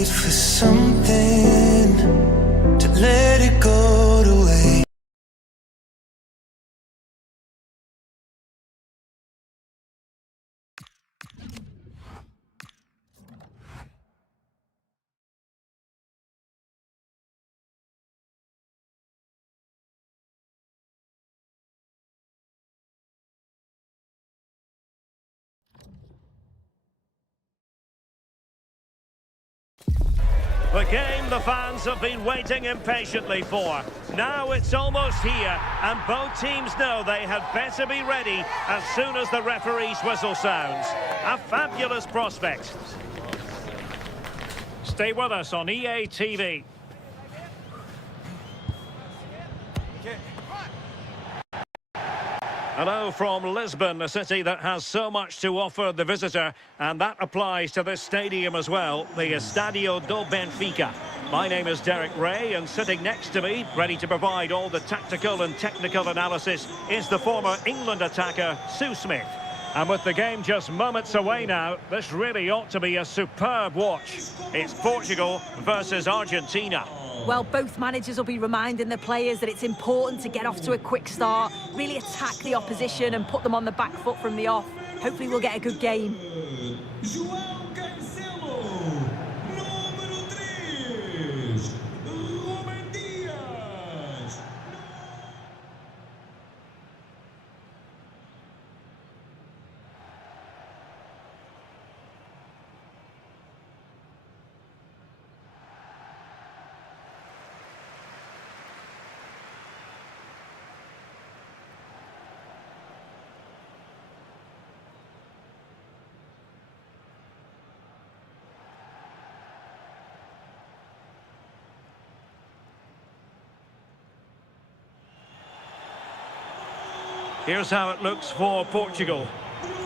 wait for something to let it go to waste. The game the fans have been waiting impatiently for. Now it's almost here, and both teams know they had better be ready as soon as the referee's whistle sounds. A fabulous prospect. Stay with us on EA TV. Hello from Lisbon, a city that has so much to offer the visitor, and that applies to this stadium as well, the Estádio do Benfica. My name is Derek Ray, and sitting next to me, ready to provide all the tactical and technical analysis, is the former England attacker, Sue Smith. And with the game just moments away now, this really ought to be a superb watch. It's Portugal versus Argentina. Well, both managers will be reminding the players that it's important to get off to a quick start, really attack the opposition and put them on the back foot from the off. Hopefully we'll get a good game. Here's how it looks for Portugal.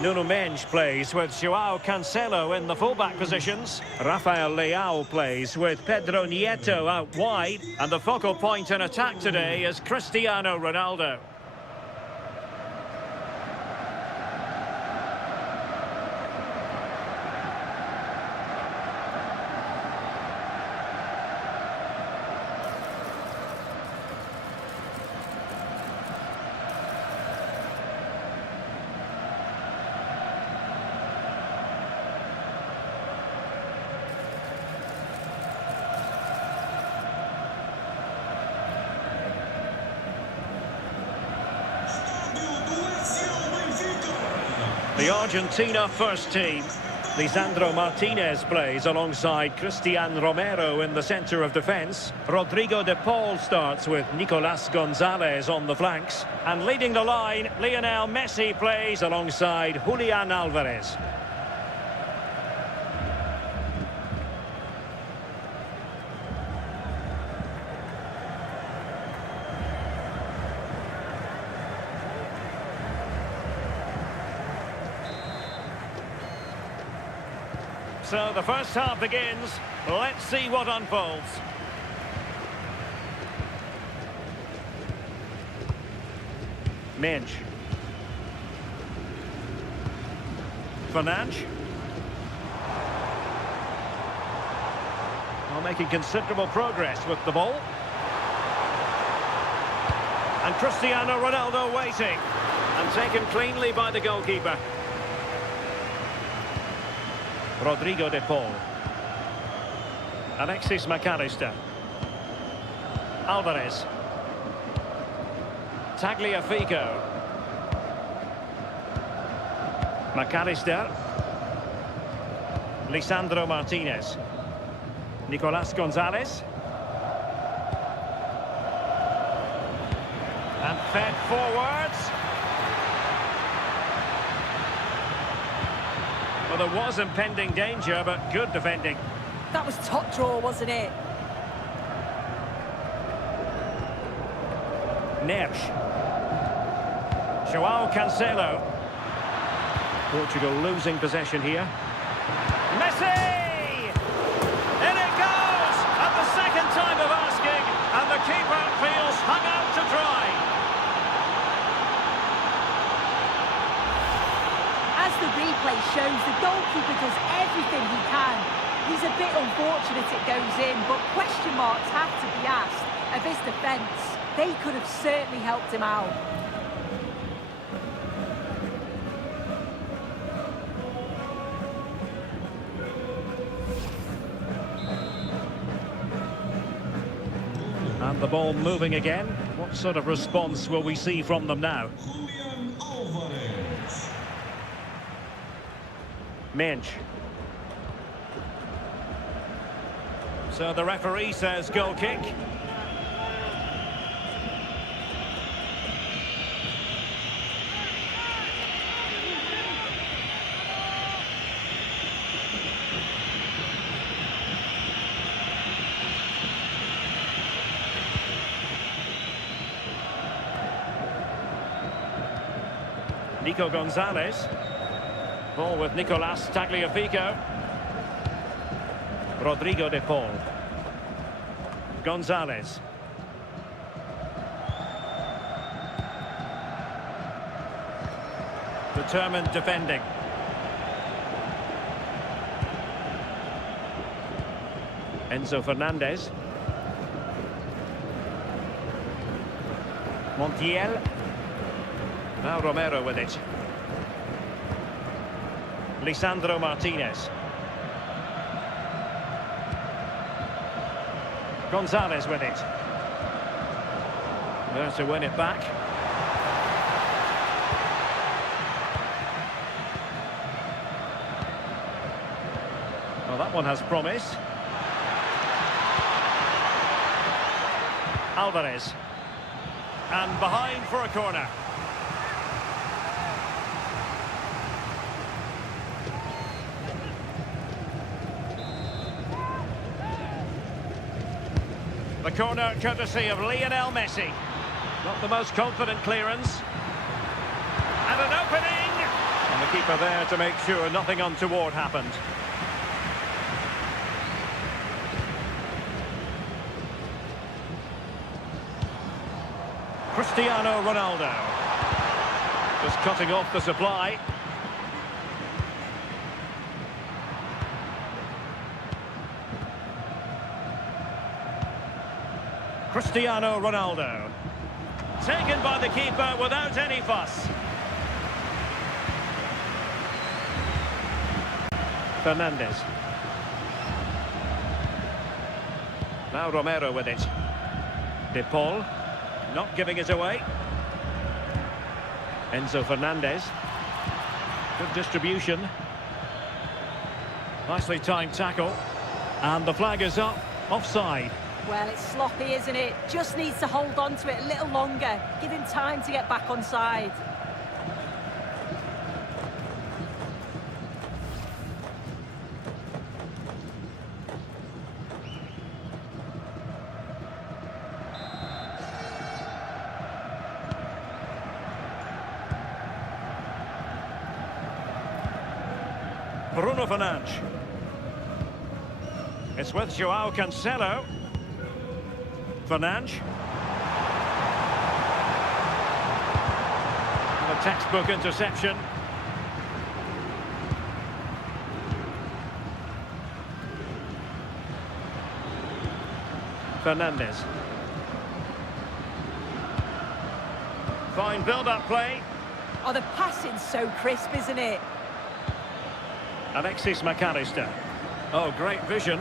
Nuno Mendes plays with João Cancelo in the fullback positions. Rafael Leao plays with Pedro Nieto out wide. And the focal point in attack today is Cristiano Ronaldo. The Argentina first team. Lisandro Martinez plays alongside Cristian Romero in the centre of defence. Rodrigo de Paul starts with Nicolas Gonzalez on the flanks. And leading the line, Lionel Messi plays alongside Julian Alvarez. So the first half begins. Let's see what unfolds. Mendes. Fernandes. Well, making considerable progress with the ball. And Cristiano Ronaldo waiting. And taken cleanly by the goalkeeper. Rodrigo de Paul. Alexis McAllister. Alvarez. Tagliafico. McAllister. Lisandro Martinez. Nicolas Gonzalez. And fed forwards. Well, there was impending danger, but good defending. That was top draw, wasn't it? Neres. João Cancelo. Portugal losing possession here. Messi! In it goes! At the second time of asking, and the keeper feels hung out to dry. As the replay shows, the goalkeeper does everything he can. He's a bit unfortunate it goes in, but question marks have to be asked of his defence. They could have certainly helped him out. And the ball moving again. What sort of response will we see from them now? Minch. So the referee says goal kick. Nico Gonzalez. Ball with Nicolas Tagliafico. Rodrigo de Paul. Gonzalez. Determined defending. Enzo Fernandez. Montiel. Now Romero with it. Lisandro Martinez. Gonzalez with it. There to win it back. Well, that one has promise. Alvarez. And behind for a corner. The corner courtesy of Lionel Messi. Not the most confident clearance. And an opening! And the keeper there to make sure nothing untoward happened. Cristiano Ronaldo. Just cutting off the supply. Cristiano Ronaldo. Taken by the keeper without any fuss. Fernandez. Now Romero with it. De Paul. Not giving it away. Enzo Fernandez. Good distribution. Nicely timed tackle. And the flag is up. Offside. Well, it's sloppy, isn't it? Just needs to hold on to it a little longer. Give him time to get back on side. Bruno Fernandes. It's with João Cancelo. Fernandes. And a textbook interception. Fernandez. Fine build-up play. Oh, the passing's so crisp, isn't it? Alexis McAllister. Oh, great vision.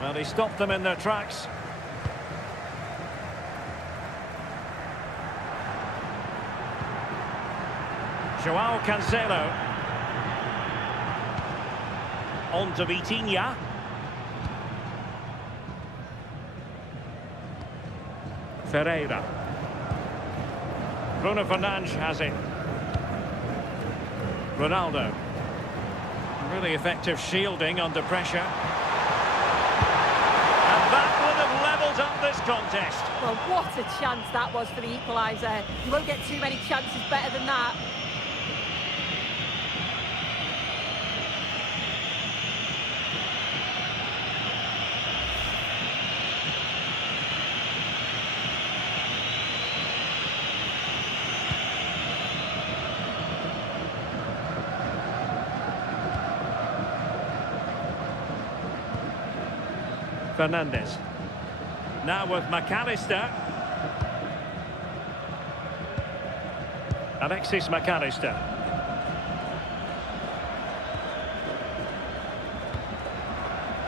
Well, he stopped them in their tracks. João Cancelo. On to Vitinha. Ferreira. Bruno Fernandes has it. Ronaldo. Really effective shielding under pressure. And that would have levelled up this contest. Well, what a chance that was for the equaliser. You won't get too many chances better than that. Fernandes. Now with McAllister. Alexis McAllister.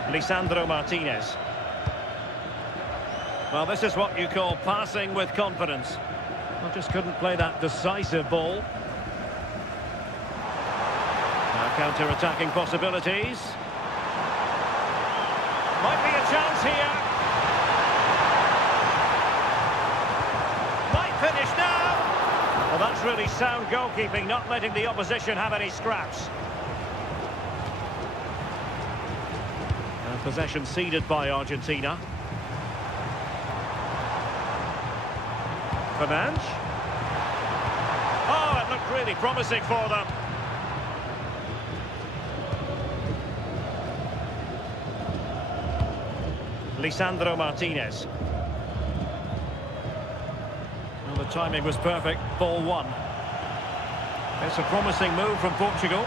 Lisandro Martinez. Well, this is what you call passing with confidence. Well, just couldn't play that decisive ball. Now counter-attacking possibilities. Might be a chance here. Might finish now. Well, that's really sound goalkeeping, not letting the opposition have any scraps. And possession ceded by Argentina. Fernandes. Oh, it looked really promising for them. Lisandro Martinez. Well, the timing was perfect. Ball one. It's a promising move from Portugal.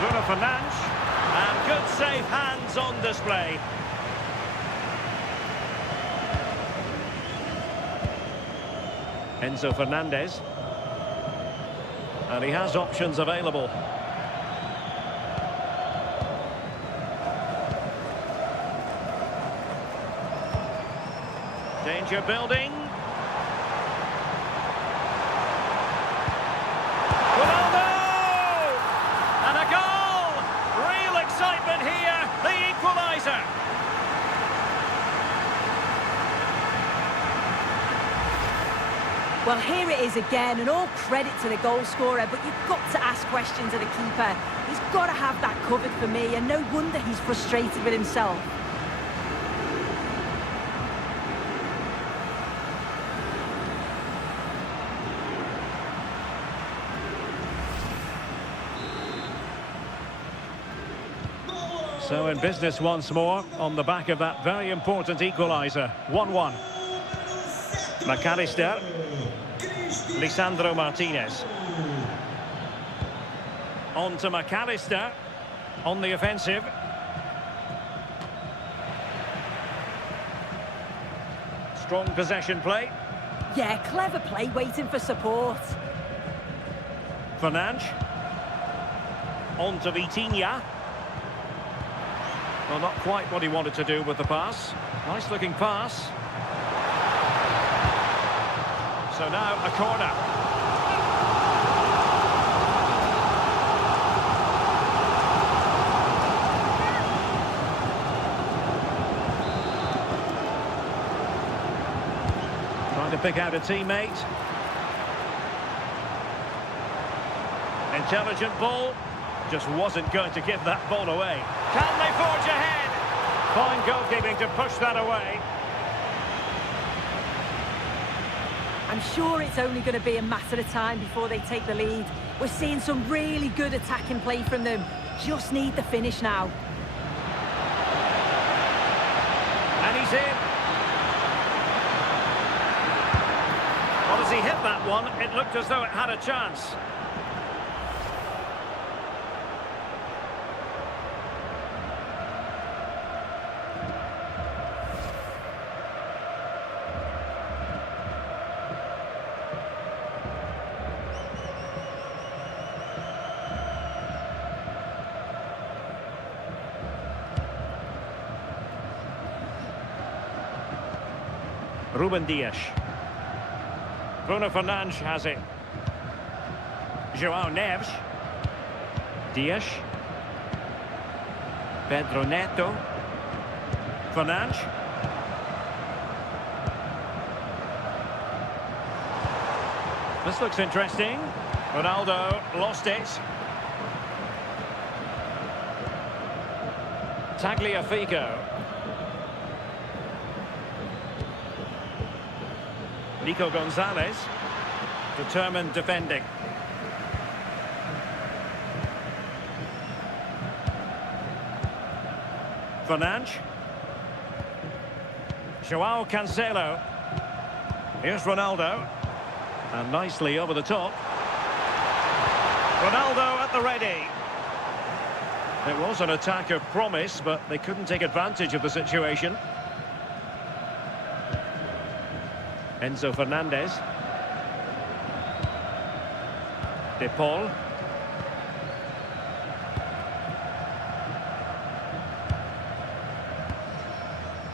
Bruno Fernandes. And good safe hands on display. Enzo Fernandez. And he has options available. Danger building. Ronaldo! And a goal! Real excitement here. The equaliser. Well, here it is again, and all credit to the goal scorer, but you've got to ask questions of the keeper. He's got to have that covered for me, and no wonder he's frustrated with himself. So in business once more, on the back of that very important equaliser. 1-1. McAllister. Lisandro Martinez. On to McAllister. On the offensive. Strong possession play. Yeah, clever play, waiting for support. Fernandes. On to Vitinha. Well, not quite what he wanted to do with the pass. Nice looking pass. So now a corner. Trying to pick out a teammate. Intelligent ball. Just wasn't going to give that ball away. Can they forge ahead? Fine goalkeeping to push that away. I'm sure it's only going to be a matter of time before they take the lead. We're seeing some really good attacking play from them. Just need the finish now. And he's in. Well, as he hit that one, it looked as though it had a chance. Ruben Dias. Bruno Fernandes has it. João Neves. Dias. Pedro Neto. Fernandes. This looks interesting. Ronaldo lost it. Tagliafico. Nico Gonzalez, determined defending. Fernandes. João Cancelo. Here's Ronaldo. And nicely over the top. Ronaldo at the ready. It was an attack of promise, but they couldn't take advantage of the situation. Enzo Fernandez. De Paul.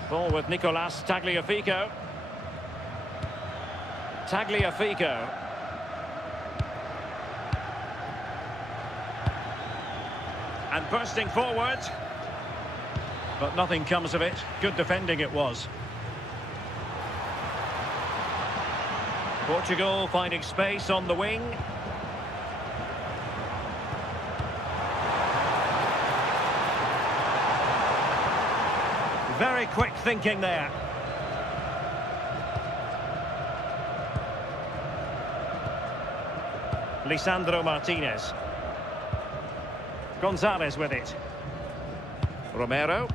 Ball with Nicolas Tagliafico. Tagliafico. And bursting forward. But nothing comes of it. Good defending it was. Portugal finding space on the wing. Very quick thinking there. Lisandro Martinez. Gonzalez with it. Romero.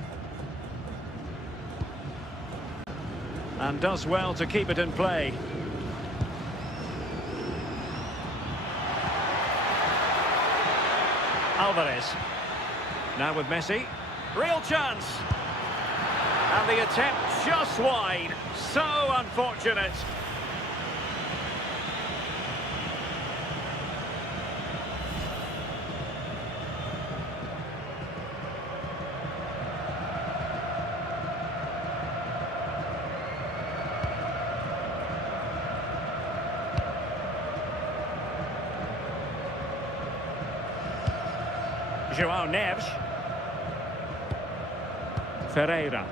And does well to keep it in play. Alvarez. Now with Messi. Real chance. And the attempt just wide. So unfortunate. João Neves. Ferreira.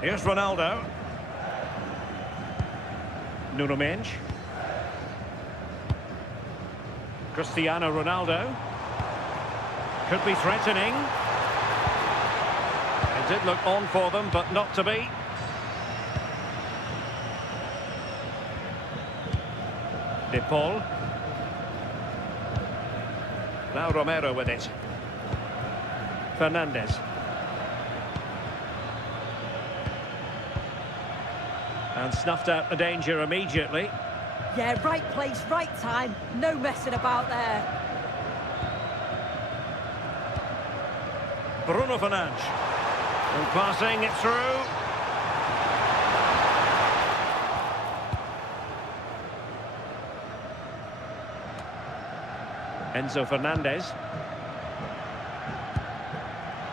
Here's Ronaldo. Nuno Mendes. Cristiano Ronaldo. Could be threatening. It did look on for them, but not to be. De Paul. Now Romero with it. Fernandez. And snuffed out the danger immediately. Yeah, right place, right time. No messing about there. Bruno Fernandes. And passing it through. Enzo Fernandez.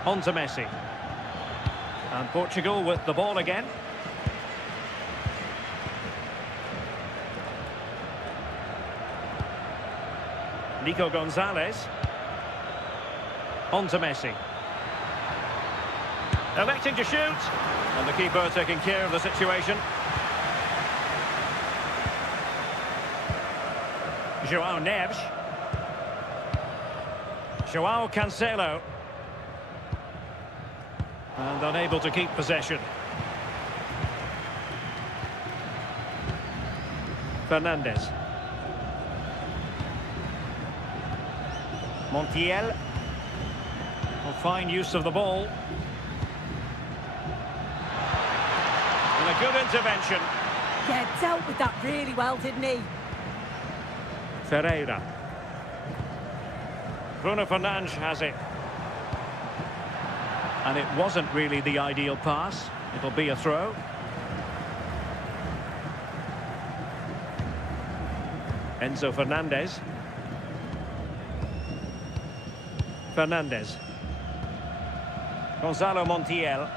On to Messi. And Portugal with the ball again. Nico Gonzalez. On to Messi. Electing to shoot. And the keeper taking care of the situation. João Neves. João Cancelo. And unable to keep possession. Fernandez. Montiel. Well, fine use of the ball. And a good intervention. Yeah, dealt with that really well, didn't he? Ferreira. Bruno Fernandes has it. And it wasn't really the ideal pass. It'll be a throw. Enzo Fernandez. Fernandez. Gonzalo Montiel.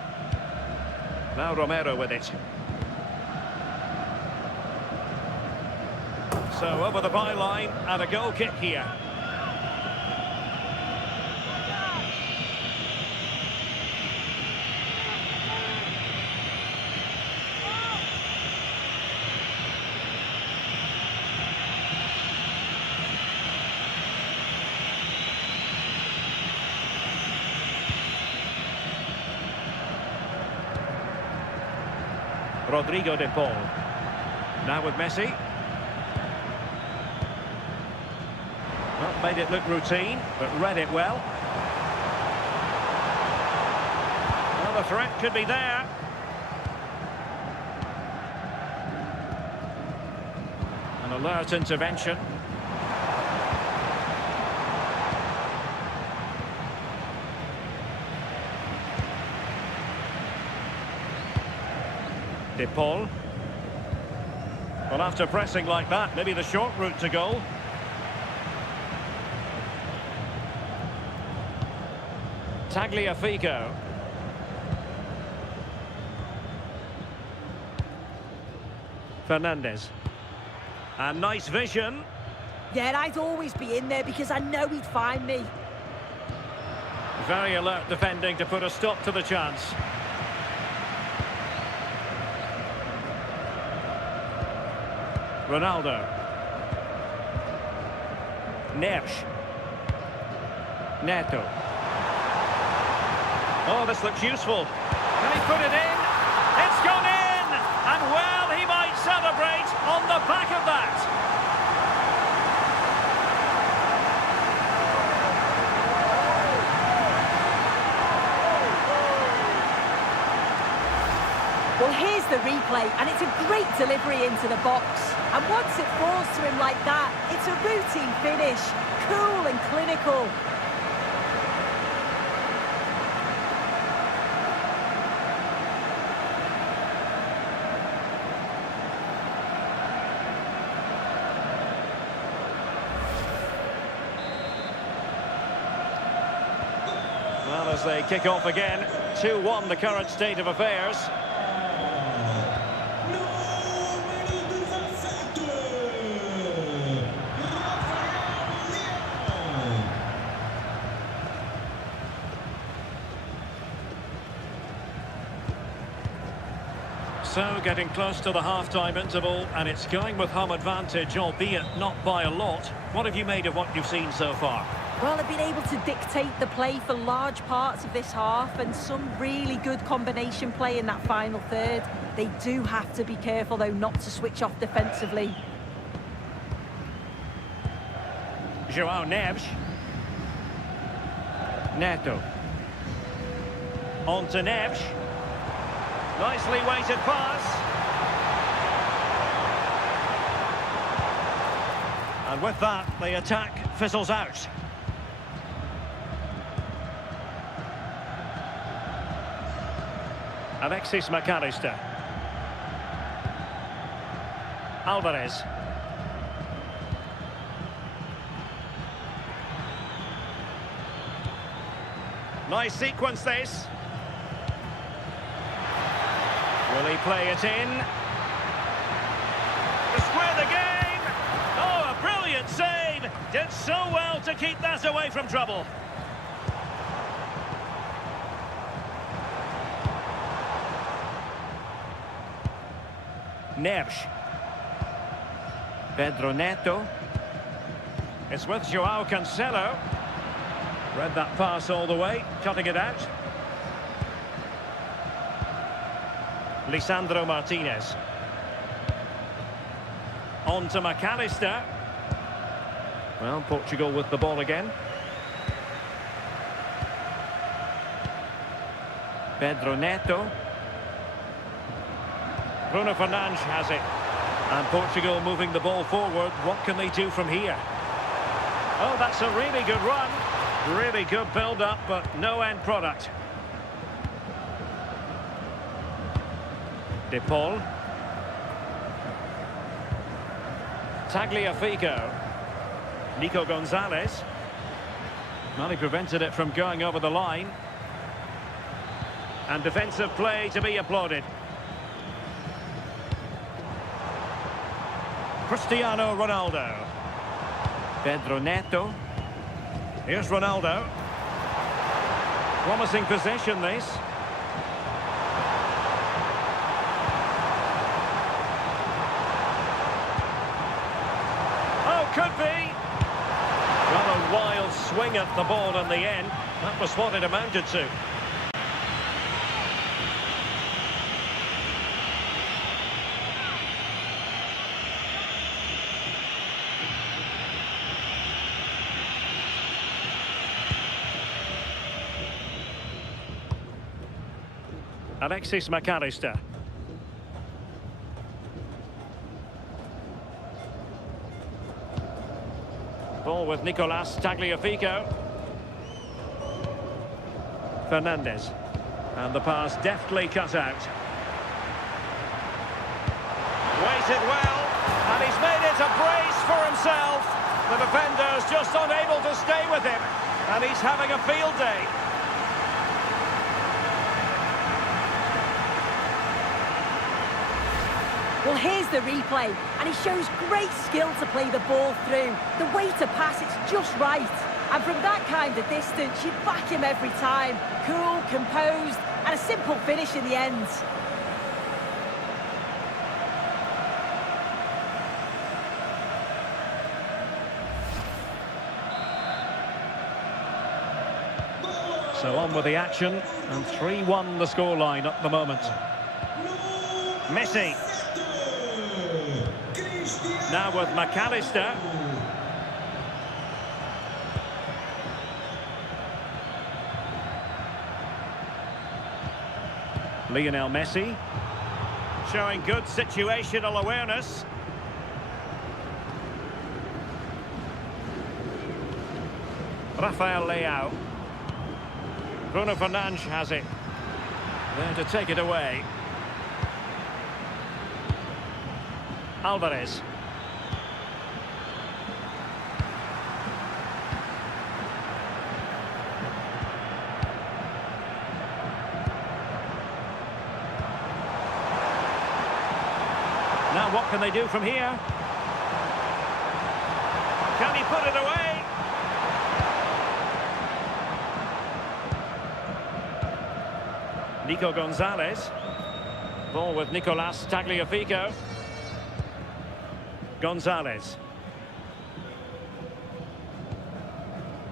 Now Romero with it. So over the byline and a goal kick here. Rodrigo de Paul. Now with Messi. Well, made it look routine, but read it well. Well, the threat could be there. An alert intervention. De Paul. Well, after pressing like that, maybe the short route to goal. Tagliafico. Fernandez. And nice vision. Yeah, I'd always be in there because I know he'd find me. Very alert defending to put a stop to the chance. Ronaldo. Neves. Neto. Oh, this looks useful. Can he put it in? It's gone in! And well, he might celebrate on the back of that. Well, here's the replay, and it's a great delivery into the box. And once it falls to him like that, it's a routine finish. Cool and clinical. Well, as they kick off again, 2-1 the current state of affairs. So, getting close to the half-time interval, and it's going with home advantage, albeit not by a lot. What have you made of what you've seen so far? Well, they've been able to dictate the play for large parts of this half, and some really good combination play in that final third. They do have to be careful, though, not to switch off defensively. João Neves. Neto. On to Neves. Nicely weighted pass. And with that, the attack fizzles out. Alexis McAllister. Alvarez. Nice sequence this. Will he play it in? To square the game! Oh, a brilliant save! Did so well to keep that away from trouble. Neves. Pedro Neto. It's with João Cancelo. Read that pass all the way, cutting it out. Lisandro Martinez. On to McAllister. Well, Portugal with the ball again. Pedro Neto. Bruno Fernandes has it. And Portugal moving the ball forward. What can they do from here? Oh, that's a really good run. Really good build-up, but no end product. De Paul. Tagliafico. Nico Gonzalez. Well, he prevented it from going over the line. And defensive play to be applauded. Cristiano Ronaldo. Pedro Neto. Here's Ronaldo. Promising possession, this. Oh, could be. Well, a wild swing at the ball in the end. That was what it amounted to. Alexis McAllister. Ball with Nicolas Tagliafico. Fernandez. And the pass deftly cut out. plays it well, and he's made it a brace for himself. The defender's just unable to stay with him, and he's having a field day. Well, here's the replay, and he shows great skill to play the ball through. The way to pass, it's just right. And from that kind of distance, you'd back him every time. Cool, composed, and a simple finish in the end. So on with the action, and 3-1 the scoreline at the moment. Messi. Now with McAllister. Lionel Messi. Showing good situational awareness. Rafael Leao. Bruno Fernandes has it. There to take it away. Alvarez. Now what can they do from here? Can he put it away? Nico Gonzalez. Ball with Nicolas Tagliafico. Gonzalez.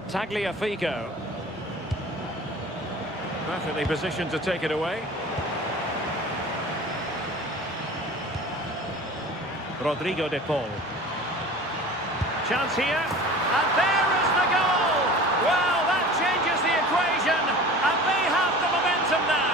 Tagliafico. Perfectly positioned to take it away. Rodrigo de Paul. Chance here, and there is the goal! Well, that changes the equation, and they have the momentum now.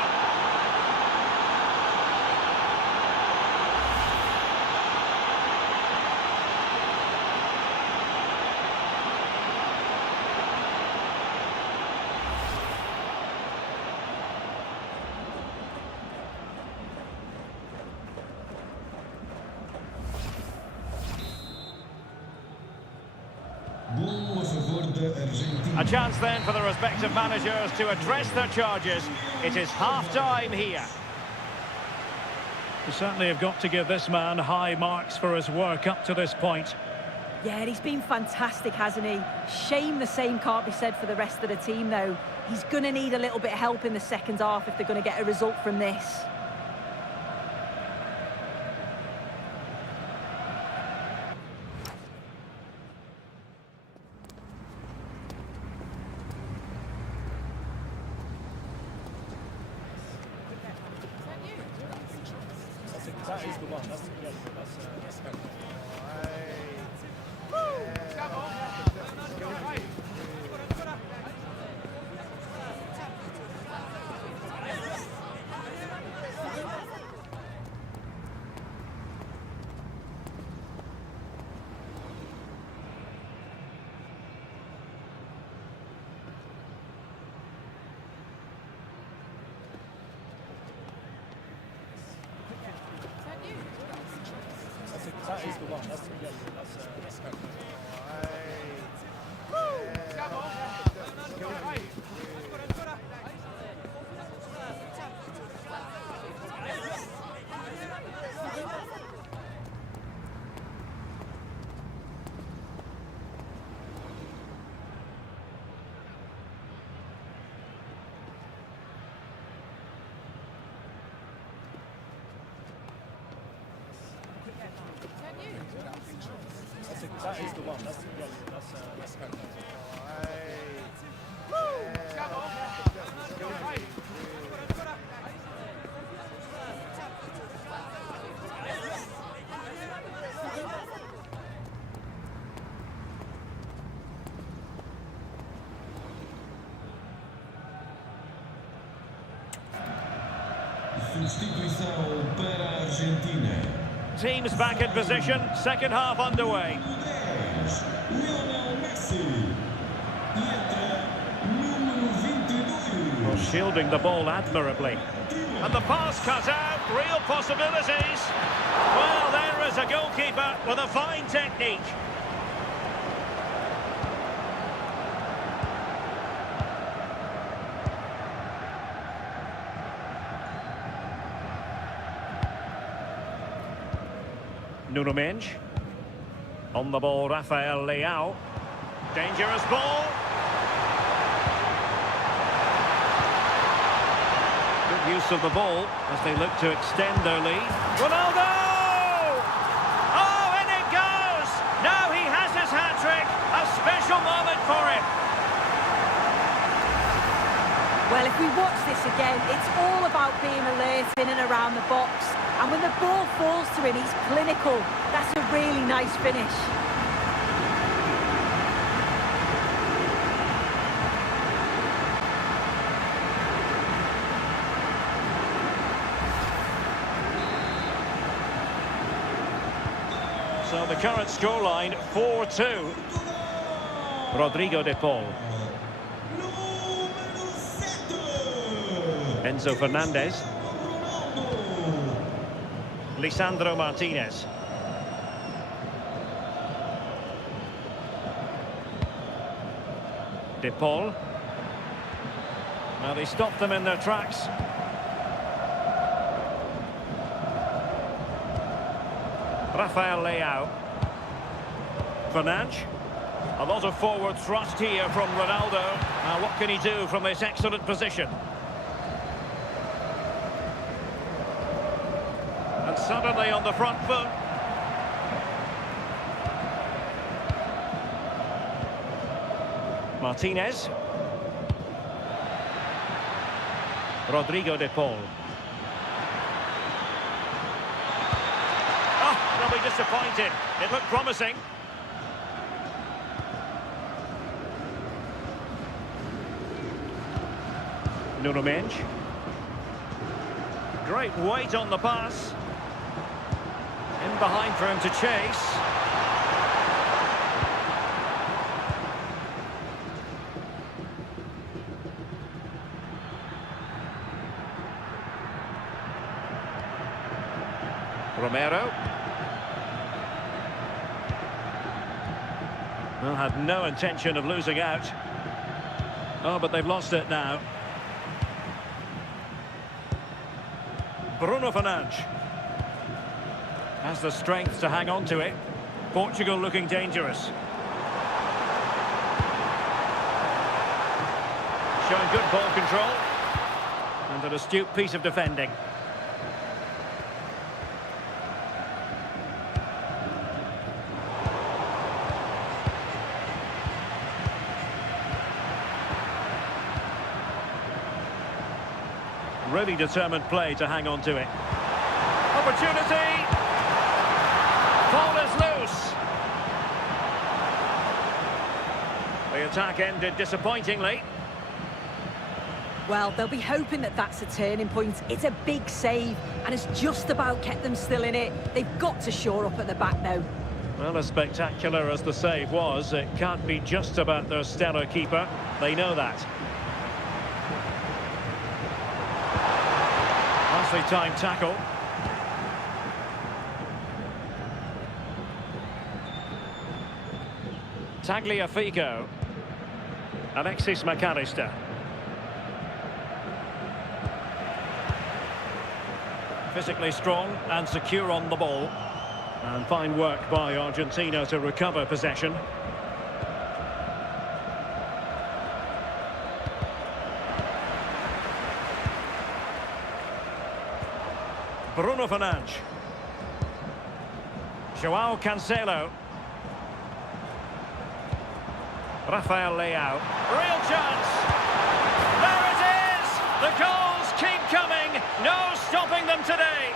A chance then for the respective managers to address their charges. It is half-time here. You certainly have got to give this man high marks for his work up to this point. Yeah, he's been fantastic, hasn't he? Shame the same can't be said for the rest of the team, though. He's going to need a little bit of help in the second half if they're going to get a result from this. That is the one. That's the one. That is the one. Substituição para a Argentina. Teams back in position, second half underway. Lionel Messi. E entra número 22. Shielding the ball admirably. And the pass cut out, real possibilities. Well, there is a goalkeeper with a fine technique. Nuno Mendes. On the ball, Rafael Leao. Dangerous ball. Good use of the ball as they look to extend their lead. Ronaldo! Oh, in it goes! Now he has his hat-trick. A special moment for him. Well, if we watch this again, it's all about being alert in and around the box. And when the ball falls to him, he's clinical. That's a really nice finish. So the current scoreline, 4-2. Rodrigo de Paul. Enzo Fernandez. Lisandro Martinez. De Paul. Now they stopped them in their tracks. Rafael Leao. Fernandes. A lot of forward thrust here from Ronaldo. Now what can he do from this excellent position? And suddenly on the front foot. Martinez. Rodrigo de Paul. Oh, they'll be disappointed. It looked promising. Nuno Mendes. Great weight on the pass. In behind for him to chase. Romero. Well, had no intention of losing out. Oh, but they've lost it now. Bruno Fernandes has the strength to hang on to it. Portugal looking dangerous. Showing good ball control. And an astute piece of defending. Really determined play to hang on to it. Opportunity! Ball is loose. The attack ended disappointingly. Well, they'll be hoping that that's a turning point. It's a big save, and it's just about kept them still in it. They've got to shore up at the back now. Well, as spectacular as the save was, it can't be just about their stellar keeper. They know that. Nicely timed tackle. Tagliafico. Alexis McAllister. Physically strong and secure on the ball. And fine work by Argentina to recover possession. Bruno Fernandes. Joao Cancelo. Rafael Leao. Real chance. There it is. The goals keep coming. No stopping them today.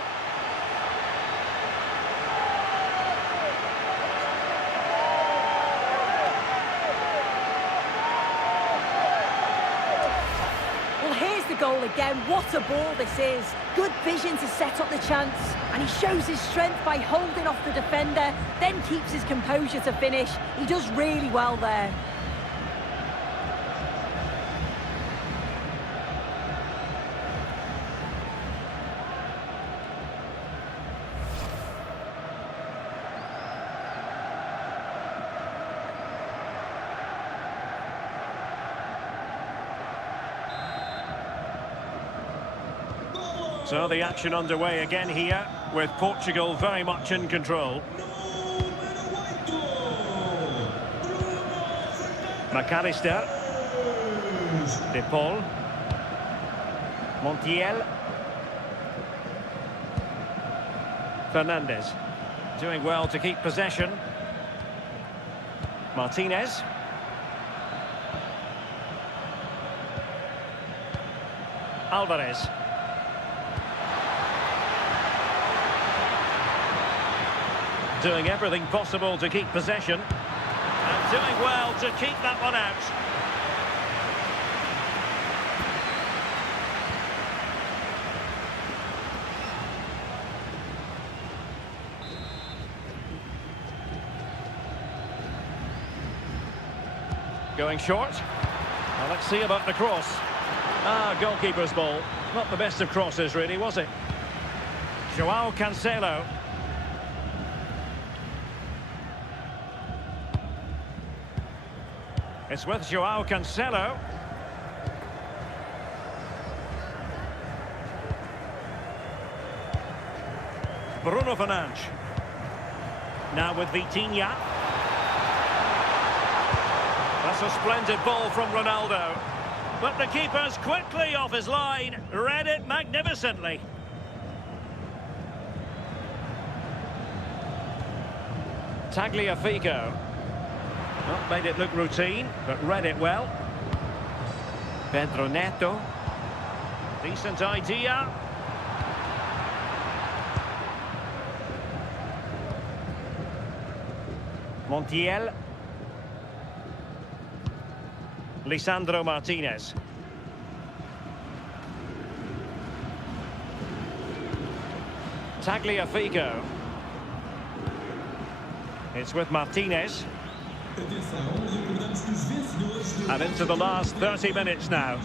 Goal again. What a ball this is. Good vision to set up the chance, and he shows his strength by holding off the defender, then keeps his composure to finish. He does really well there. So the action underway again here, with Portugal very much in control. McAllister. De Paul. Montiel. Fernandez. Doing well to keep possession. Martinez. Alvarez. Doing everything possible to keep possession. And doing well to keep that one out. Going short. Now let's see about the cross. Goalkeeper's ball. Not the best of crosses, really, was it? Joao Cancelo. It's with Joao Cancelo. Bruno Fernandes. Now with Vitinha. That's a splendid ball from Ronaldo. But the keeper's quickly off his line. Read it magnificently. Tagliafico. Not made it look routine, but read it well. Pedro Neto. Decent idea. Montiel. Lisandro Martinez. Tagliafico. It's with Martinez. And into the last 30 minutes now.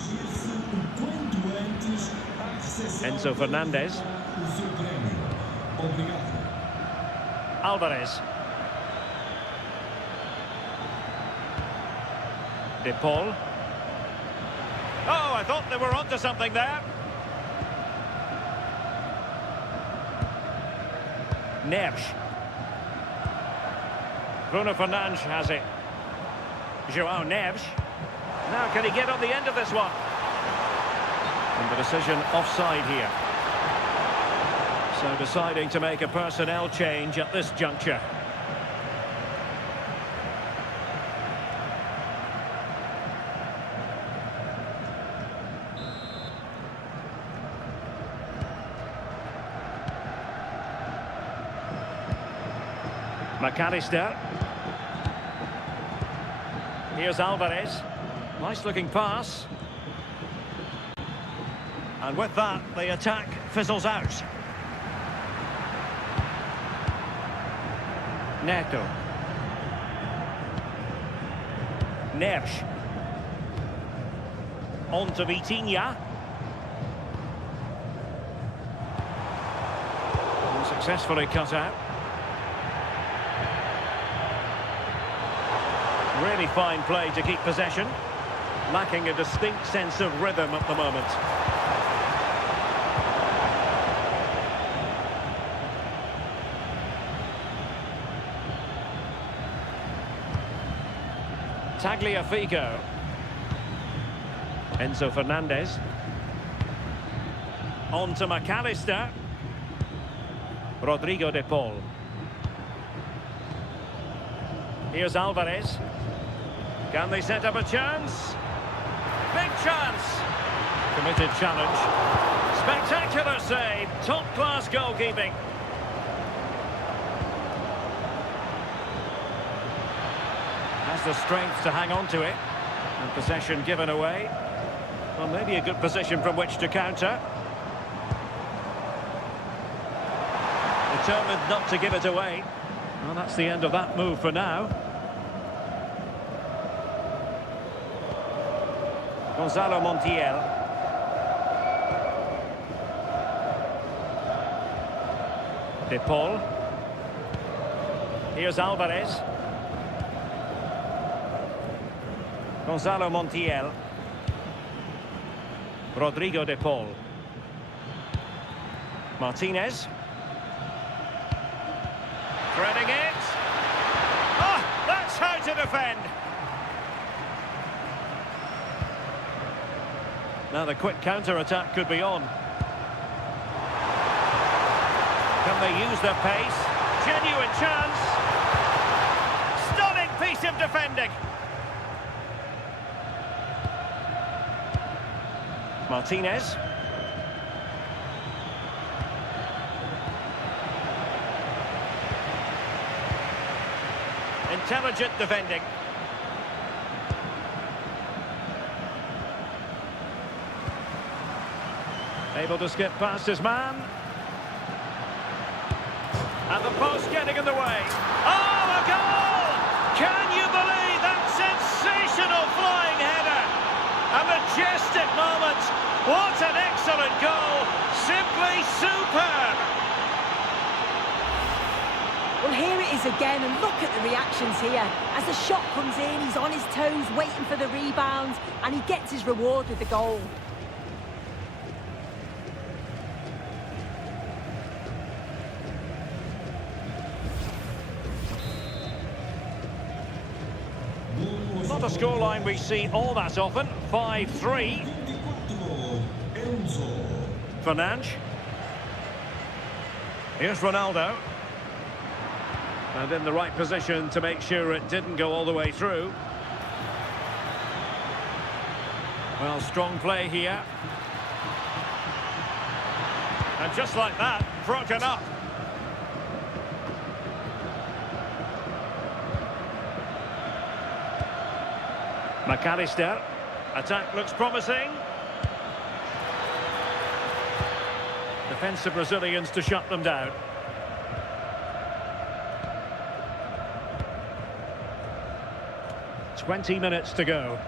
Enzo Fernandez. Alvarez. De Paul. Oh, I thought they were onto something there. Neves. Bruno Fernandes has it. Joao Neves. Now can he get on the end of this one? And the decision offside here. So deciding to make a personnel change at this juncture. McAllister. Here's Alvarez. Nice looking pass. And with that, the attack fizzles out. Neto. Neves. On to Vitinha. Successfully cut out. Really fine play to keep possession. Lacking a distinct sense of rhythm at the moment. Tagliafico. Enzo Fernandez. On to McAllister. Rodrigo de Paul. Here's Alvarez. Can they set up a chance? Big chance! Committed challenge. Spectacular save. Top-class goalkeeping. Has the strength to hang on to it. And possession given away. Well, maybe a good position from which to counter. Determined not to give it away. Well, that's the end of that move for now. Gonzalo Montiel. De Paul. Here's Alvarez. Gonzalo Montiel. Rodrigo de Paul. Martinez. Threading it. Oh, that's how to defend. Now the quick counter-attack could be on. Can they use their pace? Genuine chance. Stunning piece of defending. Martinez. Intelligent defending. Able to skip past his man. And the post getting in the way. Oh, a goal! Can you believe that sensational flying header? A majestic moment. What an excellent goal. Simply superb. Well, here it is again, and look at the reactions here. As the shot comes in, he's on his toes, waiting for the rebound, and he gets his reward with the goal. Not a scoreline we see all that often. 5-3. Fernandes. Here's Ronaldo. And in the right position to make sure it didn't go all the way through. Well, strong play here. And just like that, broken up. McAllister. Attack looks promising. Defensive Brazilians to shut them down. "20 minutes to go."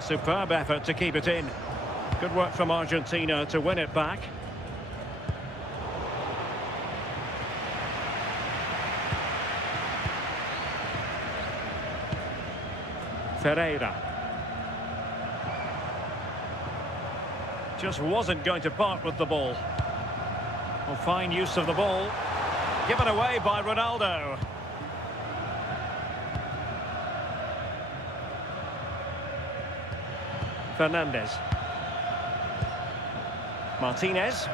Superb effort to keep it in. Good work from Argentina to win it back. Ferreira. Just wasn't going to part with the ball. Well, fine use of the ball. Given away by Ronaldo. Fernandes. Martinez.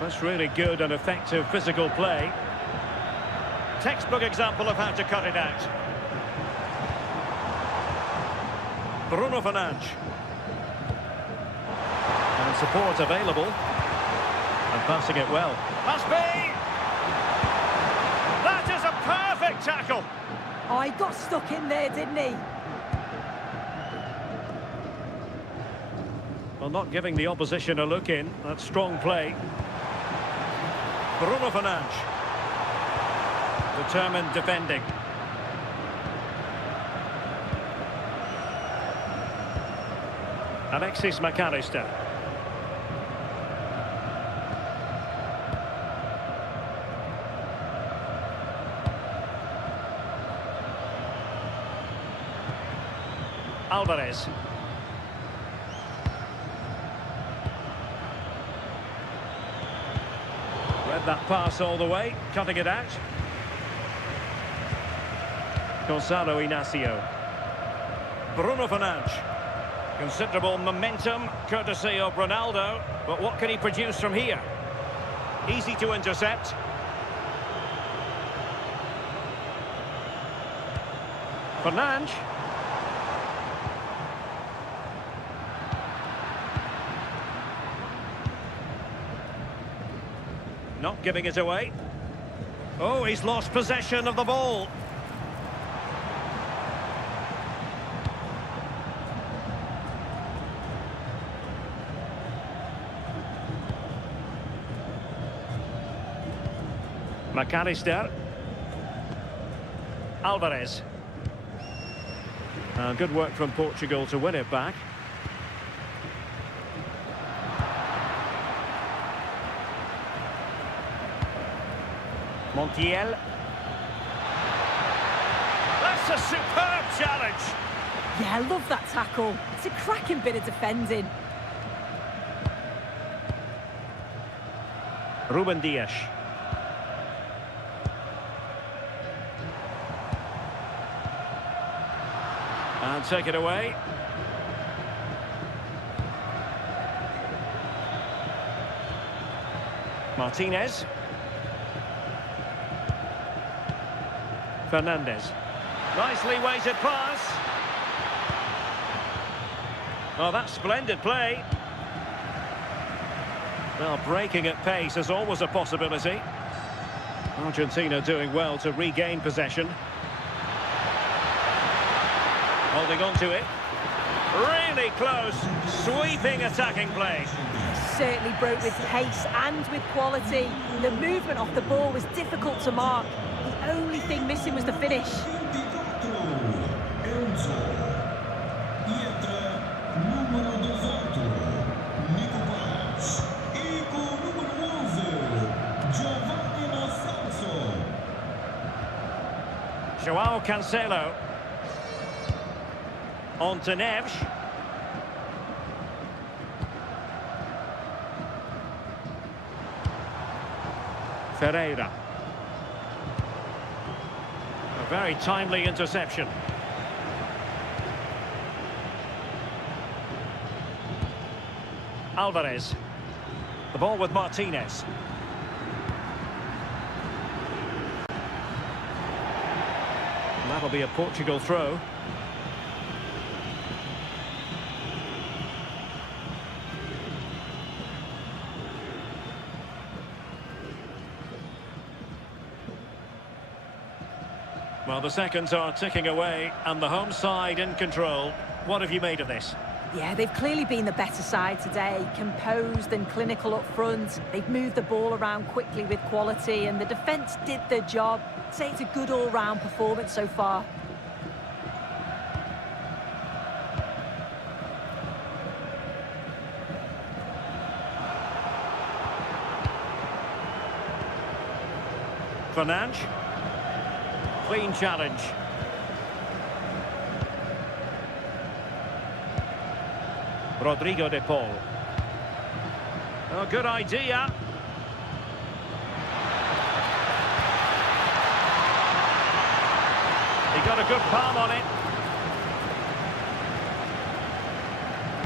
That's really good and effective physical play. Textbook example of how to cut it out. Bruno Fernandes. And support available. And passing it well. Must be! That is a perfect tackle! Oh, he got stuck in there, didn't he? Well, not giving the opposition a look in. That's strong play. Bruno Fernandes. Determined defending. Alexis McAllister. Alvarez. Read that pass all the way, cutting it out. Gonzalo Inacio. Bruno Fernandes. Considerable momentum, courtesy of Ronaldo. But what can he produce from here? Easy to intercept. Fernandes. Not giving it away. Oh, he's lost possession of the ball. McAllister. Alvarez. Good work from Portugal to win it back. Montiel. That's a superb challenge. Yeah, I love that tackle. It's a cracking bit of defending. Ruben Dias. And take it away. Martinez. Fernandez. Nicely weighted pass. Oh, that's splendid play. Well, breaking at pace is always a possibility. Argentina doing well to regain possession. Holding on to it. Really close. Sweeping attacking play. Certainly broke with pace and with quality. The movement off the ball was difficult to mark. The only thing missing was the finish. João Cancelo. On to Neves. Ferreira. A very timely interception. Alvarez. The ball with Martinez. That'll be a Portugal throw. Well, the seconds are ticking away and the home side in control. What have you made of this? Yeah, they've clearly been the better side today, composed and clinical up front. They've moved the ball around quickly with quality, and the defence did their job. I'd say it's a good all-round performance so far. Fernandes. Clean challenge. Rodrigo de Paul. Oh, good idea. He got a good palm on it.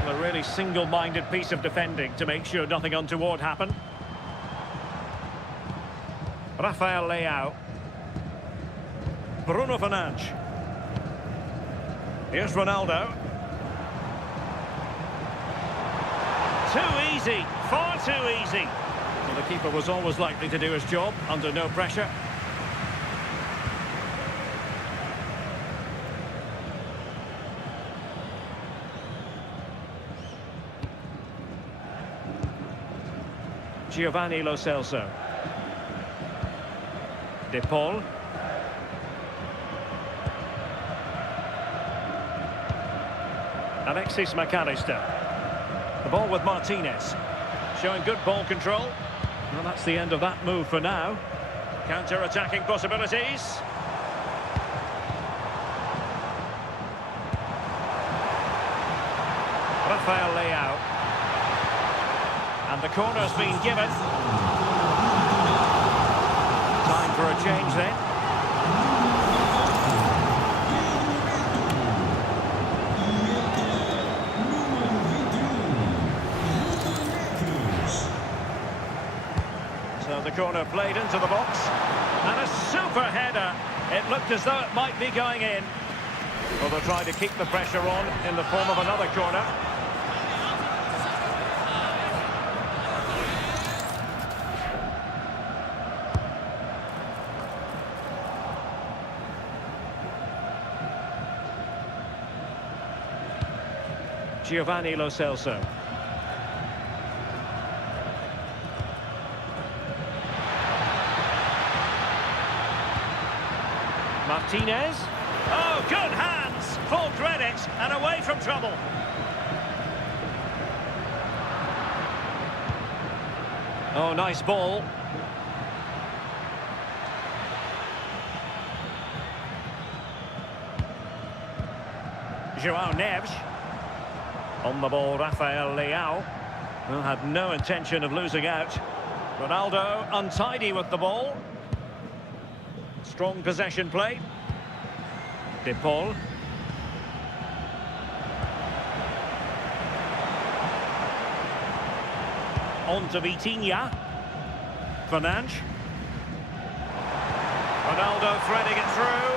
Well, a really single-minded piece of defending to make sure nothing untoward happened. Rafael Leao. Bruno Fernandes. Here's Ronaldo. Too easy, far too easy. Well, the keeper was always likely to do his job under no pressure. Giovanni Lo Celso. De Paul. Alexis McAllister. The ball with Martinez. Showing good ball control. Well, that's the end of that move for now. Counter-attacking possibilities. Rafael Leao. And the corner's been given. Time for a change then. So the corner played into the box. And a super header. It looked as though it might be going in. Well, they'll try to keep the pressure on in the form of another corner. Giovanni Lo Celso. Martinez. Oh, good hands! Full credit and away from trouble. Oh, nice ball. João Neves. On the ball, Rafael Leao, who had no intention of losing out. Ronaldo untidy with the ball. Strong possession play. De Paul. On to Vitinha. Fernandes. Ronaldo threading it through.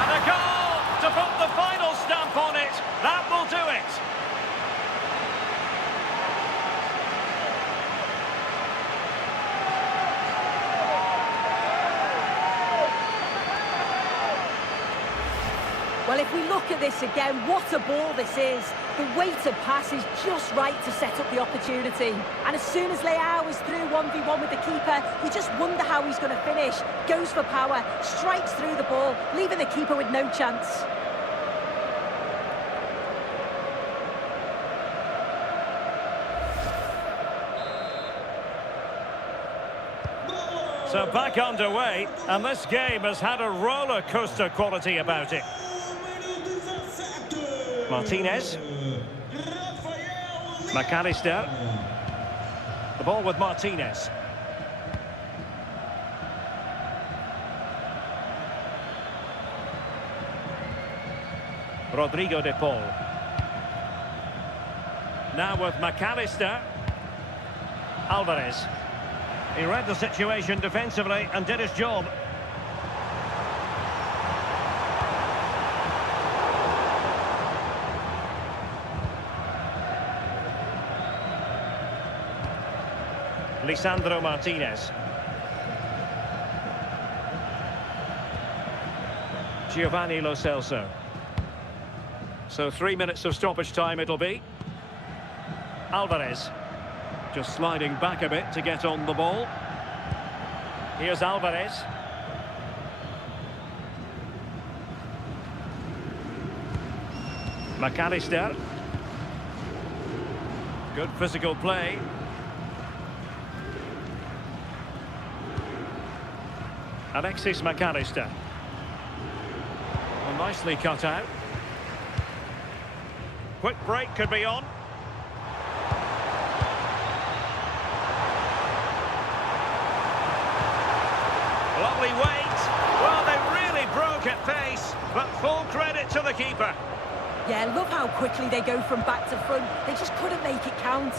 And a goal to put the final stamp on it. That will do it. Well, if we look at this again, what a ball this is. The weight of pass is just right to set up the opportunity. And as soon as Leao is through 1v1 with the keeper, you just wonder how he's going to finish. Goes for power, strikes through the ball, leaving the keeper with no chance. So back underway, and this game has had a roller coaster quality about it. Martinez. McAllister. The ball with Martinez. Rodrigo de Paul. Now with McAllister. Alvarez. He read the situation defensively and did his job. Lisandro Martinez. Giovanni Lo Celso. So 3 minutes of stoppage time it'll be. Alvarez. Just sliding back a bit to get on the ball. Here's Alvarez. McAllister. Good physical play. Alexis McAllister. Well, nicely cut out. Quick break could be on. Lovely weight. Well, they really broke at pace, but full credit to the keeper. Yeah, love how quickly they go from back to front. They just couldn't make it count.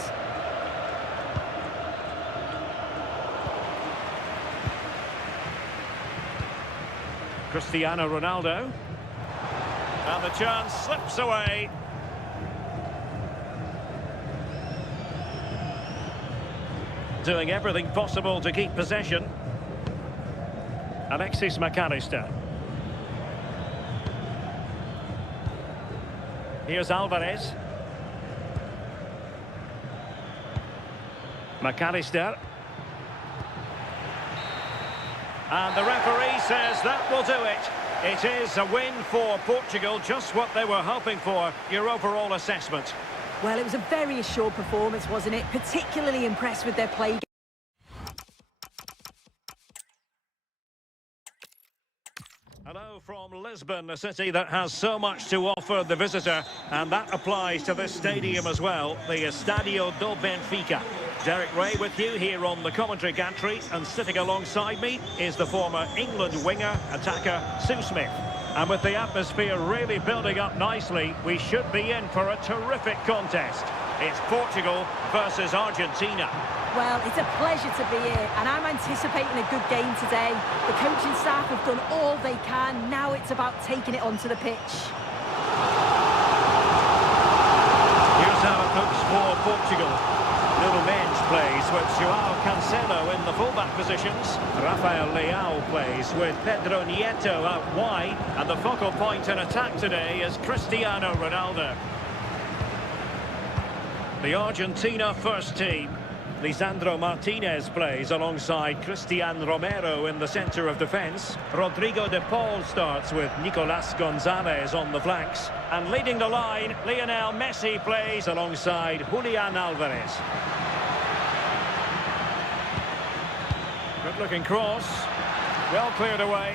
Cristiano Ronaldo. And the chance slips away. Doing everything possible to keep possession. Alexis McAllister. Here's Alvarez. McAllister. And the referee says that will do it. It is a win for Portugal, just what they were hoping for. Your overall assessment? Well, it was a very assured performance, wasn't it? Particularly impressed with their play. Hello from Lisbon, a city that has so much to offer the visitor, and that applies to this stadium as well, the Estadio do Benfica. Derek Ray with you here on the commentary gantry, and sitting alongside me is the former England winger, attacker, Sue Smith. And with the atmosphere really building up nicely, we should be in for a terrific contest. It's Portugal versus Argentina. Well, it's a pleasure to be here, and I'm anticipating a good game today. The coaching staff have done all they can. Now it's about taking it onto the pitch. Here's how it looks for Portugal. Nuno Mendes plays with João Cancelo in the fullback positions. Rafael Leao plays with Pedro Nieto out wide. And the focal point in attack today is Cristiano Ronaldo. The Argentina first team. Lisandro Martinez plays alongside Christian Romero in the centre of defence. Rodrigo de Paul starts with Nicolas Gonzalez on the flanks. And leading the line, Lionel Messi plays alongside Julian Alvarez. Good looking cross. Well cleared away.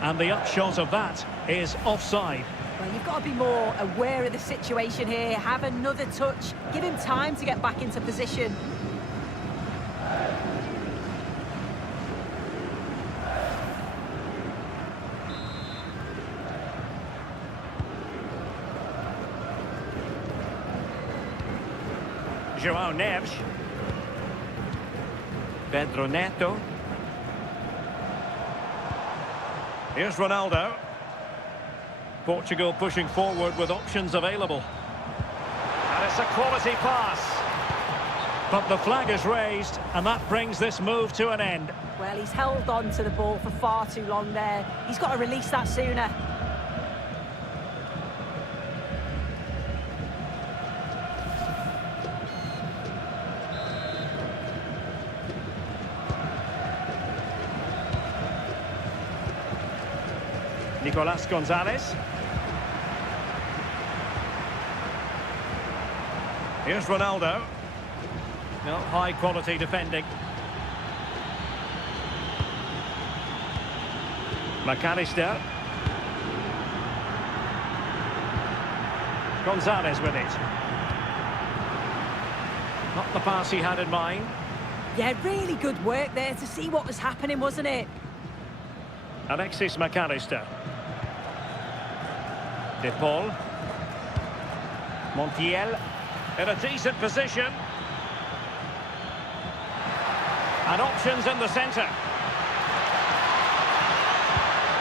And the upshot of that is offside. Well, you've got to be more aware of the situation here. Have another touch. Give him time to get back into position. João Neves. Pedro Neto. Here's Ronaldo. Portugal pushing forward with options available. And it's a quality pass. But the flag is raised, and that brings this move to an end. Well, he's held on to the ball for far too long there. He's got to release that sooner. Nicolas Gonzalez. Here's Ronaldo. No, high quality defending. McAllister. Gonzalez with it. Not the pass he had in mind. Yeah, really good work there to see what was happening, wasn't it? Alexis McAllister. De Paul. Montiel in a decent position. And options in the centre.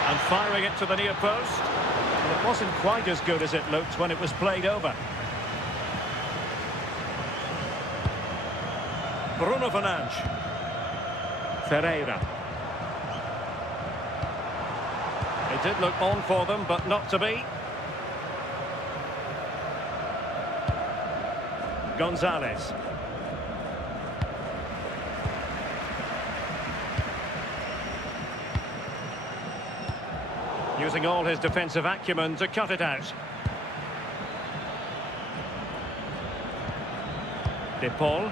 And firing it to the near post. And it wasn't quite as good as it looked when it was played over. Bruno Fernandes. Ferreira. It did look on for them, but not to be. Gonzalez. Using all his defensive acumen to cut it out. De Paul.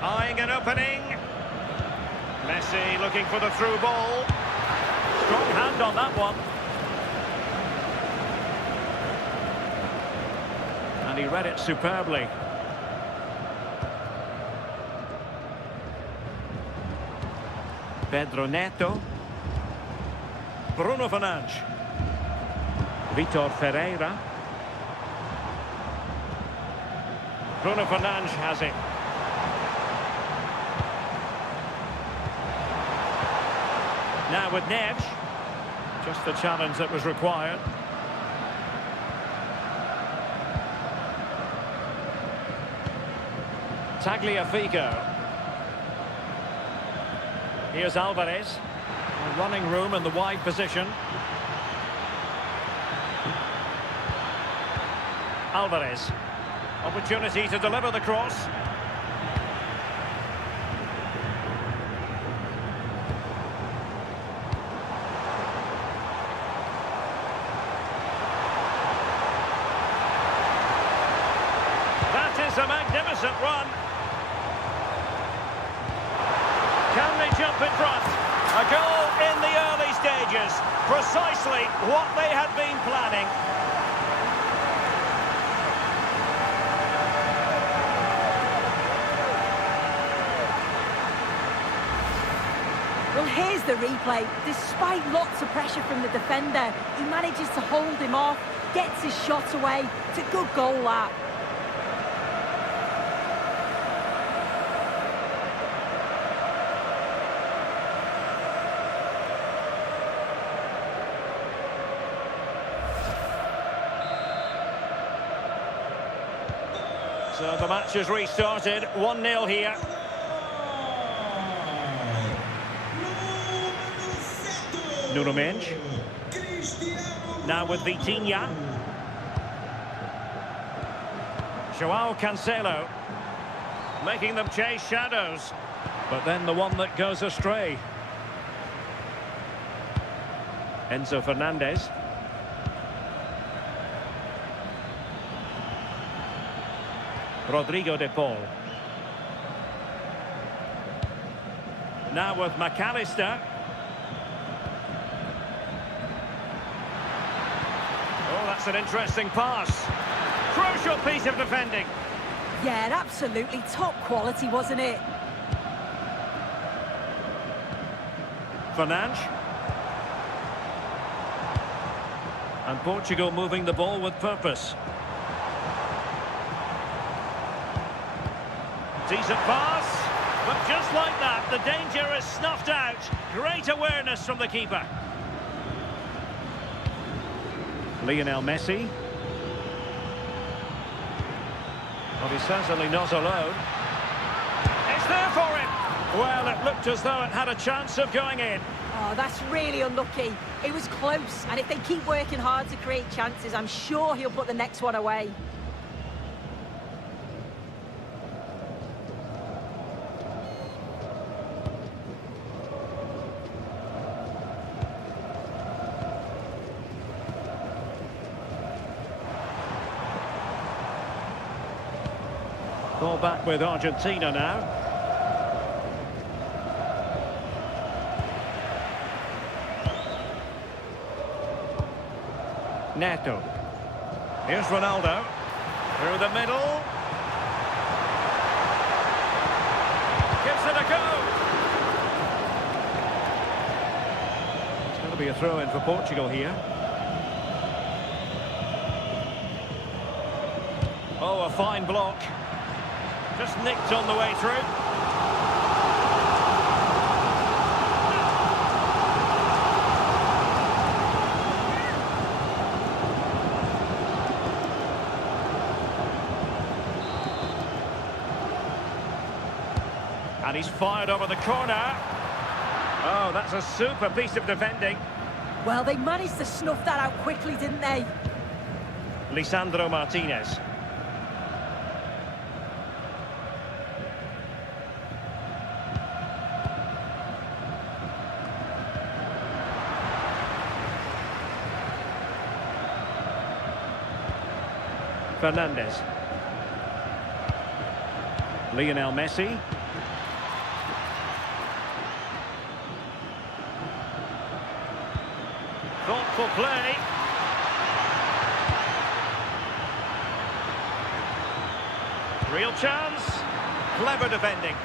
Eyeing an opening. Messi looking for the through ball. Strong hand on that one. And he read it superbly. Pedro Neto. Bruno Fernandes. Vitor Ferreira. Bruno Fernandes has it. Now with Neves. Just the challenge that was required. Tagliafico. Here's Alvarez. Running room in the wide position. Alvarez. Opportunity to deliver the cross. That is a magnificent run. Can they jump in front? A goal in the early stages. Precisely what they had been planning. Well, here's the replay. Despite lots of pressure from the defender, he manages to hold him off, gets his shot away. It's a good goal, that. So the match has restarted, 1-0 here. Nuno Mendes. Now with Vitinha. João Cancelo. Making them chase shadows. But then the one that goes astray. Enzo Fernandez. Rodrigo de Paul. Now with McAllister. That's an interesting pass. Crucial piece of defending. Yeah, absolutely top quality, wasn't it? Fernandes. And Portugal moving the ball with purpose. Decent pass, but just like that, the danger is snuffed out. Great awareness from the keeper. Lionel Messi. Well, he's certainly not alone. It's there for him. Well, it looked as though it had a chance of going in. Oh, that's really unlucky. It was close, and if they keep working hard to create chances, I'm sure he'll put the next one away. Ball back with Argentina now. Neto. Here's Ronaldo. Through the middle. Gives it a go. It's going to be a throw-in for Portugal here. Oh, a fine block. Just nicked on the way through. And he's fired over the corner. Oh, that's a super piece of defending. Well, they managed to snuff that out quickly, didn't they? Lisandro Martinez. Fernandes. Lionel Messi. Thoughtful play. Real chance. Clever defending.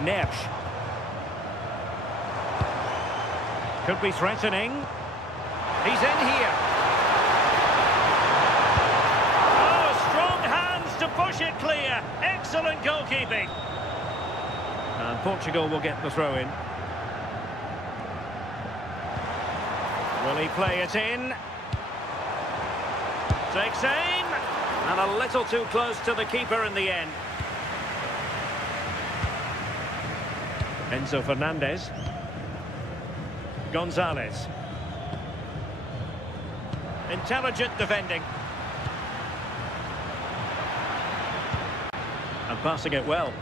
Neves. Could be threatening. He's in here. Oh, strong hands to push it clear. Excellent goalkeeping. And Portugal will get the throw in. Will he play it in? Takes aim. And a little too close to the keeper in the end. Enzo Fernandez. Gonzalez. Intelligent defending. And passing it well.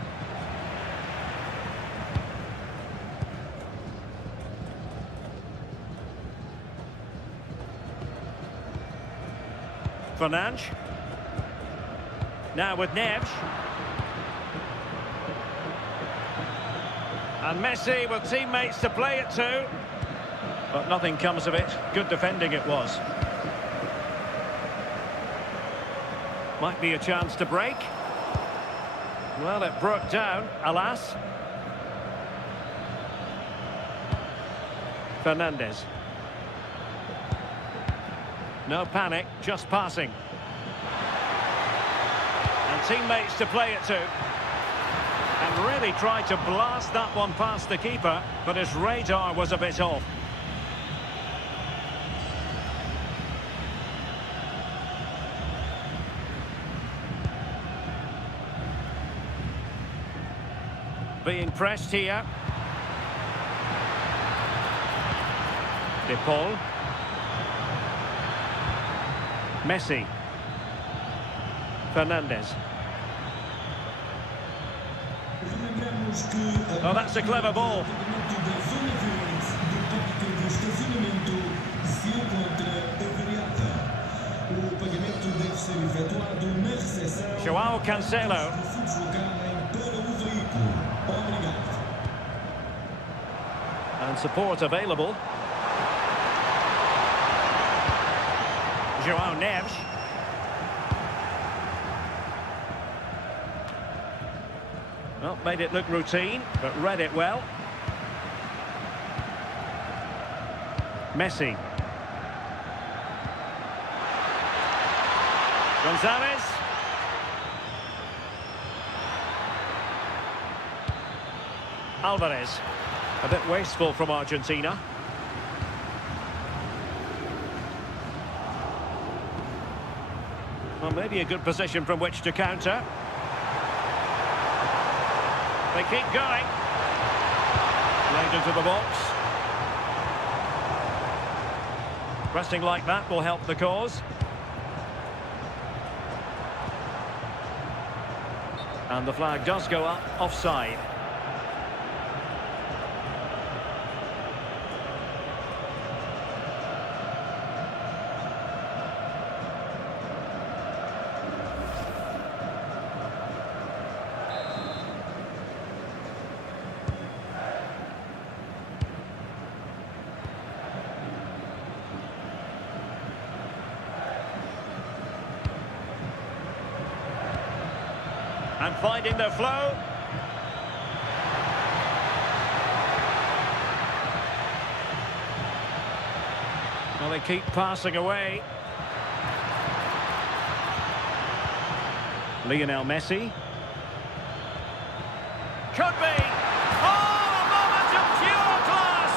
Fernandes. Now with Neves. And Messi with teammates to play it to. But nothing comes of it. Good defending it was. Might be a chance to break. Well, it broke down, alas. Fernandes. No panic, just passing. And teammates to play it to. And really tried to blast that one past the keeper, but his radar was a bit off. Being pressed here. De Paul. Messi. Fernandes. Oh, that's a clever ball. João Cancelo. And support available. João Neves. Well, made it look routine, but read it well. Messi. Gonzalez. Alvarez. A bit wasteful from Argentina. Well, maybe a good position from which to counter. They keep going. Laid into the box. Pressing like that will help the cause. And the flag does go up, offside. And finding their flow. Well, they keep passing away. Lionel Messi. Could be. Oh, a moment of pure class.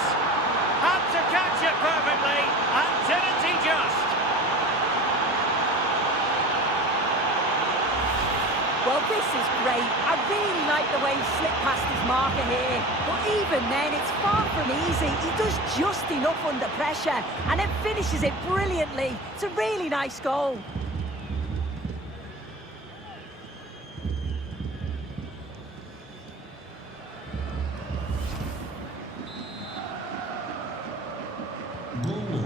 Had to catch it perfectly, and didn't he just? Well, this is great. I really like the way he slipped past his marker here. But even then, it's far from easy. He does just enough under pressure and then finishes it brilliantly. It's a really nice goal.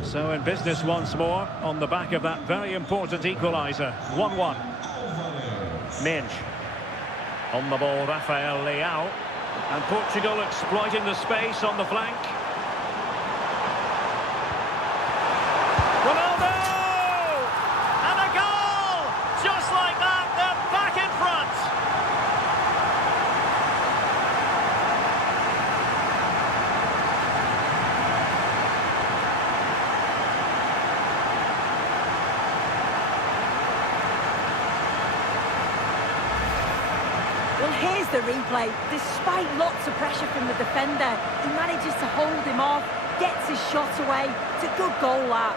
So in business once more on the back of that very important equaliser. 1-1. Minge. On the ball, Rafael Leao. And Portugal exploiting the space on the flank. Ronaldo! And a goal! Just like that, they're back in front. Well, here's the replay. Despite lots of pressure from the defender, he manages to hold him off, gets his shot away. It's a good goal, that.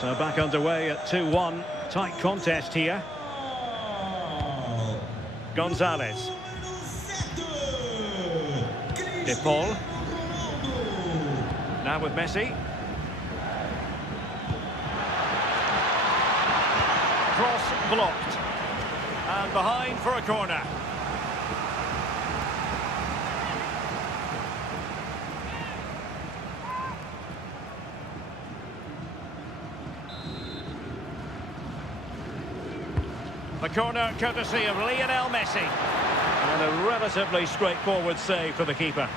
So back underway at 2-1. Tight contest here. Gonzalez. De Paul. Now with Messi. Cross blocked. And behind for a corner. The corner courtesy of Lionel Messi. And a relatively straightforward save for the keeper.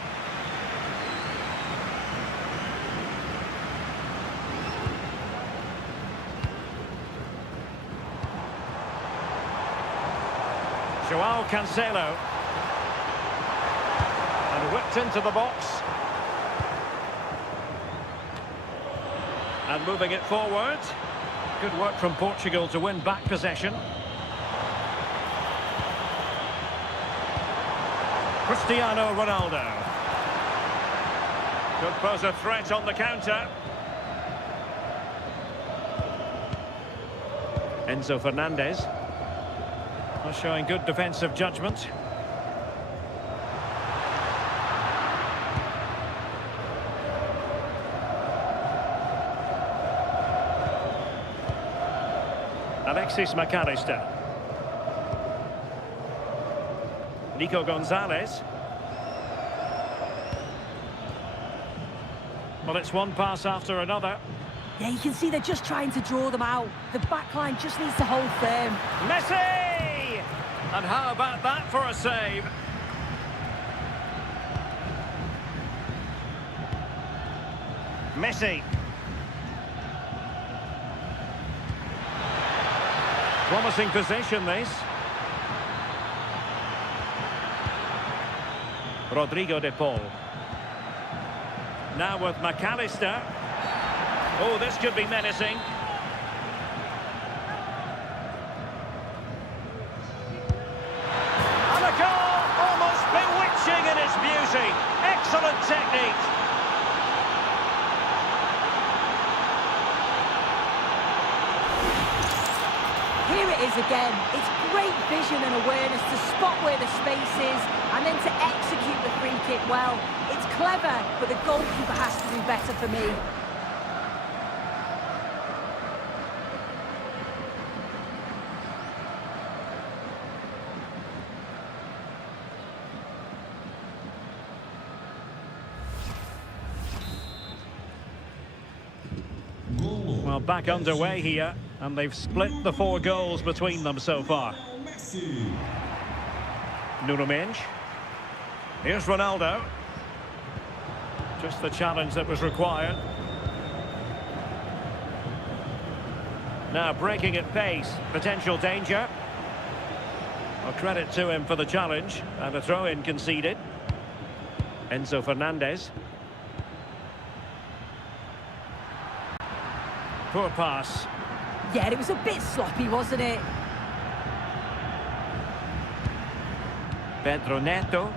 João Cancelo. And whipped into the box. And moving it forward. Good work from Portugal to win back possession. Cristiano Ronaldo. Could pose a threat on the counter. Enzo Fernandez. Showing good defensive judgment. Alexis McAllister. Nico Gonzalez. Well, it's one pass after another. Yeah, you can see they're just trying to draw them out. The back line just needs to hold firm. Messi! And how about that for a save? Messi. Promising position, this. Rodrigo de Paul. Now with McAllister. Oh, this could be menacing. And a goal! Almost bewitching in its beauty. Excellent technique. Here it is again. It's great vision and awareness to spot where the space is and then to execute the free kick well. It's clever, but the goalkeeper has to do better for me. Well, back underway here, and they've split the 4 goals between them so far. Messi. Nuno Mendes. Here's Ronaldo. Just the challenge that was required. Now breaking at pace, potential danger. Well, credit to him for the challenge, and a throw-in conceded. Enzo Fernandez. Poor pass. Yeah, it was a bit sloppy, wasn't it? Pedro Neto.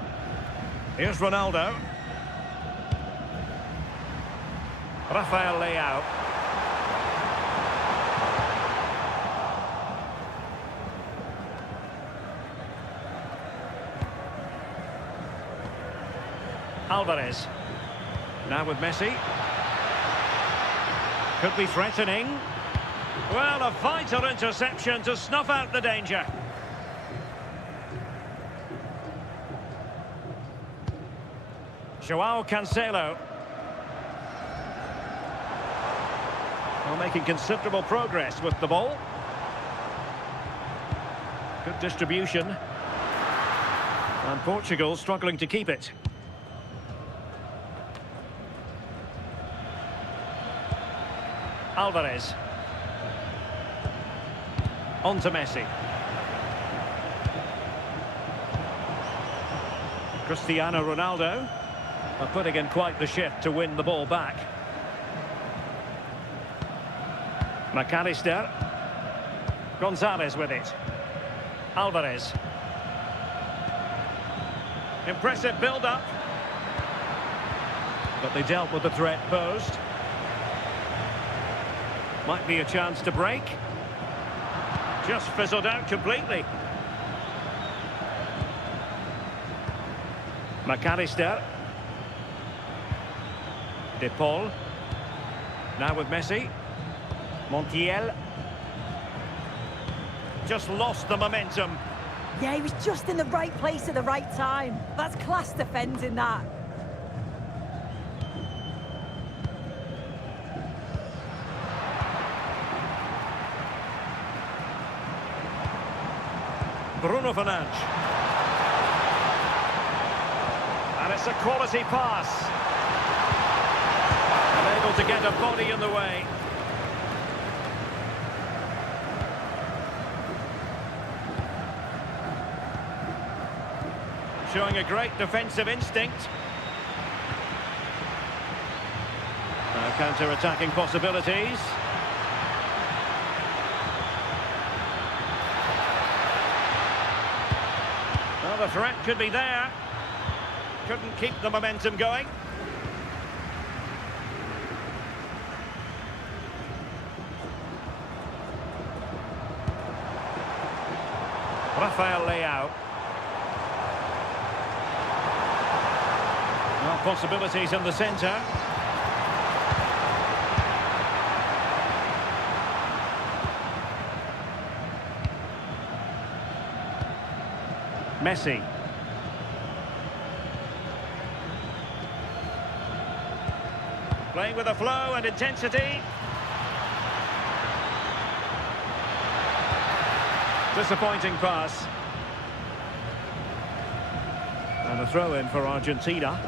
Here's Ronaldo. Rafael Leao. Alvarez. Now with Messi. Could be threatening. Well, a vital interception to snuff out the danger. Joao Cancelo. Well, making considerable progress with the ball. Good distribution. And Portugal struggling to keep it. Alvarez. On to Messi. Cristiano Ronaldo are putting in quite the shift to win the ball back. McAllister. Gonzalez with it. Alvarez. Impressive build-up. But they dealt with the threat posed. Might be a chance to break. Just fizzled out completely. McAllister. De Paul. Now with Messi. Montiel. Just lost the momentum. Yeah, he was just in the right place at the right time. That's class defending, that. Bruno Fernandes. And it's a quality pass. Unable to get a body in the way. Showing a great defensive instinct. Now counter-attacking possibilities. Well, the threat could be there. Couldn't keep the momentum going. Rafael Leao. Well, possibilities in the centre. Messi. Playing with a flow and intensity. Disappointing pass. And a throw-in for Argentina.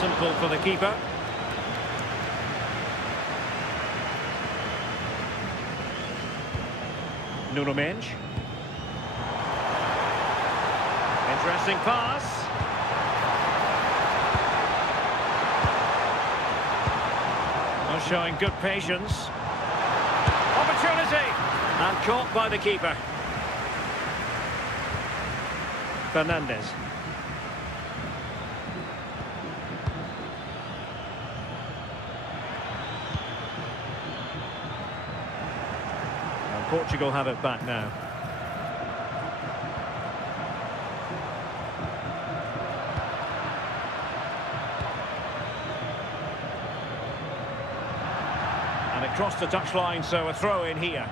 Simple for the keeper. Nuno Mendes. Interesting pass. Well, showing good patience. Opportunity! And caught by the keeper. Fernandez. Portugal have it back now. And it crossed the touchline, so a throw in here.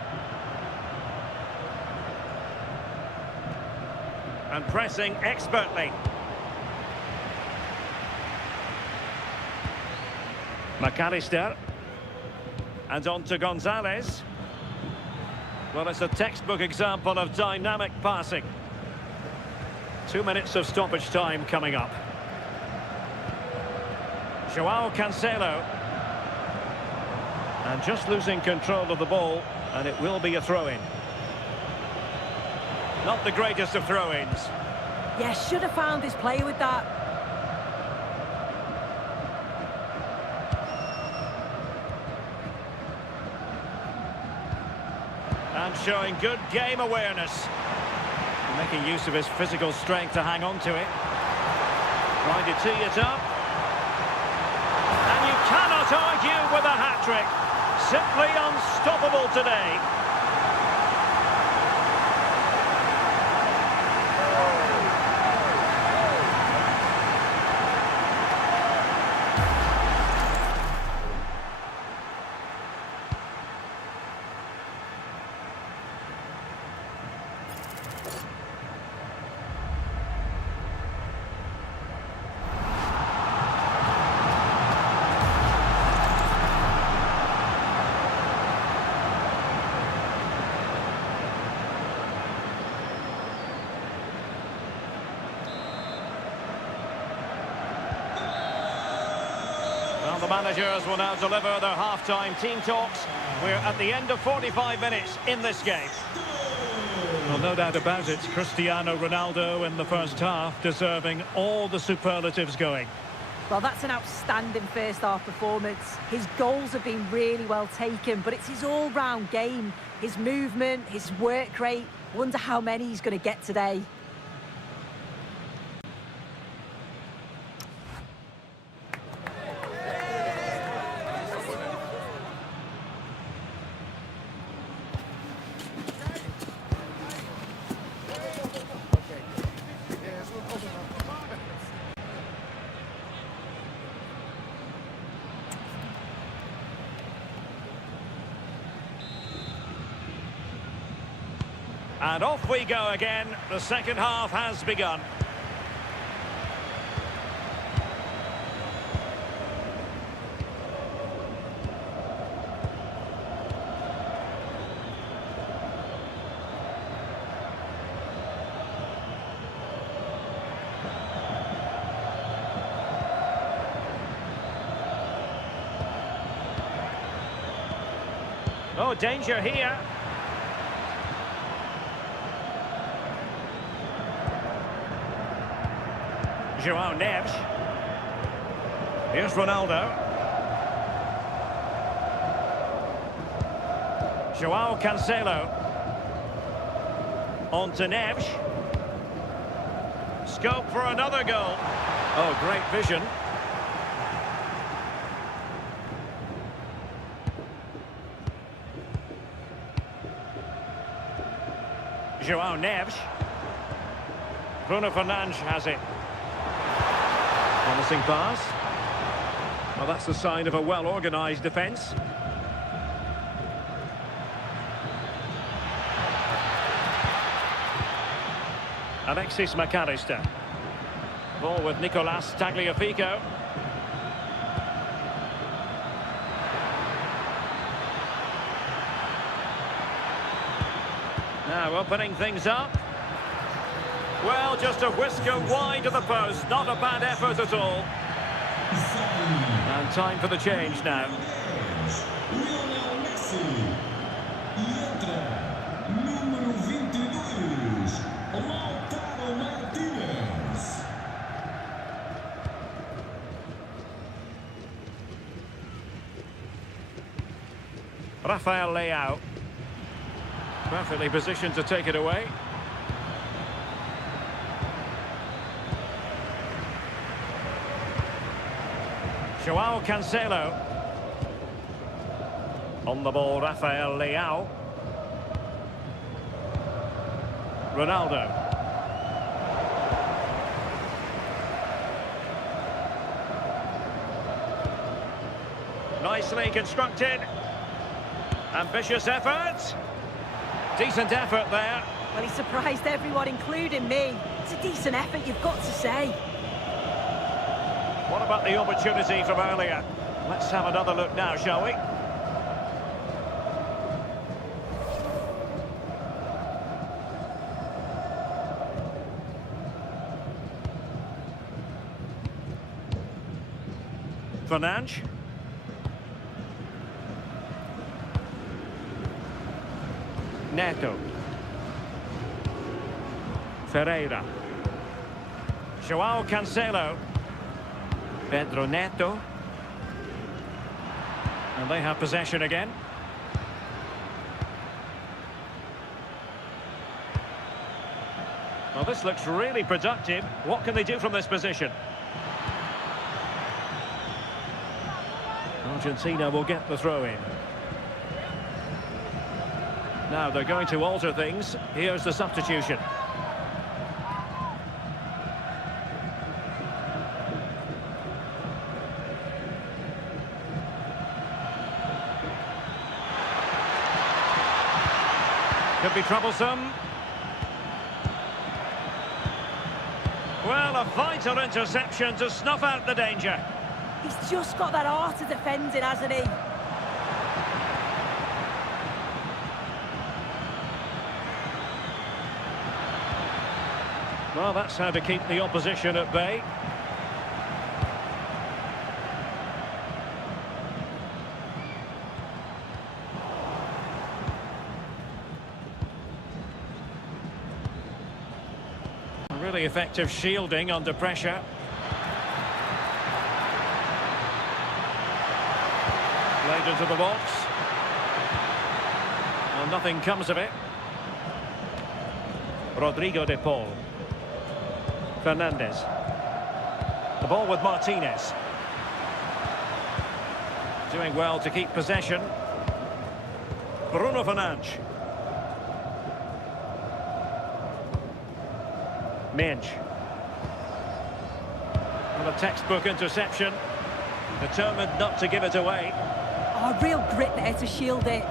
And pressing expertly. McAllister. And on to Gonzalez. Well, it's a textbook example of dynamic passing. 2 minutes of stoppage time coming up. João Cancelo. And just losing control of the ball, and it will be a throw-in. Not the greatest of throw-ins. Yeah, should have found his play with that. And showing good game awareness. Making use of his physical strength to hang on to it. Trying to tee it up. And you cannot argue with a hat-trick. Simply unstoppable today. Well, the managers will now deliver their half-time team talks. We're at the end of 45 minutes in this game. Well, no doubt about it, Cristiano Ronaldo in the first half, deserving all the superlatives going. Well, that's an outstanding first-half performance. His goals have been really well taken, but it's his all-round game. His movement, his work rate. Wonder how many he's going to get today. And off we go again. The second half has begun. Oh, danger here. João Neves. Here's Ronaldo. João Cancelo. On to Neves. Scope for another goal. Oh, great vision. João Neves. Bruno Fernandes has it. Promising pass. Well, that's the sign of a well-organised defence. Alexis McAllister. Ball with Nicolas Tagliafico. Now opening things up. Well, just a whisker wide of the post. Not a bad effort at all. And time for the change now. Lionel Messi. E entra número 22, Lautaro Martínez. Rafael Leao. Perfectly positioned to take it away. Joao Cancelo. On the ball, Rafael Leao. Ronaldo. Nicely constructed. Ambitious effort. Decent effort there. Well, he surprised everyone, including me. It's a decent effort, you've got to say. What about the opportunity from earlier? Let's have another look now, shall we? Fernandes. Neto. Ferreira. Joao Cancelo. Pedro Neto. And they have possession again. Well, this looks really productive. What can they do from this position? Argentina will get the throw in. Now they're going to alter things. Here's the substitution. Could be troublesome. Well, a vital interception to snuff out the danger. He's just got that art of defending, hasn't he? Well, that's how to keep the opposition at bay. Really effective shielding under pressure. Played into the box. Well, nothing comes of it. Rodrigo de Paul. Fernandes. The ball with Martinez. Doing well to keep possession. Bruno Fernandes. Mensch. Well, a textbook interception. Determined not to give it away. Oh, real grit there to shield it.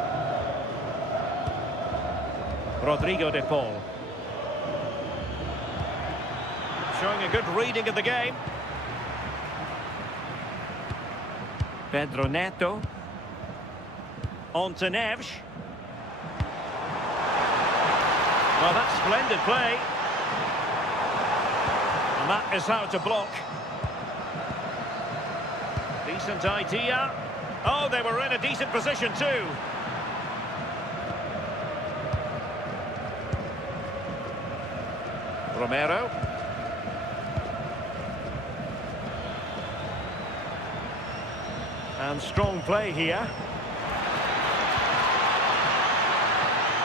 Rodrigo de Paul. Showing a good reading of the game. Pedro Neto. On to Neves. Well, that's splendid play. And that is how to block. Decent idea. Oh, they were in a decent position too. Romero. And strong play here.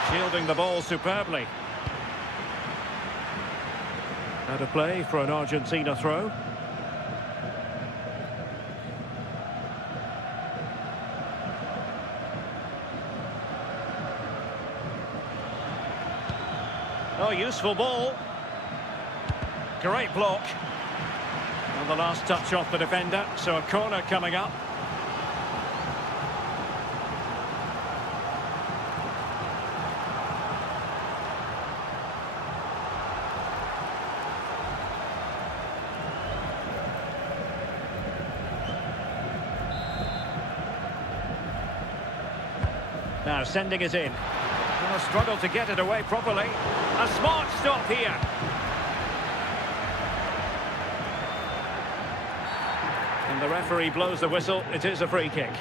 Shielding the ball superbly. Out of play for an Argentina throw. Oh, useful ball. Great block. And the last touch off the defender, so a corner coming up. now, sending it in. And a struggle to get it away properly. A smart stop here. And the referee blows the whistle. It is a free kick.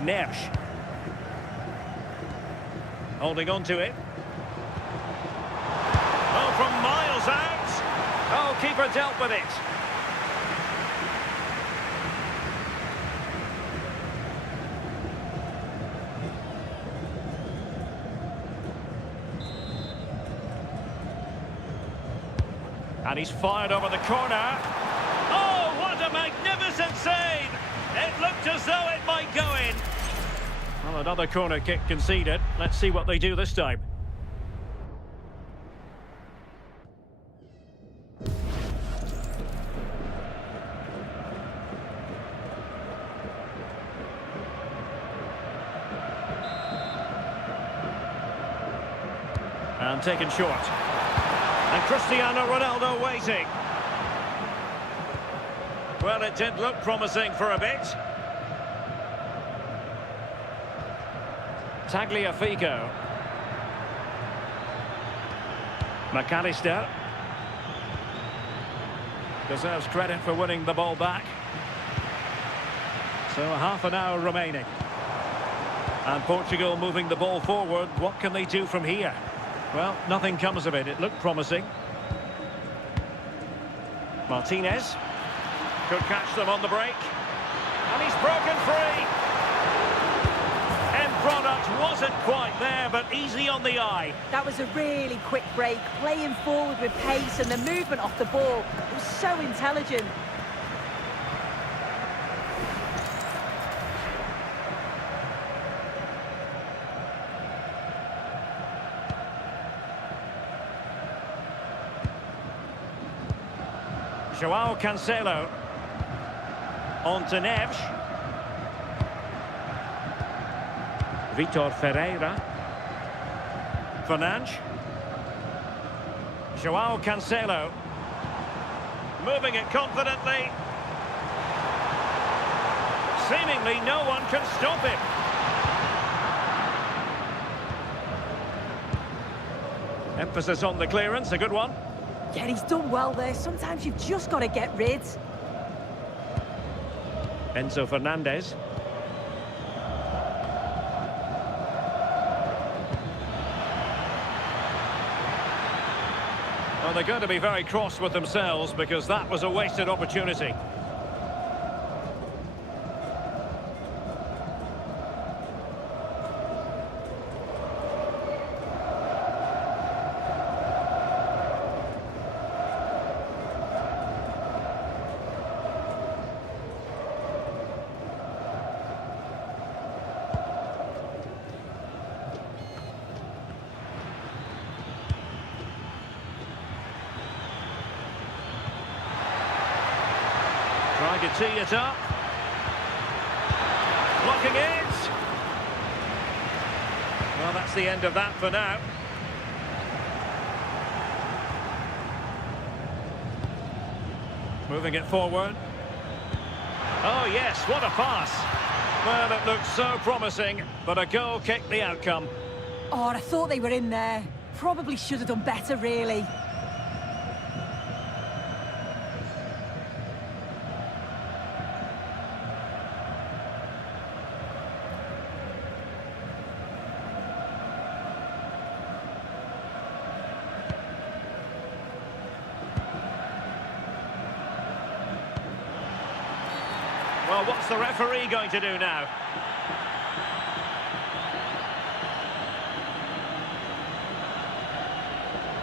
Neves. Holding on to it. Oh, from miles out. Oh, keeper dealt with it. And he's fired over the corner. Oh, what a magnificent save! It looked as though it might go in. Well, another corner kick conceded. Let's see what they do this time. And taken short. And Cristiano Ronaldo waiting. Well, it did look promising for a bit. Tagliafico. McAllister. Deserves credit for winning the ball back. So half an hour remaining. And Portugal moving the ball forward. What can they do from here? Well, nothing comes of it. It looked promising. Martinez. Could catch them on the break. And he's broken free. End product wasn't quite there, but easy on the eye. That was a really quick break, playing forward with pace, and the movement off the ball was so intelligent. João Cancelo. On to Neves. Vitor Ferreira. Fernandes. João Cancelo. Moving it confidently. Seemingly no one can stop him. Emphasis on the clearance, a good one. Yeah, he's done well there. Sometimes you've just got to get rid. Enzo Fernandez. Well, they're going to be very cross with themselves because that was a wasted opportunity. Trying to tee it up. Blocking it. Well, that's the end of that for now. Moving it forward. Oh, yes, what a pass. Well, it looked so promising, but a goal kicked the outcome. Oh, I thought they were in there. Probably should have done better, really. Well, what's the referee going to do now?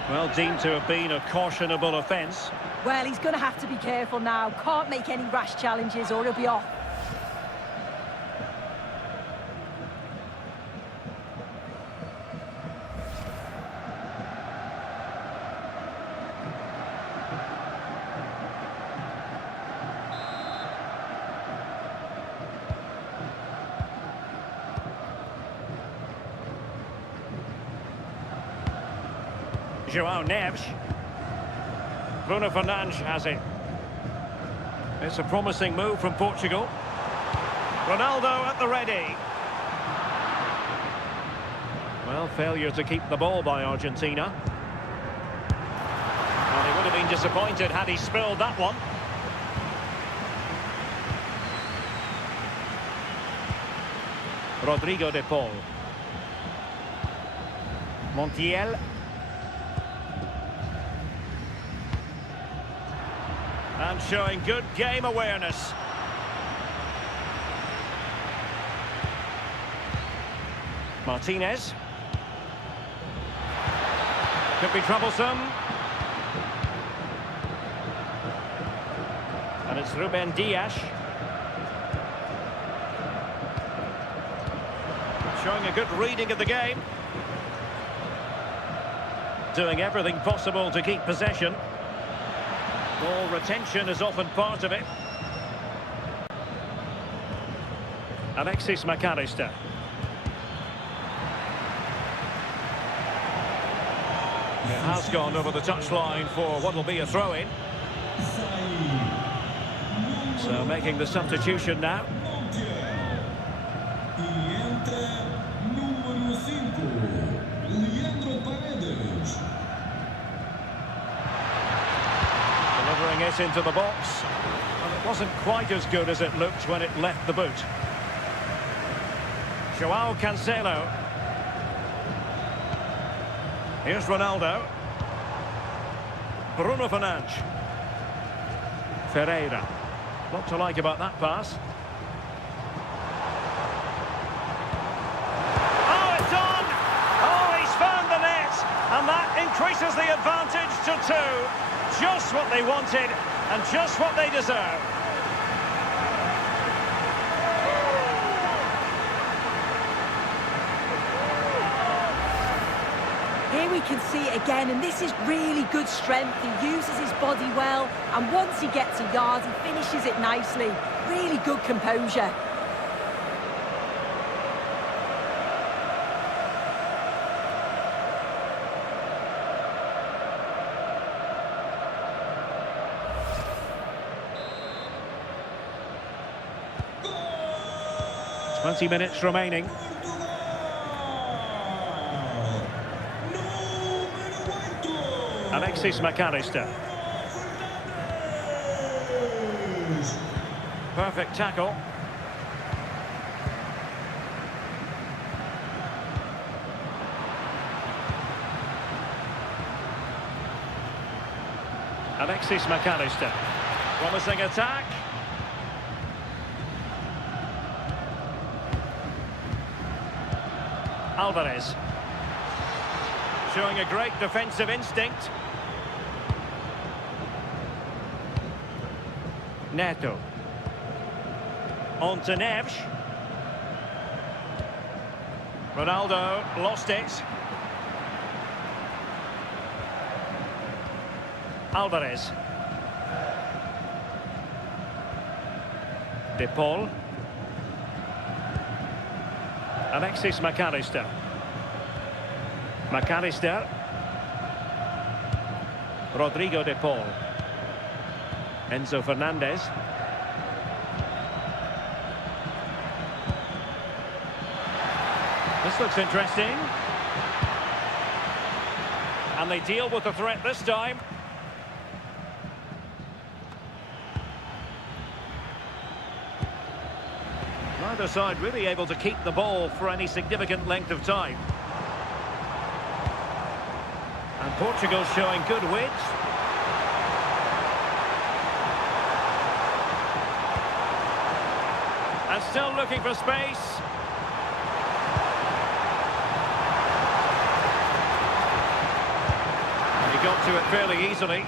Well, deemed to have been a cautionable offence. Well, he's going to have to be careful now. Can't make any rash challenges or he'll be off. João Neves. Bruno Fernandes has it. It's a promising move from Portugal. Ronaldo at the ready. Well, failure to keep the ball by Argentina. Well, he would have been disappointed had he spilled that one. Rodrigo de Paul. Montiel. And showing good game awareness. Martinez. Could be troublesome. And it's Ruben Dias. Showing a good reading of the game. Doing everything possible to keep possession. Ball retention is often part of it. Alexis McAllister. It has gone over the touchline for what will be a throw-in. So making the substitution now. Delivering it into the box. And it wasn't quite as good as it looked when it left the boot. João Cancelo. Here's Ronaldo. Bruno Fernandes. Ferreira. What to like about that pass? Oh, it's on! Oh, he's found the net! And that increases the advantage to 2. Just what they wanted, and just what they deserve. Here we can see it again, and this is really good strength. He uses his body well, and once he gets a yard, he finishes it nicely. Really good composure. It's 20 minutes remaining. Alexis McAllister. Perfect tackle. Alexis McAllister. Promising attack. Alvarez. Showing a great defensive instinct. Neto. On to Neves. Ronaldo lost it. Alvarez. De Paul. Alexis McAllister. McAllister. Rodrigo de Paul. Enzo Fernandez. This looks interesting. And they deal with the threat this time. Neither side really able to keep the ball for any significant length of time. And Portugal showing good width. And still looking for space. And he got to it fairly easily.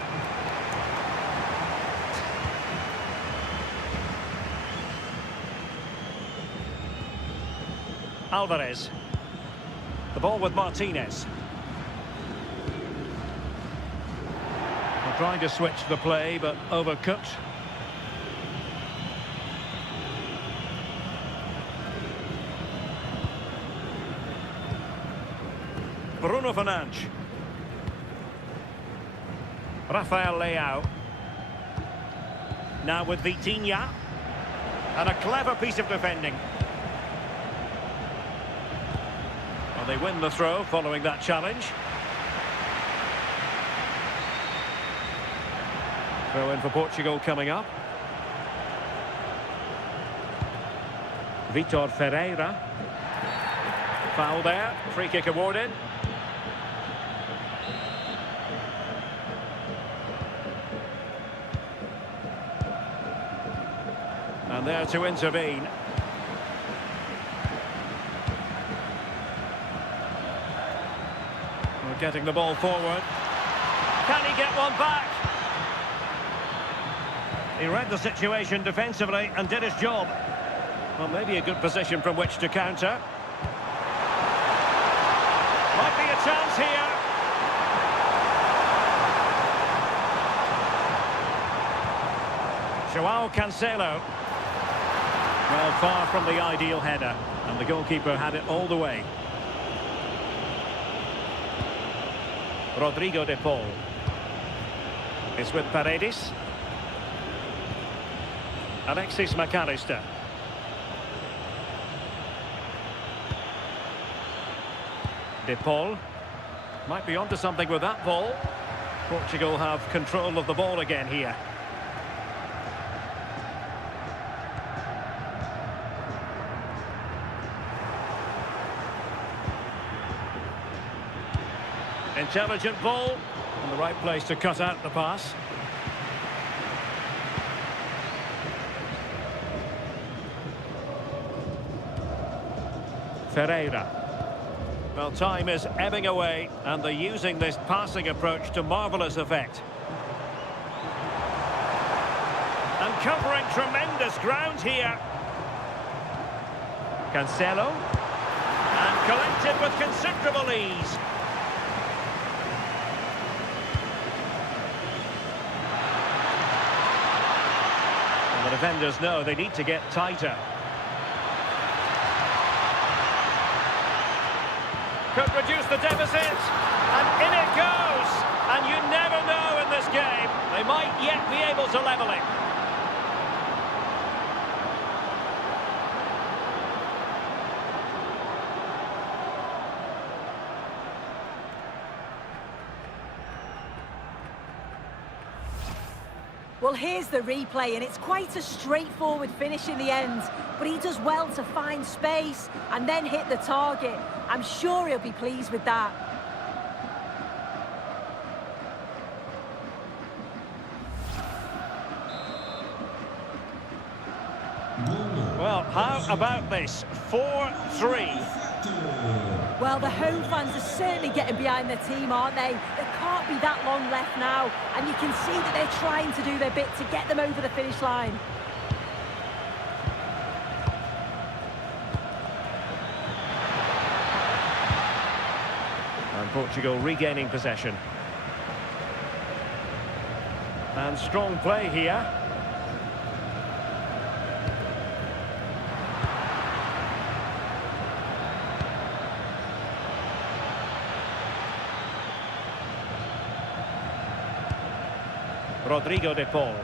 Alvarez. The ball with Martinez. They're trying to switch the play, but overcooked. Bruno Fernandes. Rafael Leao. Now with Vitinha. And a clever piece of defending. Well, they win the throw following that challenge. Throw in for Portugal coming up. Vitor Ferreira. Foul there. Free kick awarded. And there to intervene. We're getting the ball forward. Can he get one back? He read the situation defensively and did his job. Well, maybe a good position from which to counter. Might be a chance here. João Cancelo. Well, far from the ideal header. And the goalkeeper had it all the way. Rodrigo de Paul. It's with Paredes. Alexis McAllister. De Paul. Might be onto something with that ball. Portugal have control of the ball again here. Intelligent ball. In the right place to cut out the pass. Ferreira. Well, time is ebbing away, and they're using this passing approach to marvellous effect. And covering tremendous ground here. Cancelo. And collected with considerable ease. And the defenders know they need to get tighter. Could reduce the deficit, and in it goes. And you never know in this game. They might yet be able to level it. Well, here's the replay, and it's quite a straightforward finish in the end. But he does well to find space and then hit the target. I'm sure he'll be pleased with that. Well, how about this? 4-3. Well, the home fans are certainly getting behind their team, aren't they? There can't be that long left now. And you can see that they're trying to do their bit to get them over the finish line. And Portugal regaining possession. And strong play here. Rodrigo de Paul.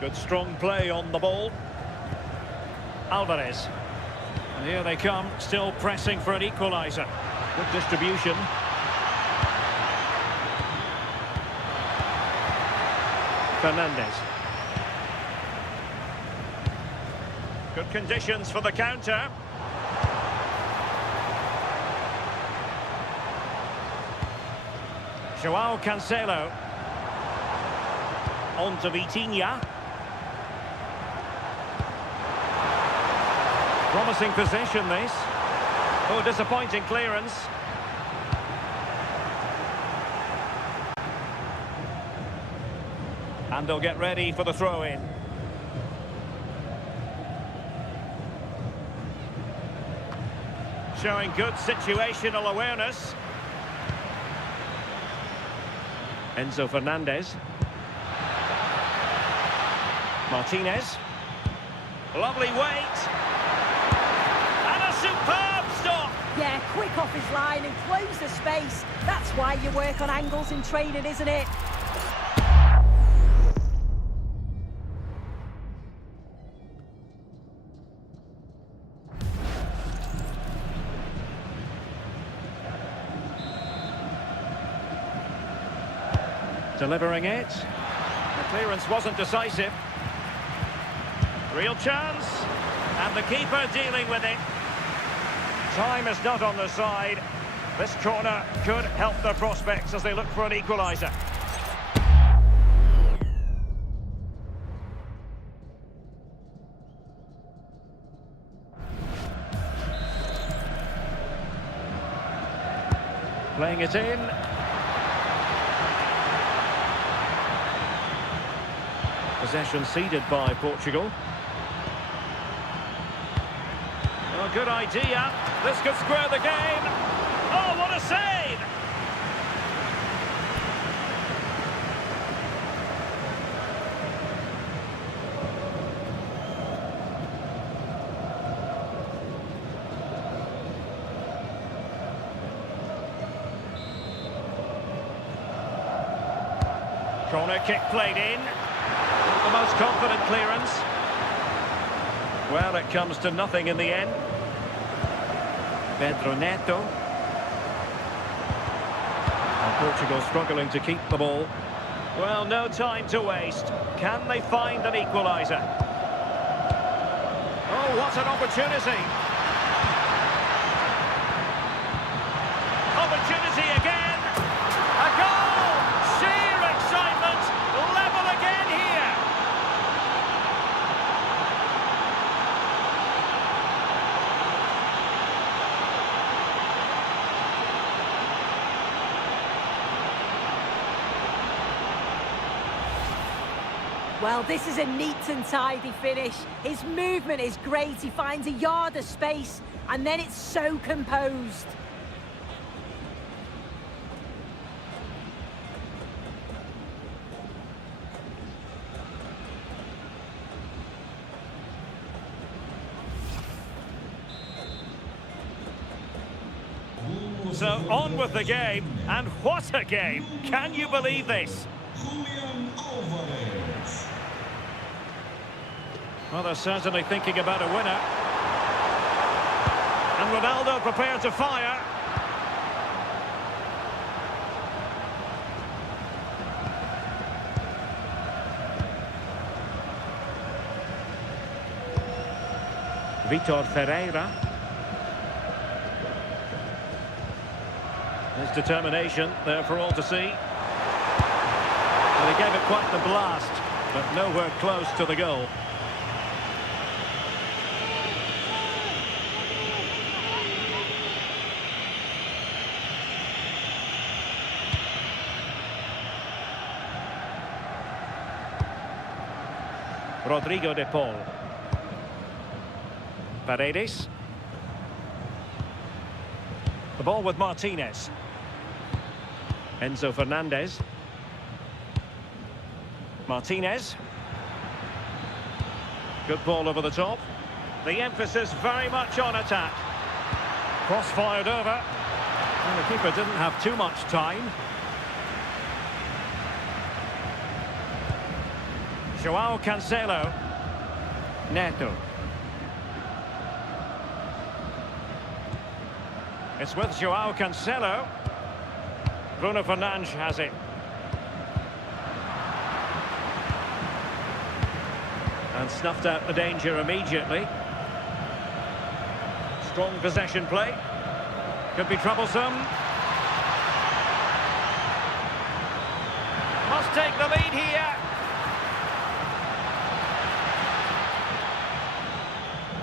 Good strong play on the ball. Alvarez. And here they come, still pressing for an equaliser. Good distribution. Fernandes. Good conditions for the counter. João Cancelo. On to Vitinha. Promising possession, this. Oh, disappointing clearance. And they'll get ready for the throw-in. Showing good situational awareness. Enzo Fernandez. Martinez. Lovely weight. And a superb stop. Yeah, quick back off his line and close the space. That's why you work on angles in training, isn't it? Delivering it. The clearance wasn't decisive. Real chance. And the keeper dealing with it. Time is not on the side. This corner could help their prospects as they look for an equaliser. Playing it in. Possession ceded by Portugal. Oh, good idea. This could square the game. Oh, what a save! Corner kick played in. The most confident clearance. Well, it comes to nothing in the end. Pedro Neto. And Portugal struggling to keep the ball. Well, no time to waste. Can they find an equaliser? Oh, what an opportunity. Opportunity again. A goal! Sheer excitement. Level again here. Well, this is a neat and tidy finish. His movement is great. He finds a yard of space, and then it's so composed. So on with the game, and what a game! Can you believe this? Julian Alvarez. Well, they're certainly thinking about a winner. And Ronaldo prepared to fire. Vitor Ferreira. His determination there for all to see. And he gave it quite the blast, but nowhere close to the goal. Rodrigo de Paul. Paredes. The ball with Martinez. Enzo Fernandez. Martinez. Good ball over the top. The emphasis very much on attack. Cross fired over. And the keeper didn't have too much time. João Cancelo. Neto. It's with João Cancelo. Bruno Fernandes has it. And snuffed out the danger immediately. Strong possession play. Could be troublesome. Must take the lead here.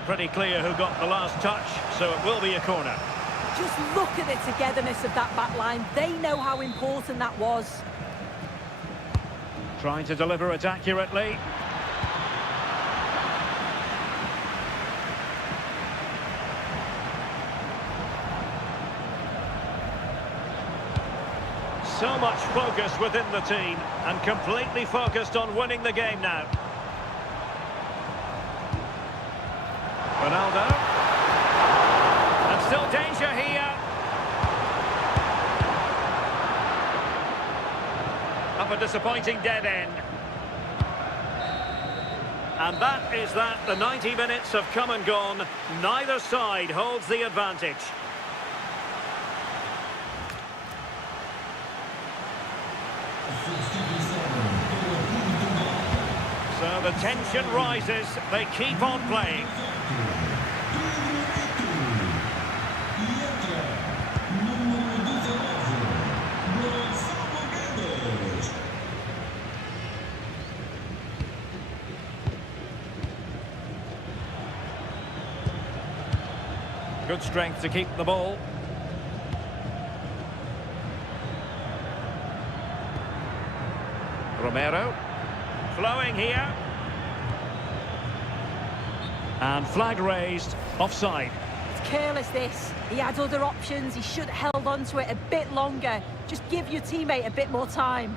Pretty clear who got the last touch, so it will be a corner. Just look at the togetherness of that back line. They know how important that was. Trying to deliver it accurately. So much focus within the team, and completely focused on winning the game now. Ronaldo. And still danger here. disappointing dead end. And that is that. The 90 minutes have come and gone. Neither side holds the advantage. So the tension rises. They keep on playing. Good strength to keep the ball. Romero. Flowing here. And flag raised. Offside. It's careless, this. He had other options. He should have held on to it a bit longer. Just give your teammate a bit more time.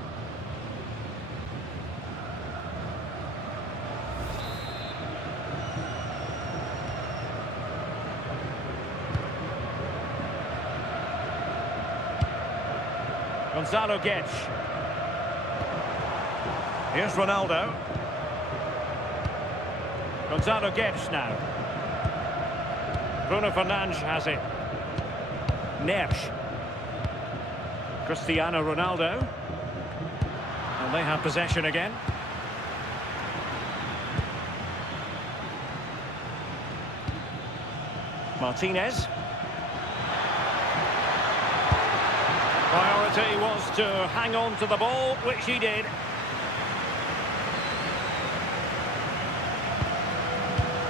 Gonzalo Guedes. Here's Ronaldo. Gonzalo Guedes now. Bruno Fernandes has it. Neves. Cristiano Ronaldo. And they have possession again. Martinez. Priority was to hang on to the ball, which he did.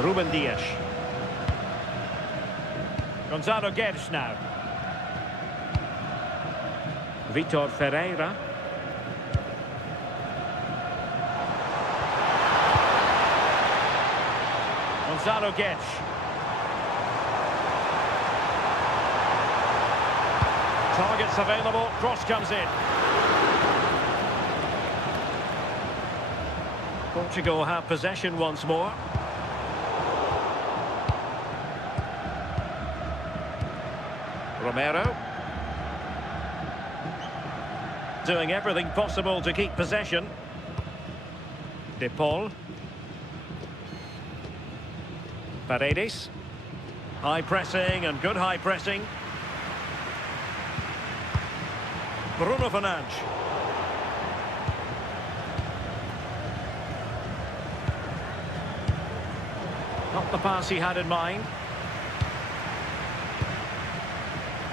Ruben Dias. Gonzalo Guedes now. Vitor Ferreira. Gonzalo Guedes. Targets available, cross comes in. Portugal have possession once more. Romero. Doing everything possible to keep possession. De Paul. Paredes. High pressing and good high pressing. Bruno Fernandes. Not the pass he had in mind.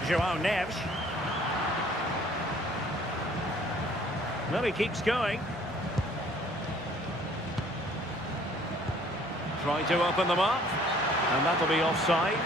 João Neves. Well, he keeps going. Trying to open them up. And that'll be offside.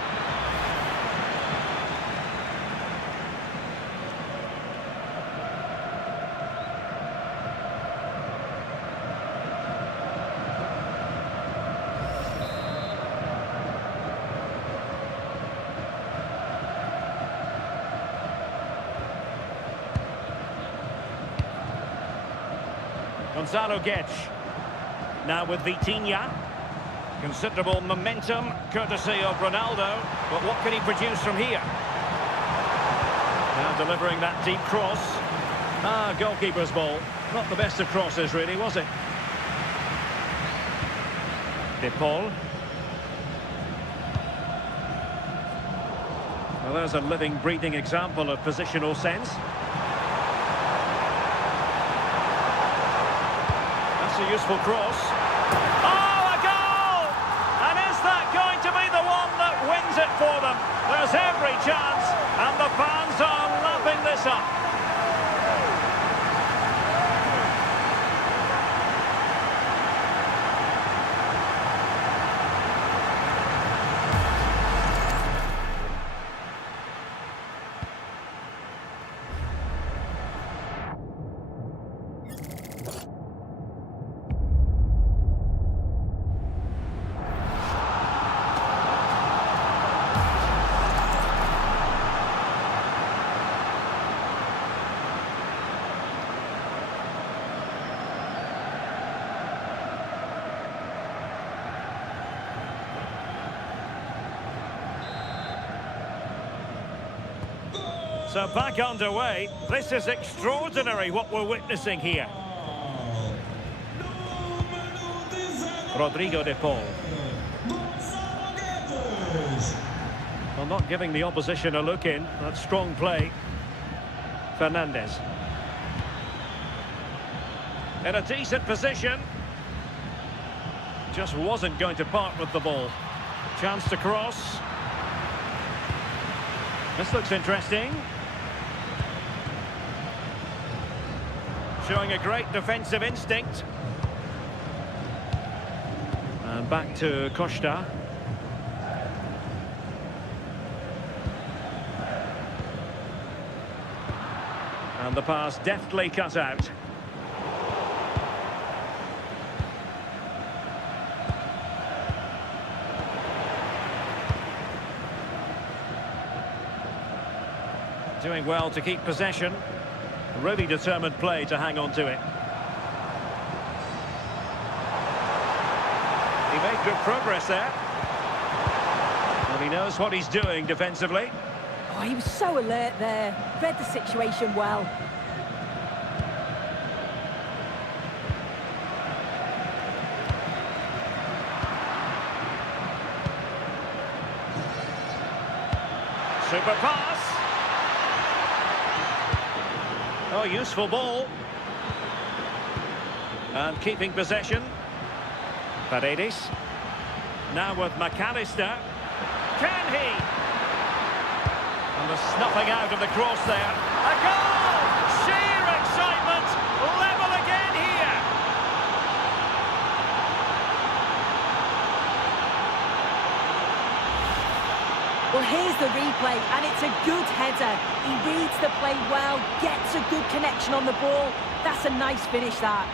Gonzalo Guedes. Now with Vitinha. Considerable momentum, courtesy of Ronaldo. But what can he produce from here? Now delivering that deep cross. Goalkeeper's ball. Not the best of crosses, really, was it? De Paul. Well, there's a living, breathing example of positional sense. A useful cross. Oh, a goal! And is that going to be the one that wins it for them? There's every chance, and the fans are lapping this up. So back underway. This is extraordinary what we're witnessing here. Rodrigo de Paul. Well, not giving the opposition a look in. That's strong play. Fernandez. In a decent position. Just wasn't going to part with the ball. Chance to cross. This looks interesting. Showing a great defensive instinct. And back to Costa. And the pass deftly cut out. Doing well to keep possession. Really determined play to hang on to it. He made good progress there. Well, he knows what he's doing defensively. Oh, he was so alert there. Read the situation well. Super pass. Oh, useful ball. And keeping possession. Paredes. Now with McAllister. Can he? And the snuffing out of the cross there. A goal! Sheer excitement! Level again here! Well, here's the replay, and it's a good header. He reads the play well, gets a good connection on the ball. That's a nice finish, that.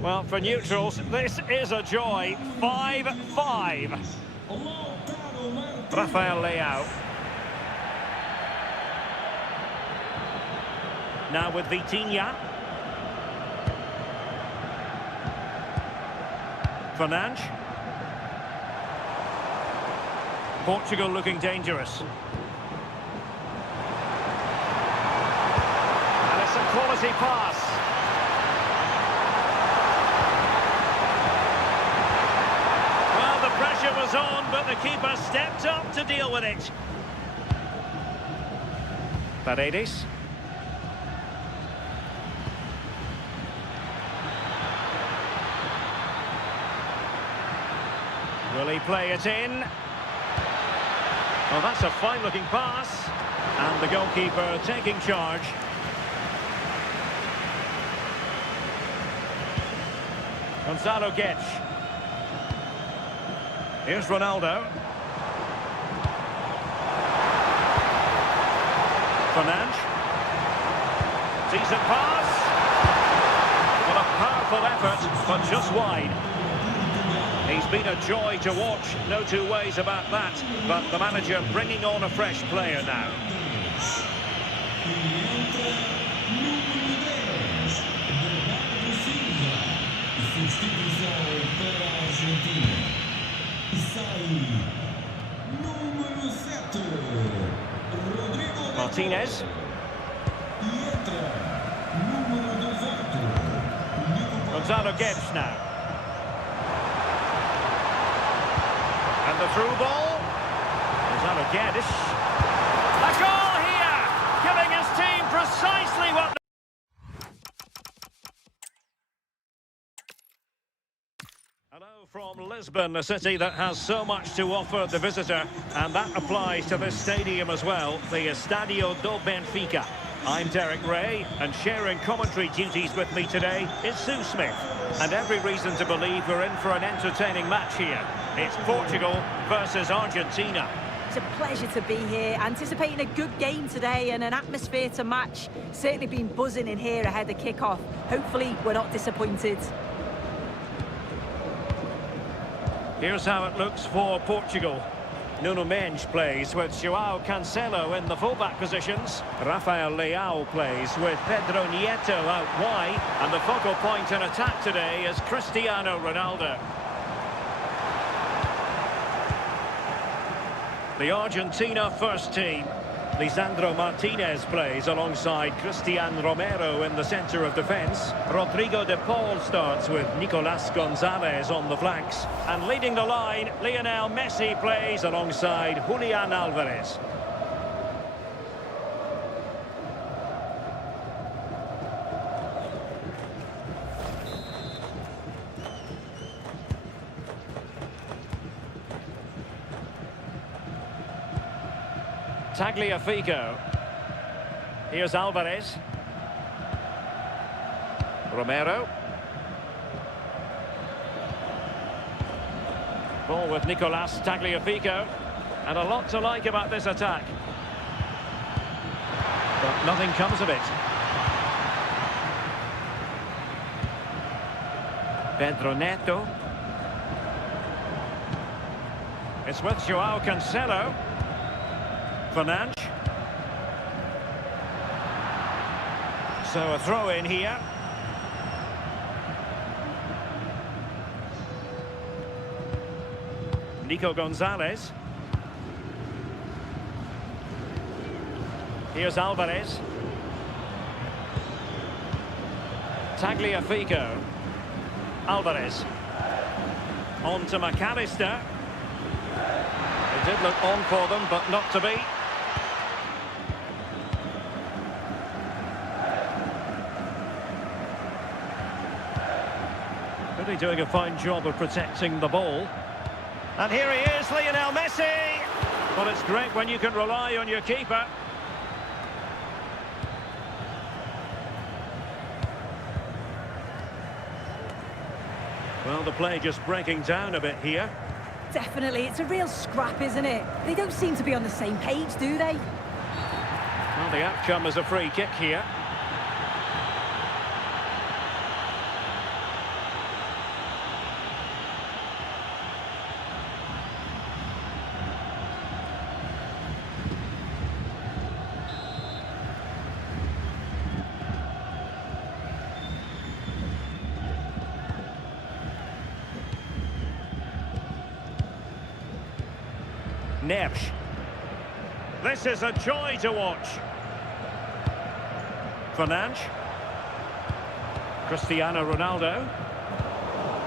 Well, for neutrals, this is a joy. 5-5. Rafael Leao. Now with Vitinha. Fernandes. Portugal looking dangerous. And it's a quality pass. Pressure was on, but the keeper stepped up to deal with it. Paredes. Will he play it in? Well, that's a fine-looking pass. And the goalkeeper taking charge. Gonzalo Guedes. Here's Ronaldo. Fernandes. Decent pass. Well, a powerful effort, but just wide. He's been a joy to watch, no two ways about that. But the manager bringing on a fresh player now. Martinez. Gonzalo Guedes now. And the through ball. Gonzalo Guedes. A goal here! Giving his team precisely what... Hello from Lisbon, a city that has so much to offer the visitor, and that applies to this stadium as well, the Estádio do Benfica. I'm Derek Ray, and sharing commentary duties with me today is Sue Smith. And every reason to believe we're in for an entertaining match here. It's Portugal versus Argentina. It's a pleasure to be here, anticipating a good game today and an atmosphere to match. Certainly been buzzing in here ahead of kick-off. Hopefully we're not disappointed. Here's how it looks for Portugal. Nuno Mendes plays with Joao Cancelo in the fullback positions. Rafael Leao plays with Pedro Nieto out wide. And the focal point in attack today is Cristiano Ronaldo. The Argentina first team. Lisandro Martinez plays alongside Christian Romero in the centre of defence. Rodrigo de Paul starts with Nicolas Gonzalez on the flanks. And leading the line, Lionel Messi plays alongside Julian Alvarez. Tagliafico. Here's Alvarez. Romero. Ball with Nicolas Tagliafico. And a lot to like about this attack. But nothing comes of it. Pedro Neto. It's with Joao Cancelo. Fernandes. So a throw in here. Nico Gonzalez. Here's Alvarez. Tagliafico. Alvarez. On to McAllister. It did look on for them, but not to be. Really doing a fine job of protecting the ball. And here he is, Lionel Messi! Well, it's great when you can rely on your keeper. Well, the play just breaking down a bit here. Definitely, it's a real scrap, isn't it? They don't seem to be on the same page, do they? Well, the outcome is a free kick here. Neves. This is a joy to watch. Fernandes. Cristiano Ronaldo.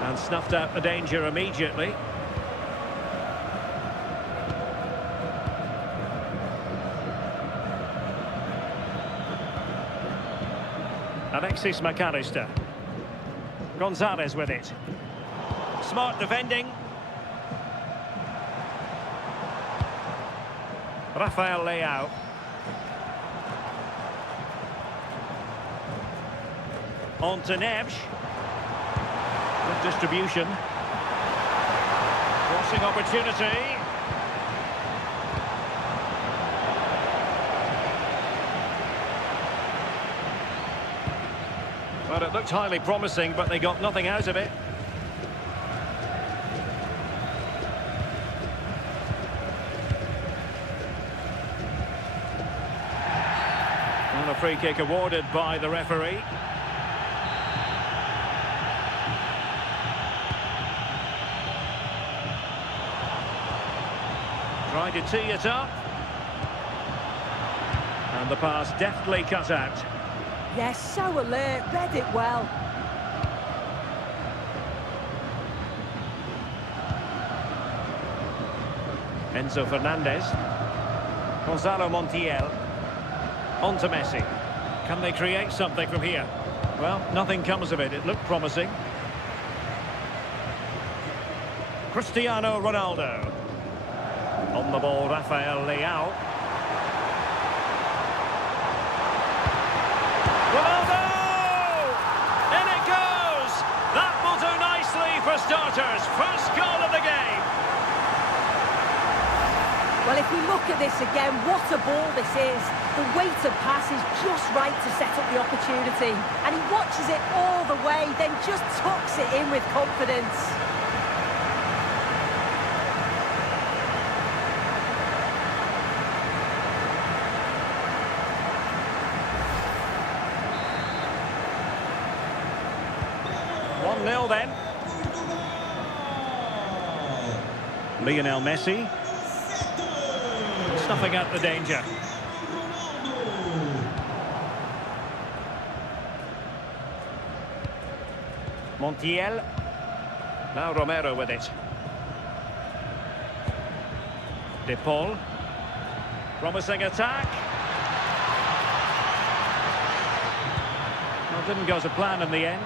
And snuffed out the danger immediately. Alexis McAllister. Gonzalez with it. Smart defending. Rafael Leao. On to Neves. Good distribution. Crossing opportunity. Well, it looked highly promising, but they got nothing out of it. And a free kick awarded by the referee. Tried to tee it up. And the pass deftly cut out. Yes, so alert, read it well. Enzo Fernandez. Gonzalo Montiel. On to Messi. Can they create something from here? Well, nothing comes of it. It looked promising. Cristiano Ronaldo. On the ball, Rafael Leao. Ronaldo! In it goes! That will do nicely for starters. First goal of the game. Well, if we look at this again, what a ball this is. The weight of pass is just right to set up the opportunity. And he watches it all the way, then just tucks it in with confidence. 1-0 then. Lionel Messi. Snuffing out the danger. Montiel. Now Romero with it. De Paul. Promising attack. Well, didn't go to plan in the end.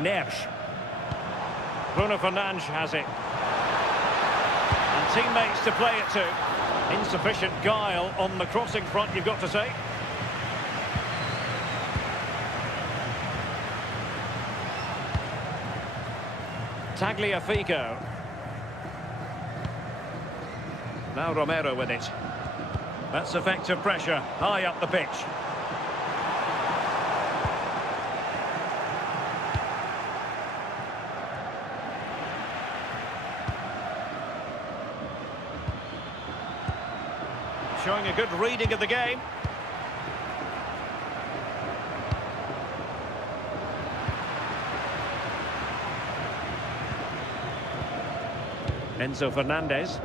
Neves. Bruno Fernandes has it. And teammates to play it to. Insufficient guile on the crossing front, you've got to say. Tagliafico. Now Romero with it. That's effective pressure, high up the pitch. Showing a good reading of the game. Enzo Fernandez.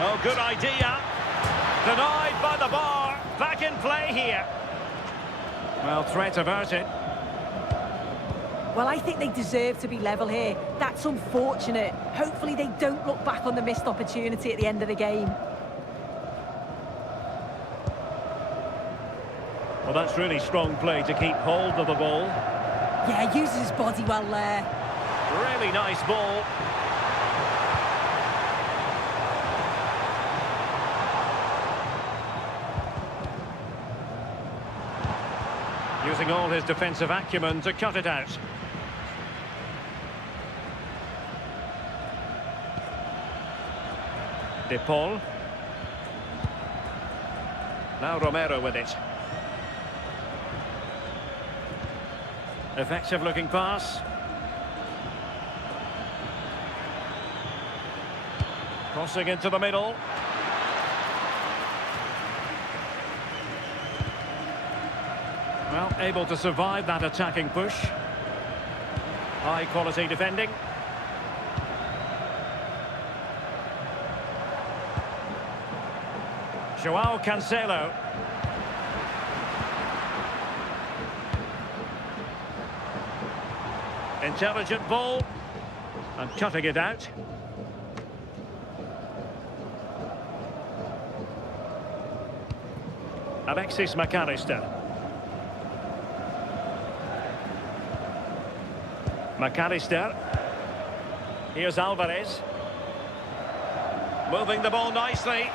Oh, good idea. Denied by the bar. Back in play here. Well, threat averted. Well, I think they deserve to be level here. That's unfortunate. Hopefully they don't look back on the missed opportunity at the end of the game. Well, that's really strong play to keep hold of the ball. Yeah, uses his body well there. Really nice ball. Using all his defensive acumen to cut it out. De Paul. Now Romero with it. Effective looking pass. Crossing into the middle. Well, able to survive that attacking push. High quality defending. João Cancelo. Intelligent ball. And cutting it out. Alexis McAllister. McAllister. Here's Alvarez. Moving the ball nicely.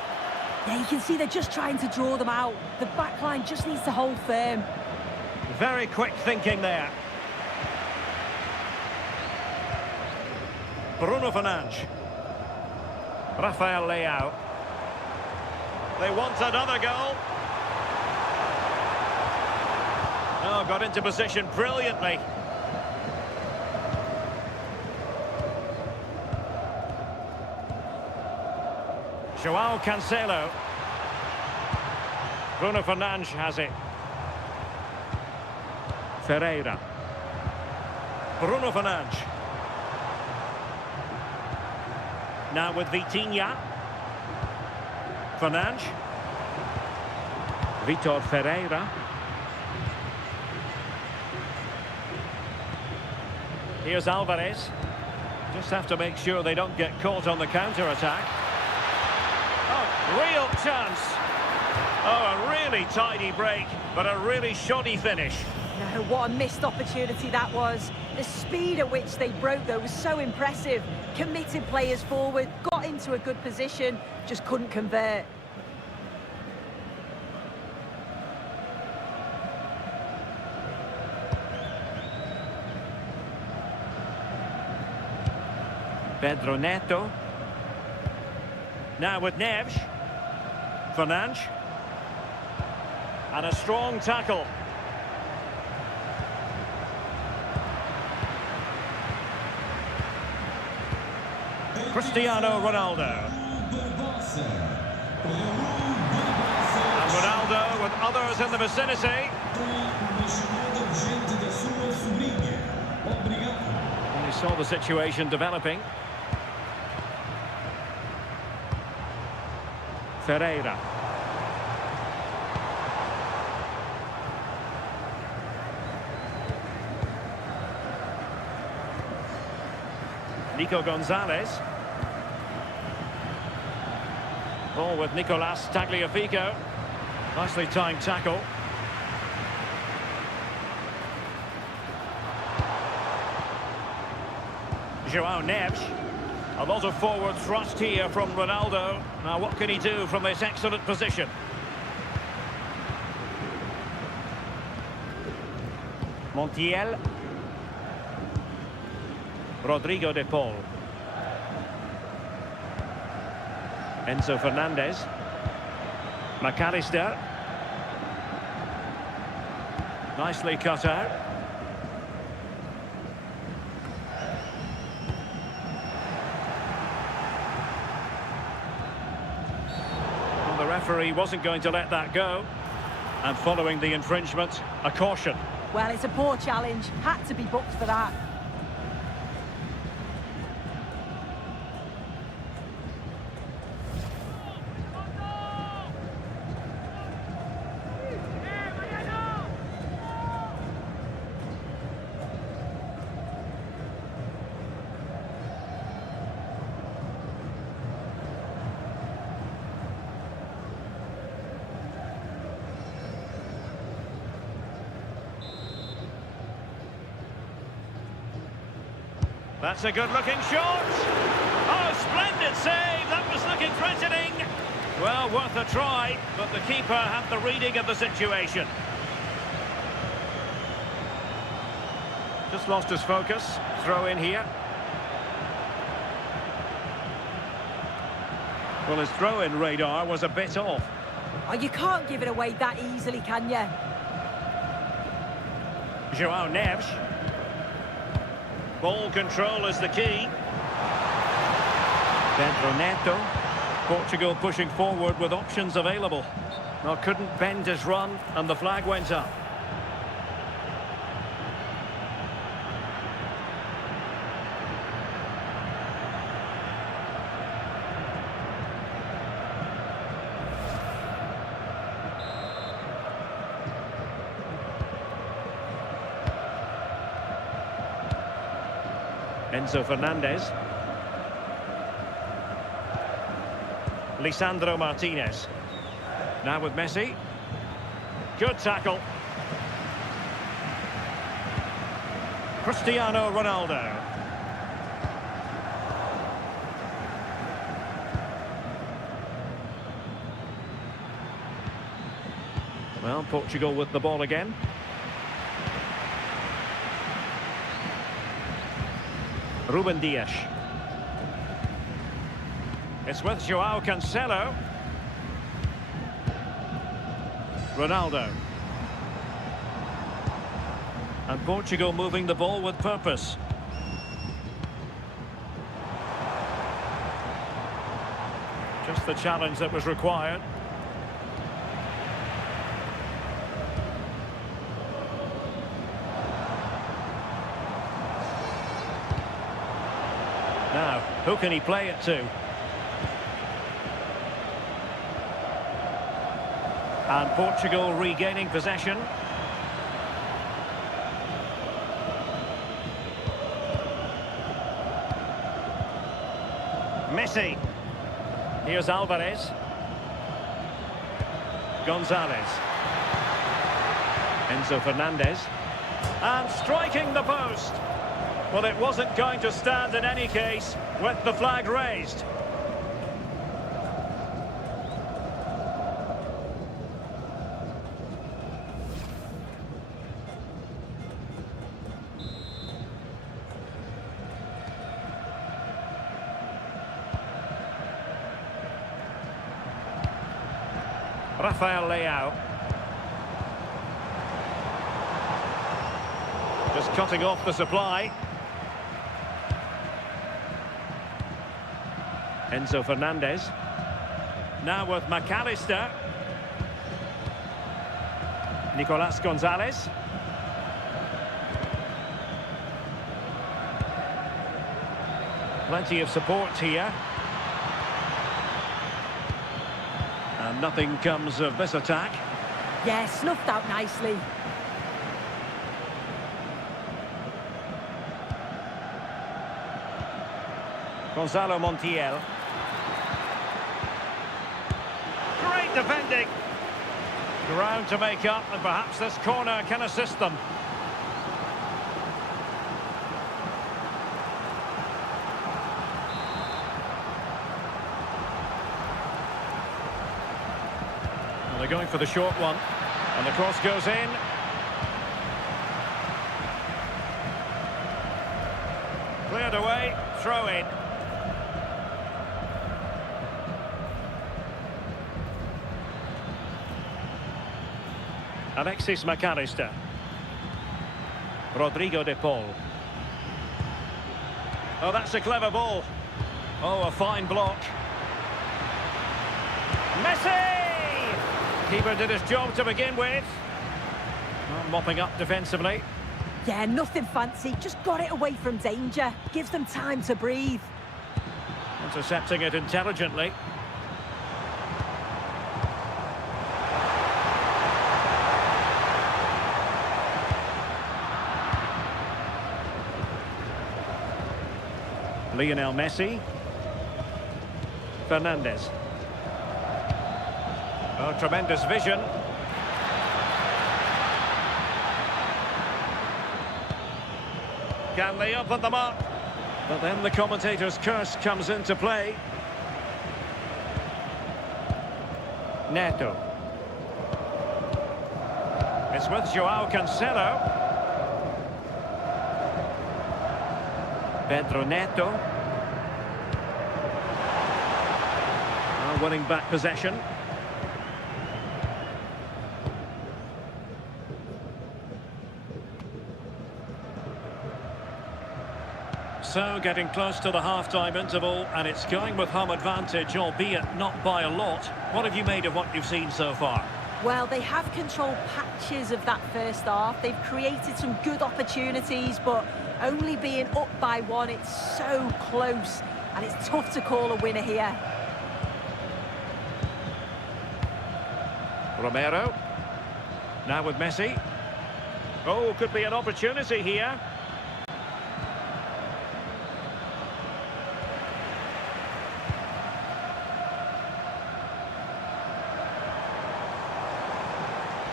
Yeah, you can see they're just trying to draw them out. The back line just needs to hold firm. Very quick thinking there. Bruno Fernandes. Rafael Leao. They want another goal. Oh, got into position brilliantly. João Cancelo. Bruno Fernandes has it. Ferreira. Bruno Fernandes. Now with Vitinha. Fernandes. Vitor Ferreira. Here's Alvarez. Just have to make sure they don't get caught on the counter-attack. Oh, real chance. Oh, a really tidy break, but a really shoddy finish. No, what a missed opportunity that was. The speed at which they broke, though, was so impressive. Committed players forward, got into a good position, just couldn't convert. Pedro Neto. Now with Neves. Fernandes. And a strong tackle. Cristiano Ronaldo. And Ronaldo with others in the vicinity. And he saw the situation developing. Ferreira. Nico Gonzalez. Ball with Nicolas Tagliafico. Nicely timed tackle. João Neves. A lot of forward thrust here from Ronaldo. Now what can he do from this excellent position? Montiel. Rodrigo de Paul. Enzo Fernandez. McAllister. Nicely cut out. Well, the referee wasn't going to let that go. And following the infringement, a caution. Well, it's a poor challenge. Had to be booked for that. That's a good-looking shot. Oh, splendid save. That was looking threatening. Well, worth a try, but the keeper had the reading of the situation. Just lost his focus. Throw in here. Well, his throw-in radar was a bit off. Oh, you can't give it away that easily, can you? João Neves. Ball control is the key. Pedro Neto. Portugal pushing forward with options available. Well, couldn't bend his run, and the flag went up. Enzo Fernandez. Lisandro Martinez. Now with Messi. Good tackle. Cristiano Ronaldo. Well, Portugal with the ball again. Ruben Dias. It's with João Cancelo. Ronaldo. And Portugal moving the ball with purpose. Just the challenge that was required. Now, who can he play it to? And Portugal regaining possession. Messi. Here's Alvarez. Gonzalez. Enzo Fernandez. And striking the post. Well, it wasn't going to stand in any case with the flag raised. Rafael Leao. Just cutting off the supply. Enzo Fernandez. Now with McAllister. Nicolas Gonzalez. Plenty of support here. And nothing comes of this attack. Yeah, snuffed out nicely. Gonzalo Montiel. Great defending. Ground to make up, and perhaps this corner can assist them. Well, they're going for the short one, and the cross goes in. Cleared away, throw in. Alexis McAllister. Rodrigo de Paul. Oh, that's a clever ball. Oh, a fine block. Messi! Keeper did his job to begin with. Well, mopping up defensively. Yeah, nothing fancy. Just got it away from danger. Gives them time to breathe. Intercepting it intelligently. Lionel Messi. Fernandez. Oh, tremendous vision. Can they open them up? But then the commentator's curse comes into play. Neto. It's with Joao Cancelo. Pedro Neto. Winning back possession. So getting close to the half-time interval, and it's going with home advantage, albeit not by a lot. What have you made of what you've seen so far? Well, they have controlled patches of that first half. They've created some good opportunities, but only being up by one, it's so close, and it's tough to call a winner here. Romero. Now with Messi. Oh, could be an opportunity here.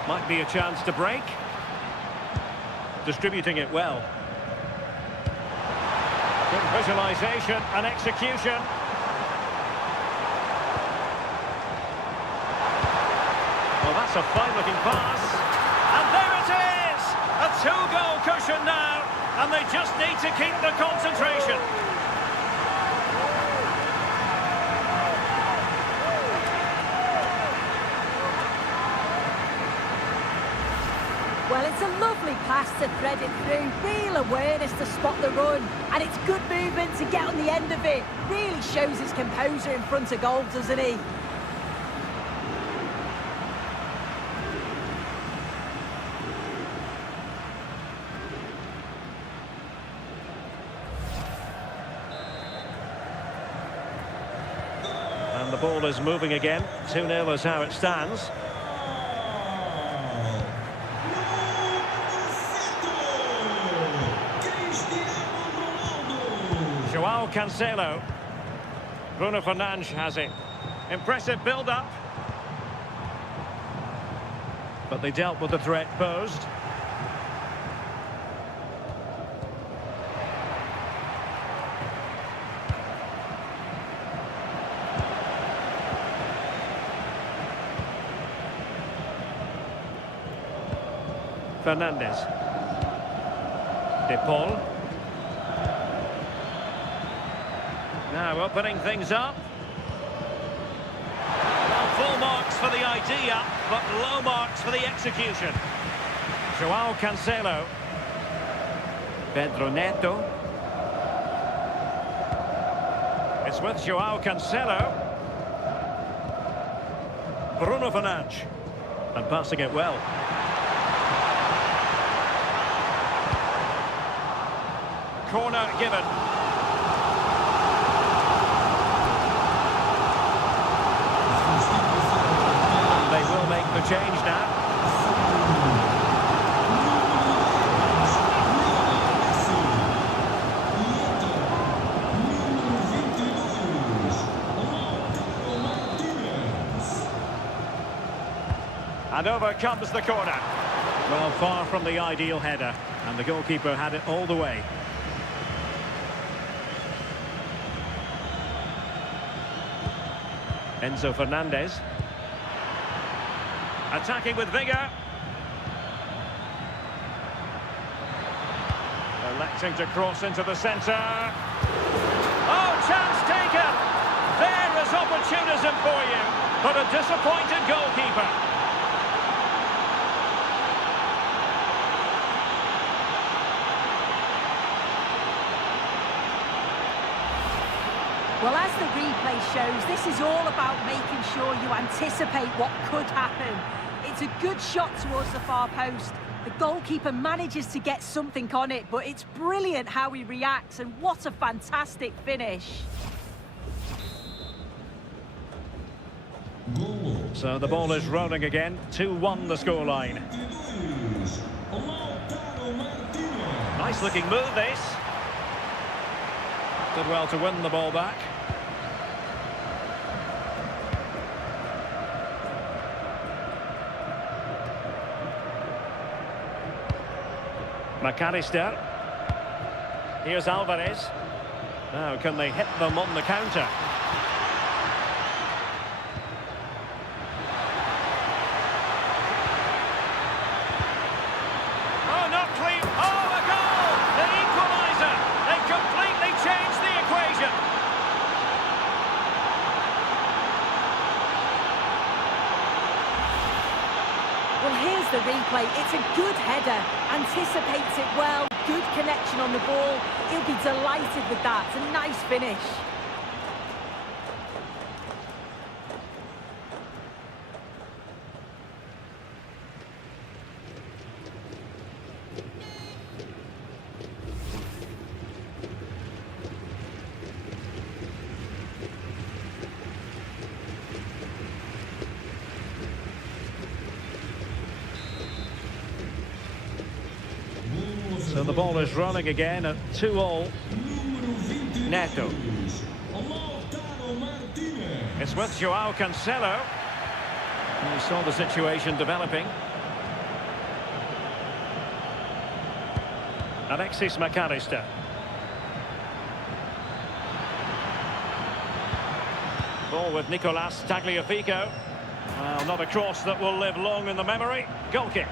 Might be a chance to break. Distributing it well. Good visualisation and execution. Well, that's a fine-looking pass. And there it is! A two-goal cushion now, and they just need to keep the concentration. Well, it's a lovely pass to thread it through. Real awareness to spot the run. And it's good movement to get on the end of it. Really shows his composure in front of goal, doesn't he? And the ball is moving again. 2-0 is how it stands. Joao Cancelo. Bruno Fernandes has it. Impressive build-up. But they dealt with the threat posed. Fernandez. De Paul. Now opening things up. Well, full marks for the idea, but low marks for the execution. Joao Cancelo. Pedro Neto. It's with Joao Cancelo. Bruno Fernandes. And passing it well. Corner given. And they will make the change now. And over comes the corner. Well, far from the ideal header. And the goalkeeper had it all the way. Enzo Fernandez. Attacking with vigour. Electing to cross into the centre. Oh, chance taken! There is opportunism for you. But a disappointed goalkeeper. Well, as the replay shows, this is all about making sure you anticipate what could happen. It's a good shot towards the far post. The goalkeeper manages to get something on it, but it's brilliant how he reacts, and what a fantastic finish. So the ball is rolling again. 2-1 the scoreline. Nice looking move, this. Did well to win the ball back. McAllister. Here's Alvarez. Now, can they hit them on the counter? Oh, not clean. Oh, a goal! The equaliser! They completely changed the equation. Well, here's the replay. It's a good header. Anticipates it well. Good connection on the ball. He'll be delighted with that. It's a nice finish. So the ball is rolling again at 2-2. Neto. It's with Joao Cancelo. We saw the situation developing. Alexis McAllister. Ball with Nicolas Tagliafico. Well, not a cross that will live long in the memory. Goal kick.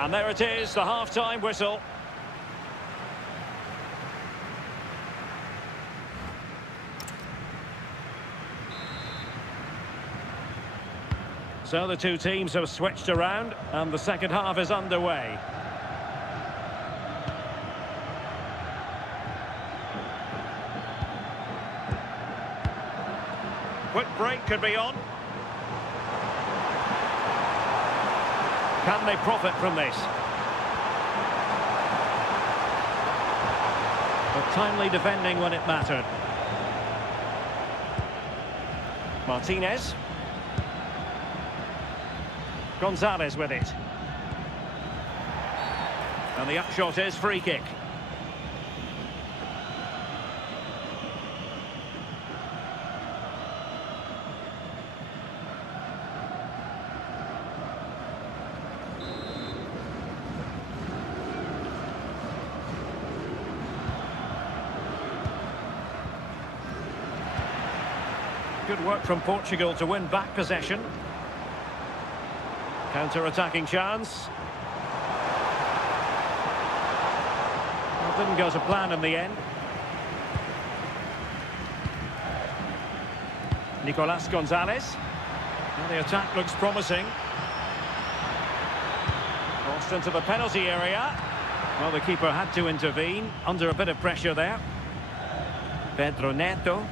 And there it is, the half-time whistle. So the two teams have switched around, and the second half is underway. Quick break could be on. Can they profit from this? But timely defending when it mattered. Martinez. Gonzalez with it. And the upshot is free kick. Good work from Portugal to win back possession. Counter-attacking chance. Well, Didn't go to plan in the end. Nicolas Gonzalez. Well, the attack looks promising. Crossed into the penalty area. Well, the keeper had to intervene, under a bit of pressure there. Pedro Neto.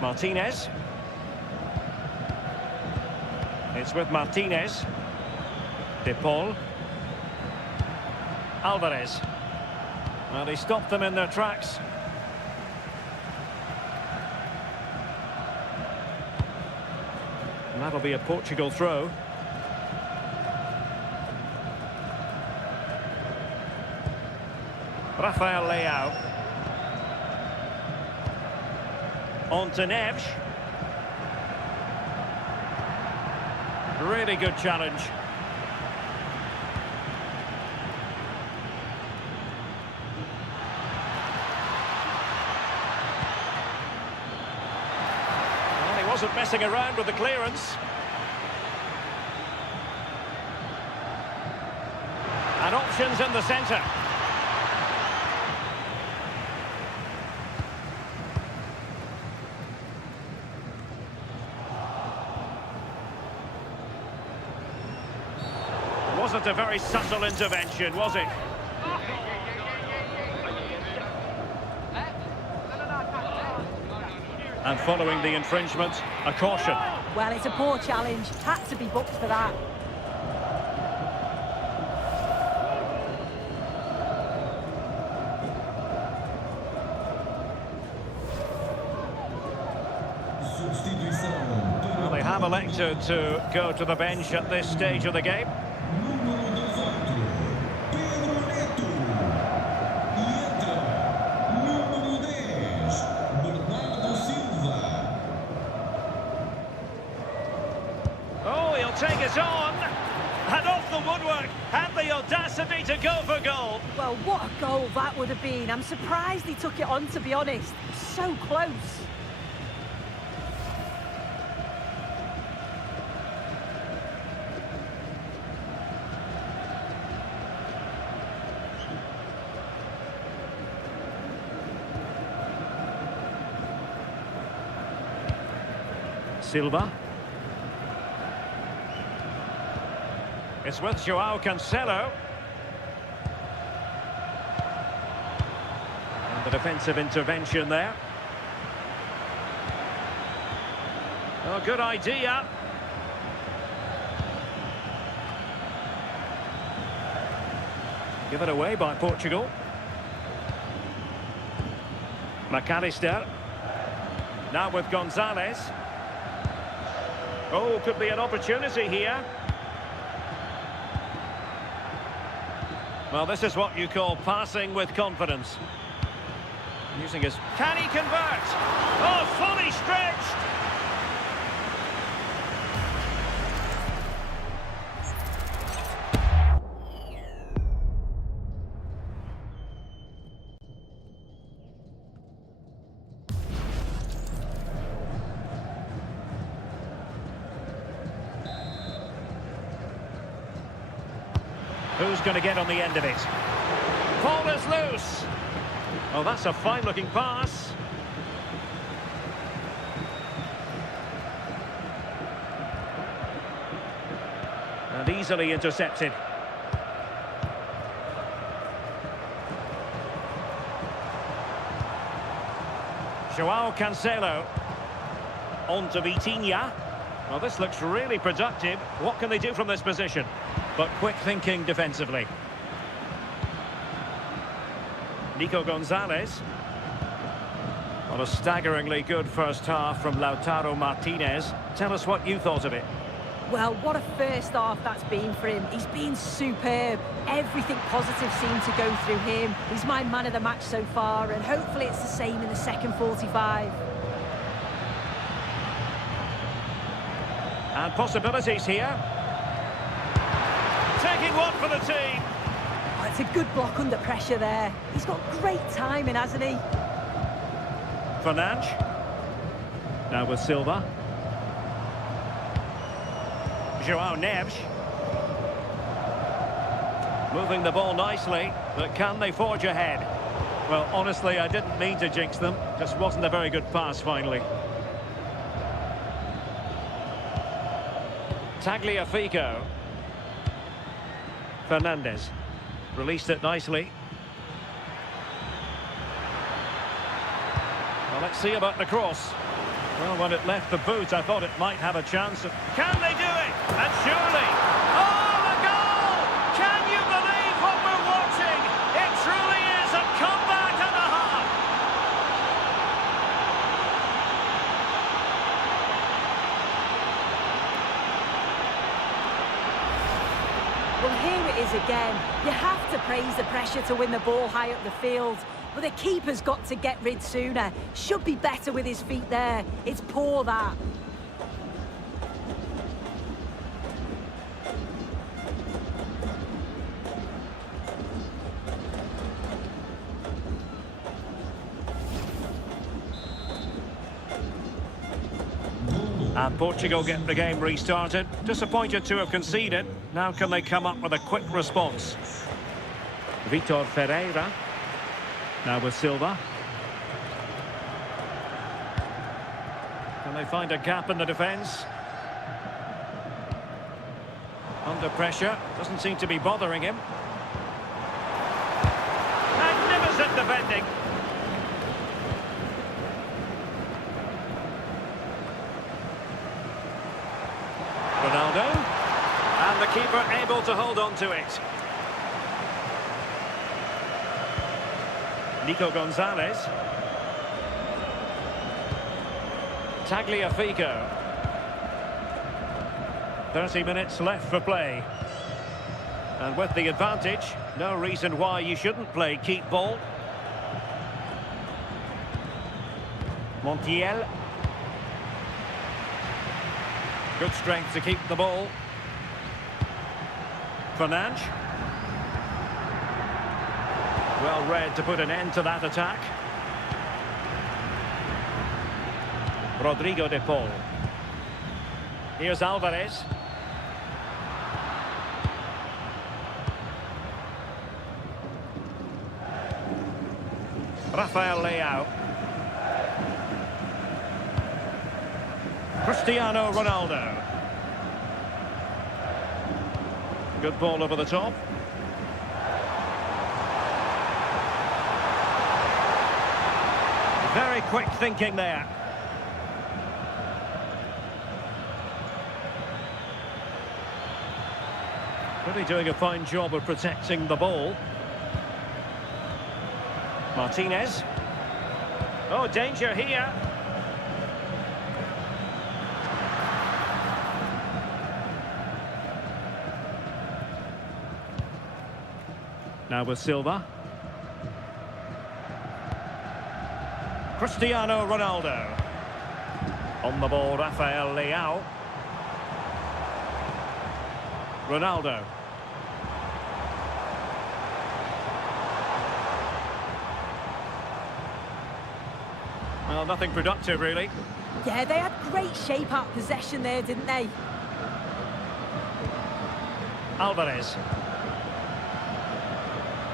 Martinez. It's with Martinez. De Paul. Alvarez. Well, they stopped them in their tracks. And that'll be a Portugal throw. Rafael Leao. On to Neves. Really good challenge. Well, he wasn't messing around with the clearance. And options in the centre. Wasn't a very subtle intervention, was it? And following the infringement, a caution. Well, it's a poor challenge. Had to be booked for that. Well, they have elected to go to the bench at this stage of the game. Take it on, and off the woodwork, had the audacity to go for goal. Well, what a goal that would have been. I'm surprised he took it on, to be honest. So close. Silva. It's with João Cancelo. And the defensive intervention there. Oh, good idea. Give it away by Portugal. McAllister. Now with Gonzalez. Oh, could be an opportunity here. Well, this is what you call passing with confidence. Using his... Can he convert? Oh, fully stretched! Who's going to get on the end of it? Ball is loose. Oh, that's a fine-looking pass. And easily intercepted. João Cancelo. On to Vitinha. Well, this looks really productive. What can they do from this position? But quick thinking defensively. Nico Gonzalez. Well, a staggeringly good first half from Lautaro Martinez. Tell us what you thought of it. Well, what a first half that's been for him. He's been superb. Everything positive seemed to go through him. He's my man of the match so far, and hopefully it's the same in the second 45. And possibilities here. Taking one for the team. Oh, it's a good block under pressure there. He's got great timing, hasn't he? Fernandes. Now with Silva. João Neves. Moving the ball nicely, but can they forge ahead? Well, honestly, I didn't mean to jinx them. Just wasn't a very good pass, finally. Tagliafico. Fernandes. Released it nicely. Well, let's see about the cross. Well, when it left the boot, I thought it might have a chance. Can they do it? And surely... Oh, a goal! Can you believe what we're watching? It truly is a comeback and a half. Well, here it is again. You have to praise the pressure to win the ball high up the field. But the keeper's got to get rid sooner. Should be better with his feet there. It's poor, that. And Portugal get the game restarted. Disappointed to have conceded. Now can they come up with a quick response? Vitor Ferreira. Now with Silva. Can they find a gap in the defence? Under pressure. Doesn't seem to be bothering him. Magnificent defending. Ronaldo. And the keeper able to hold on to it. Nico Gonzalez. Tagliafico. 30 minutes left for play. And with the advantage, no reason why you shouldn't play keep ball. Montiel. Good strength to keep the ball. Fernandes. Well read to put an end to that attack. Rodrigo de Paul. Here's Alvarez. Rafael Leao. Cristiano Ronaldo. Good ball over the top. Very quick thinking there. Really doing a fine job of protecting the ball. Martinez. Oh, danger here. Now with Silva. Cristiano Ronaldo. On the ball, Rafael Leao. Ronaldo. Well, nothing productive, really. Yeah, they had great shape out possession there, didn't they? Alvarez.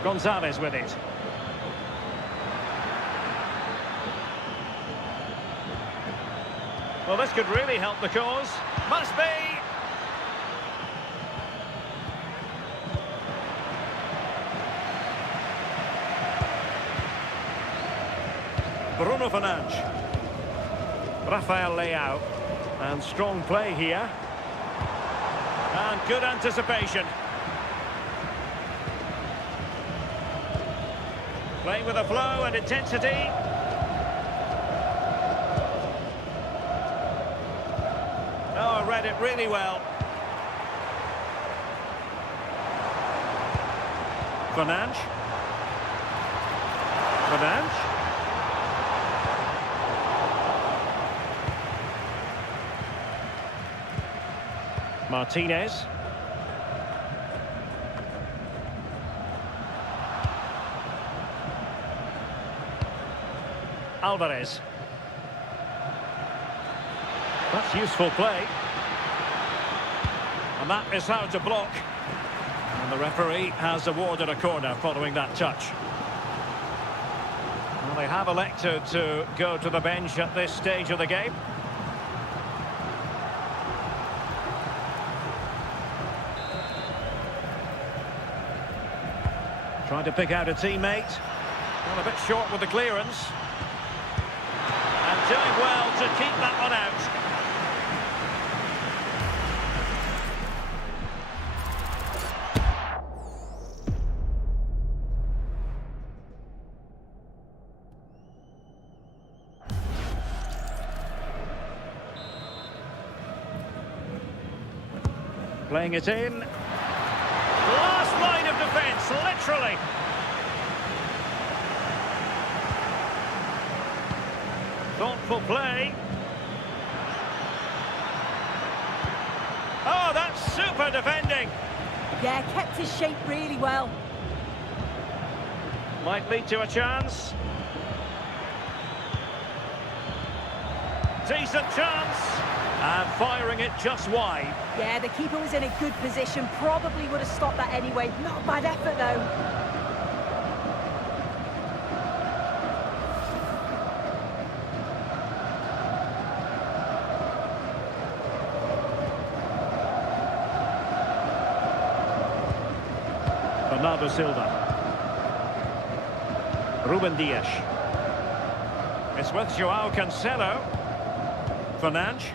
Gonzalez with it. Well, this could really help the cause. Must be! Bruno Fernandes. Rafael Leao. And strong play here. And good anticipation. Playing with a flow and intensity. Oh, read it really well. Fernandes. Fernandes. Martinez. Alvarez. That's useful play. And that is how to block. And the referee has awarded a corner following that touch. Well, they have elected to go to the bench at this stage of the game. Trying to pick out a teammate. Well, a bit short with the clearance. And doing well to keep that one out. Playing it in. Last line of defence, literally. Thoughtful play. Oh, that's super defending. Yeah, kept his shape really well. Might lead to a chance. Decent chance. And firing it just wide. Yeah, the keeper was in a good position. Probably would have stopped that anyway. Not a bad effort, though. Bernardo Silva. Ruben Dias. It's with João Cancelo. Fernandes.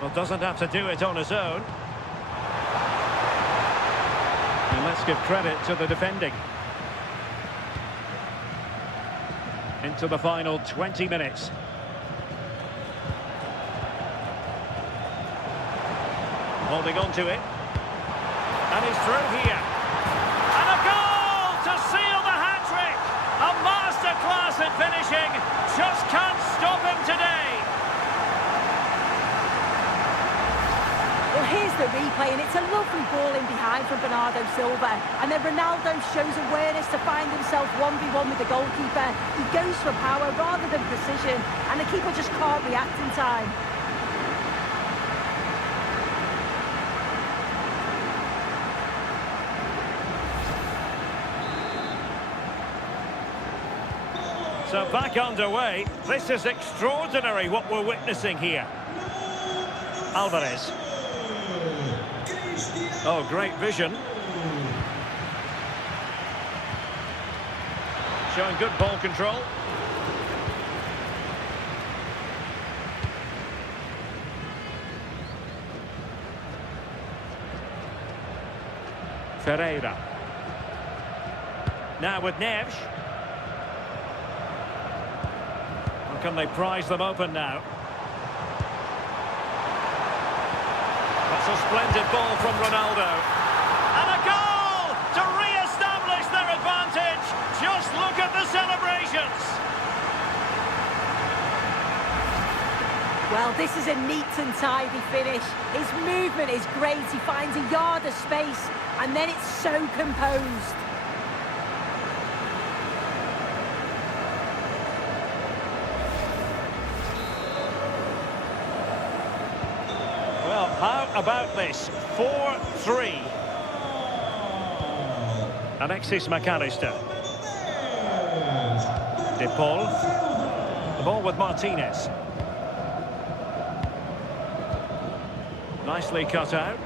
Well, doesn't have to do it on his own. And let's give credit to the defending. Into the final 20 minutes. Holding on to it. And he's through here. And a goal to seal the hat-trick! A masterclass at finishing. Just can't stop him today. Well, here's the replay, and it's a lovely ball in behind from Bernardo Silva. And then Ronaldo shows awareness to find himself 1v1 with the goalkeeper. He goes for power rather than precision, and the keeper just can't react in time. So back underway. This is extraordinary what we're witnessing here. Alvarez. Oh, great vision. Showing good ball control. Ferreira. Now with Neves. How can they prise them open now? That's a splendid ball from Ronaldo. And a goal to re-establish their advantage. Just look at the celebrations. Well, this is a neat and tidy finish. His movement is great. He finds a yard of space, and then it's so composed. Well, how about this? 4-3. Alexis McAllister. De Paul. The ball with Martinez. Nicely cut out.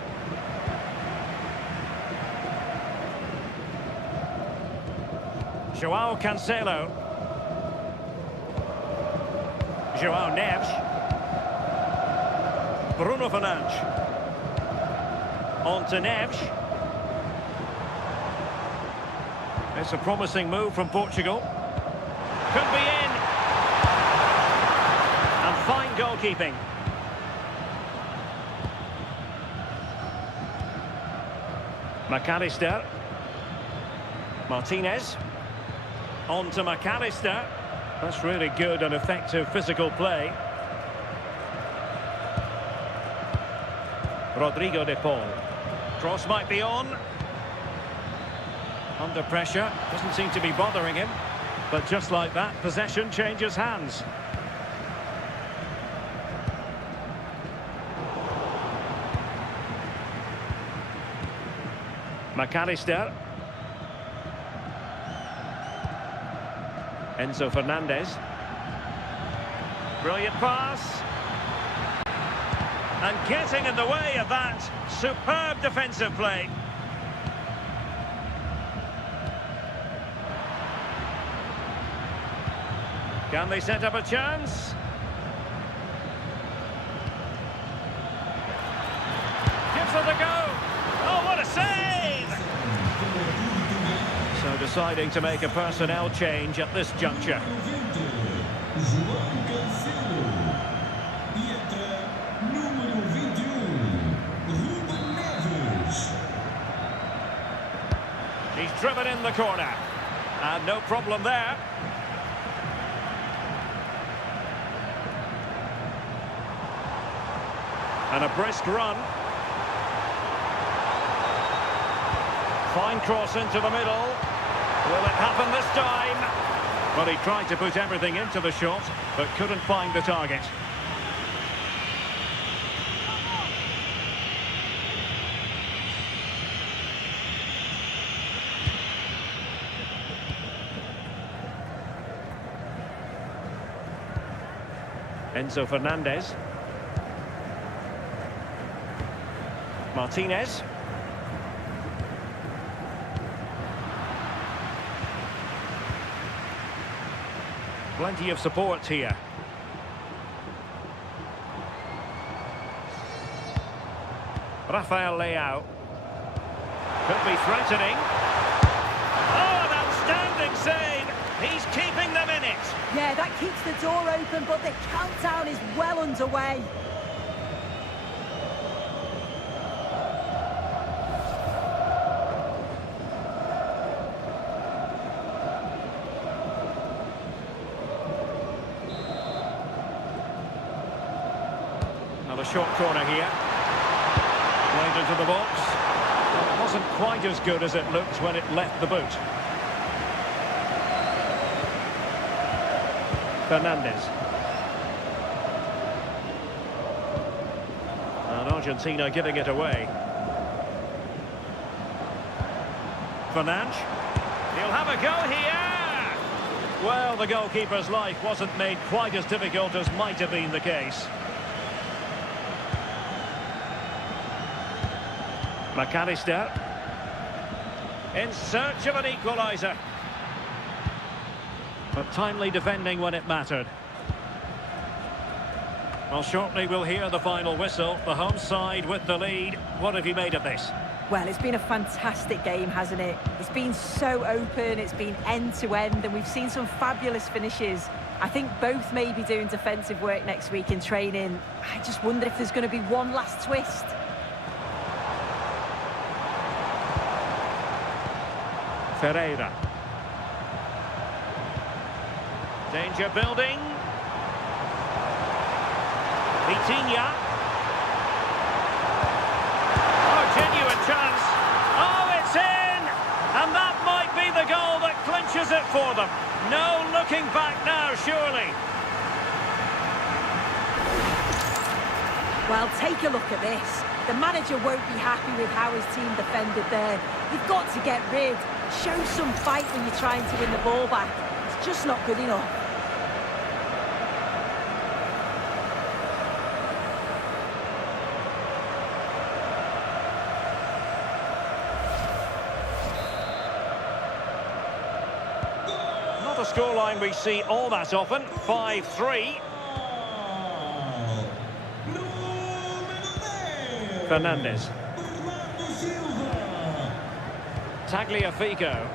João Cancelo. João Neves. Bruno Fernandes. On to Neves. It's a promising move from Portugal. Could be in. And fine goalkeeping. McAllister. Martinez. On to McAllister. That's really good and effective physical play. Rodrigo de Paul. Cross might be on. Under pressure. Doesn't seem to be bothering him. But just like that, possession changes hands. McAllister. Enzo Fernandez. Brilliant pass. And getting in the way of that. Superb defensive play. Can they set up a chance? Gives it a go. Oh, what a save! So deciding to make a personnel change at this juncture. He's driven in the corner. And no problem there. And a brisk run. Fine cross into the middle. Will it happen this time? Well, he tried to put everything into the shot, but couldn't find the target. Enzo Fernandez. Martinez. Plenty of support here. Rafael Leao. Could be threatening. Oh, an outstanding save. He's keeping them in it. Yeah, that keeps the door open, but the countdown is well underway. A short corner here. Played into the box. Well, it wasn't quite as good as it looked when it left the boot. Fernandez. And Argentina giving it away. Fernandes. He'll have a go here. Well, the goalkeeper's life wasn't made quite as difficult as might have been the case. McAllister in search of an equaliser, but timely defending when it mattered. Well, shortly we'll hear the final whistle. The home side with the lead. What have you made of this? Well, it's been a fantastic game, hasn't it? It's been so open, it's been end-to-end, and we've seen some fabulous finishes. I think both may be doing defensive work next week in training. I just wonder if there's going to be one last twist. Ferreira. Danger building. Vitinha. Oh, genuine chance. Oh, it's in! And that might be the goal that clinches it for them. No looking back now, surely. Well, take a look at this. The manager won't be happy with how his team defended there. You've got to get rid. Show some fight when you're trying to win the ball back. It's just not good enough. Not a scoreline we see all that often. 5-3. Fernandez. Tagliafico.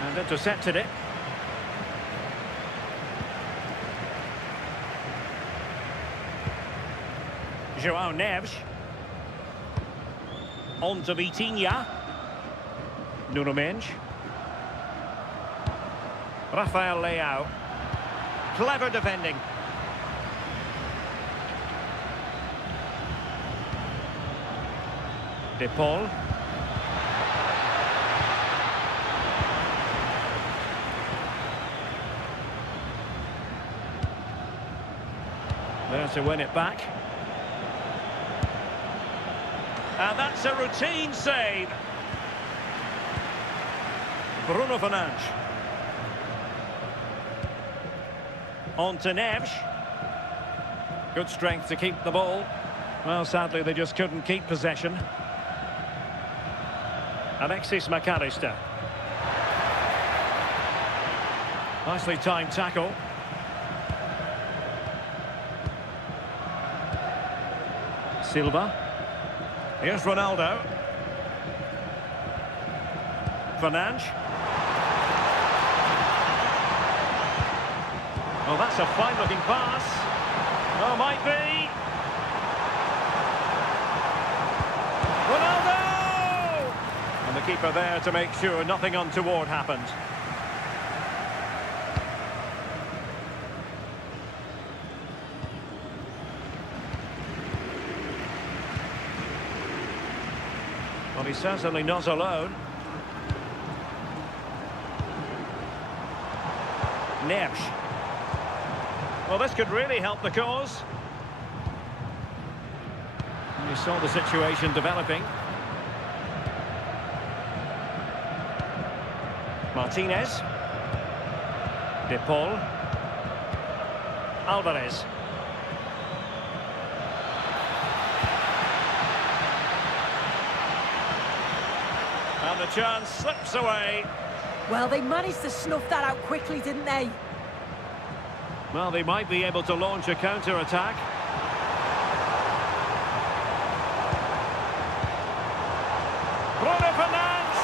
And intercepted it. João Neves. On to Vitinha. Nuno Mendes. Rafael Leao. Clever defending. De Paul. There to win it back. And that's a routine save. Bruno Fernandes. On to Neves. Good strength to keep the ball. Well, sadly, they just couldn't keep possession. Alexis McAllister. Nicely timed tackle. Silva. Here's Ronaldo. Fernandes. Oh, that's a fine-looking pass. Oh, might be. Ronaldo! And the keeper there to make sure nothing untoward happened. Well, he's certainly not alone. Neves. Well, this could really help the cause. And you saw the situation developing. Martinez. De Paul. Alvarez. And the chance slips away. Well, they managed to snuff that out quickly, didn't they? Well, they might be able to launch a counter-attack. Bruno Fernandes!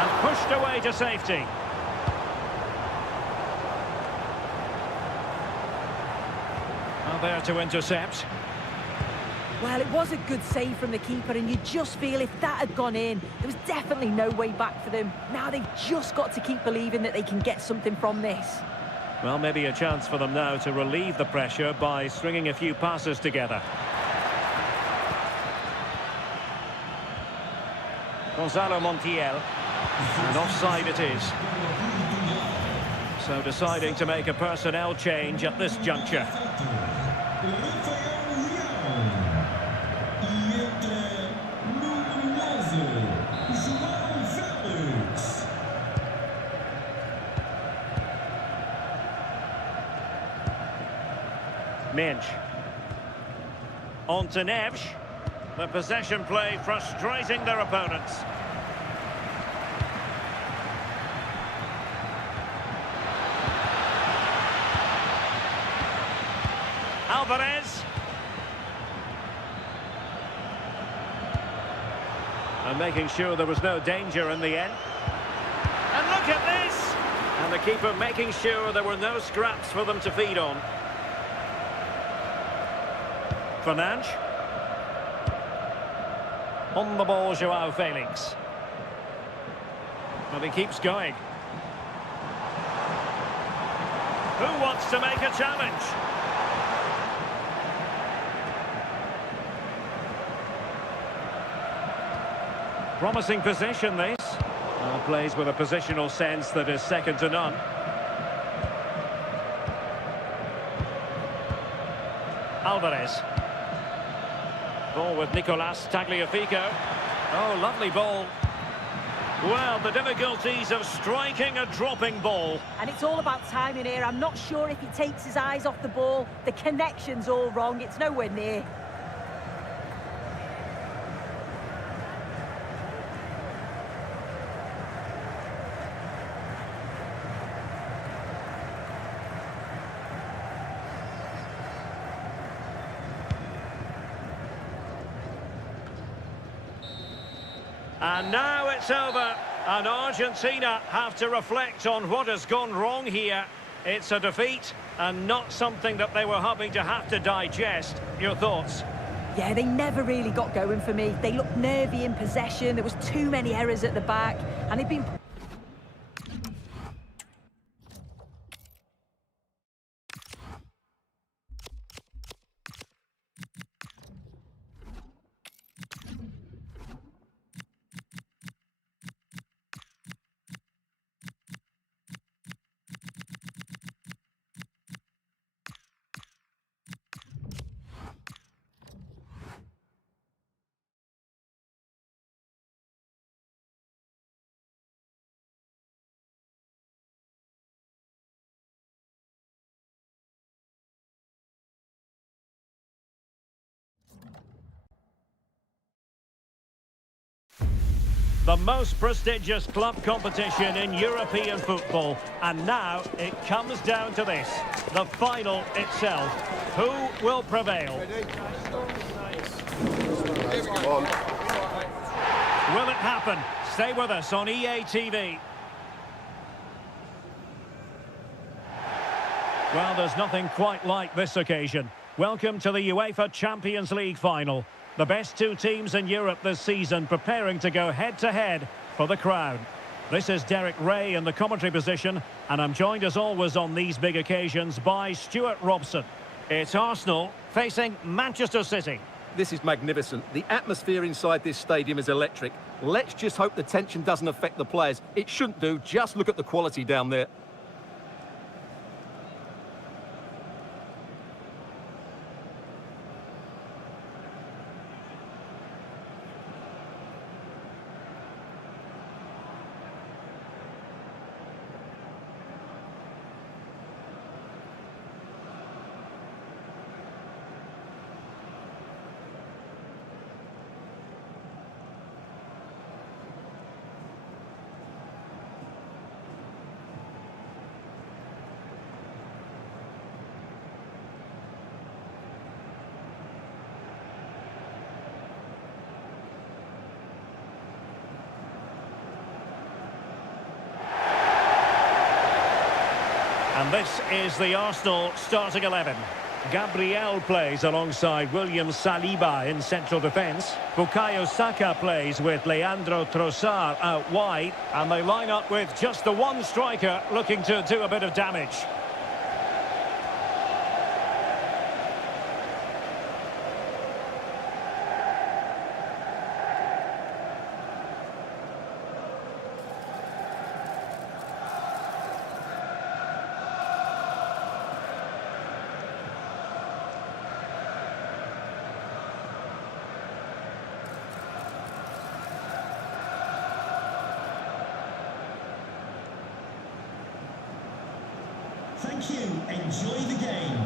And pushed away to safety. Well, there to intercept. Well, it was a good save from the keeper, and you just feel if that had gone in, there was definitely no way back for them. Now they've just got to keep believing that they can get something from this. Well, maybe a chance for them now to relieve the pressure by stringing a few passes together. Gonzalo Montiel. And offside it is. So deciding to make a personnel change at this juncture. Minch. On to Neves. The possession play frustrating their opponents. Alvarez. And making sure there was no danger in the end. And look at this! And the keeper making sure there were no scraps for them to feed on. Fernandes. On the ball, Joao Felix. Well, he keeps going. Who wants to make a challenge? Promising possession, this. Plays with a positional sense that is second to none. Alvarez. Ball with Nicolas Tagliafico. Oh, lovely ball. Well, the difficulties of striking a dropping ball. And it's all about timing here. I'm not sure if he takes his eyes off the ball. The connection's all wrong. It's nowhere near. And now it's over, and Argentina have to reflect on what has gone wrong here. It's a defeat, and not something that they were hoping to have to digest. Your thoughts? Yeah, they never really got going for me. They looked nervy in possession, there was too many errors at the back, and they've been... The most prestigious club competition in European football. And now it comes down to this. The final itself. Who will prevail? Will it happen? Stay with us on EA TV. Well, there's nothing quite like this occasion. Welcome to the UEFA Champions League final. The best two teams in Europe this season preparing to go head-to-head for the crown. This is Derek Ray in the commentary position, and I'm joined as always on these big occasions by Stuart Robson. It's Arsenal facing Manchester City. This is magnificent. The atmosphere inside this stadium is electric. Let's just hope the tension doesn't affect the players. It shouldn't do. Just look at the quality down there. And this is the Arsenal starting 11. Gabriel plays alongside William Saliba in central defence. Bukayo Saka plays with Leandro Trossard out wide. And they line up with just the one striker looking to do a bit of damage. Thank you. Enjoy the game.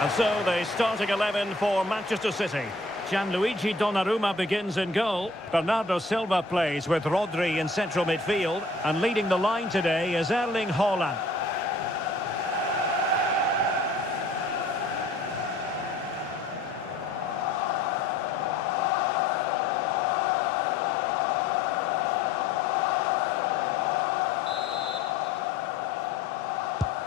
And so the starting 11 for Manchester City. Gianluigi Donnarumma begins in goal. Bernardo Silva plays with Rodri in central midfield. And leading the line today is Erling Haaland.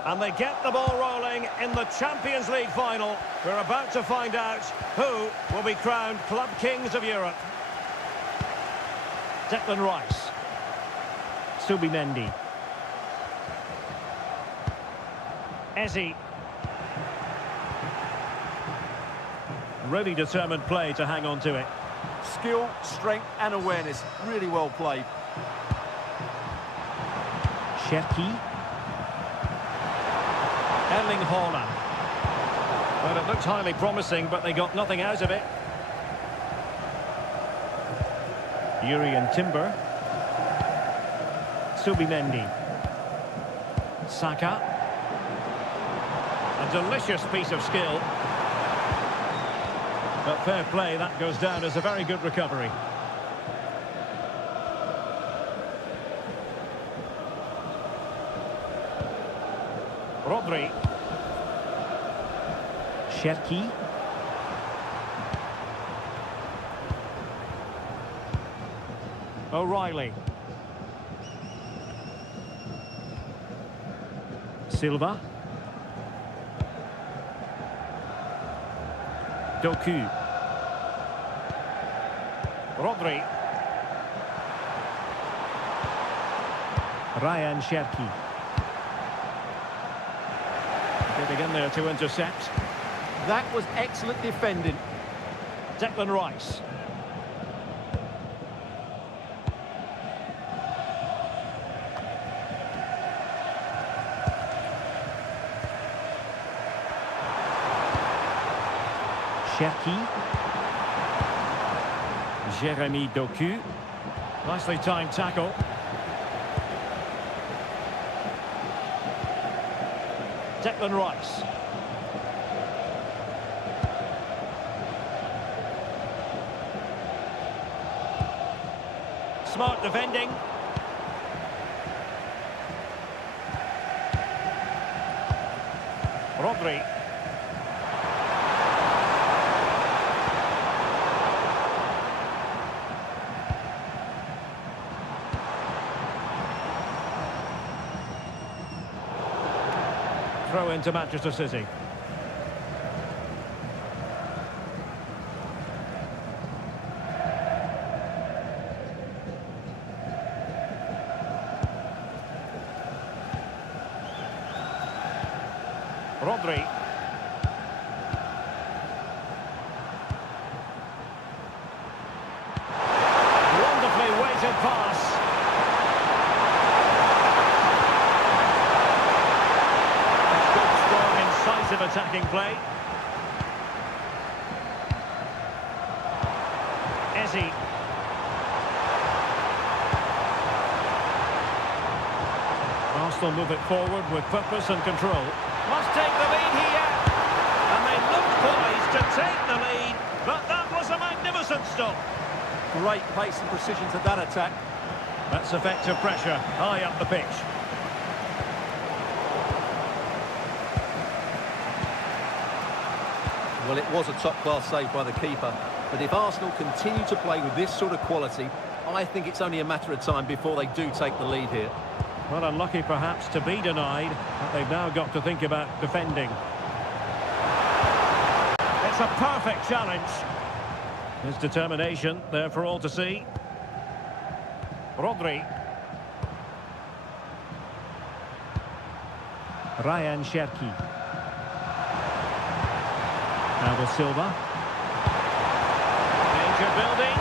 And they get the ball rolling in the Champions League final. We're about to find out who will be crowned Club Kings of Europe. Declan Rice. Subimendi. Eze. Really determined play to hang on to it. Skill, strength and awareness. Really well played. Cherki. Erling Haaland. Well, it looked highly promising, but they got nothing out of it. Jurrien Timber. Subimendi. Saka. A delicious piece of skill. But fair play, that goes down as a very good recovery. Rodri. Cherki. O'Reilly. Silva. Doku. Rodri. Ryan Cherki. Getting in there to intercept. That was excellent defending. Declan Rice. Cherki. Jeremy Doku. Nicely timed tackle. Declan Rice. smart defending. Rodri. Throw into Manchester City. Rodri. Wonderfully weighted pass. Good, strong, incisive attacking play. Ezzy. Arsenal move it forward with purpose and control. Must take the lead here. And they look poised to take the lead, but that was a magnificent stop. Great pace and precision to that attack. That's effective pressure, high up the pitch. Well, it was a top-class save by the keeper. But if Arsenal continue to play with this sort of quality, I think it's only a matter of time before they do take the lead here. Well, unlucky perhaps to be denied, but they've now got to think about defending. It's a perfect challenge. His determination there for all to see. Rodri. Ryan Cherki. Thiago Silva. Danger building.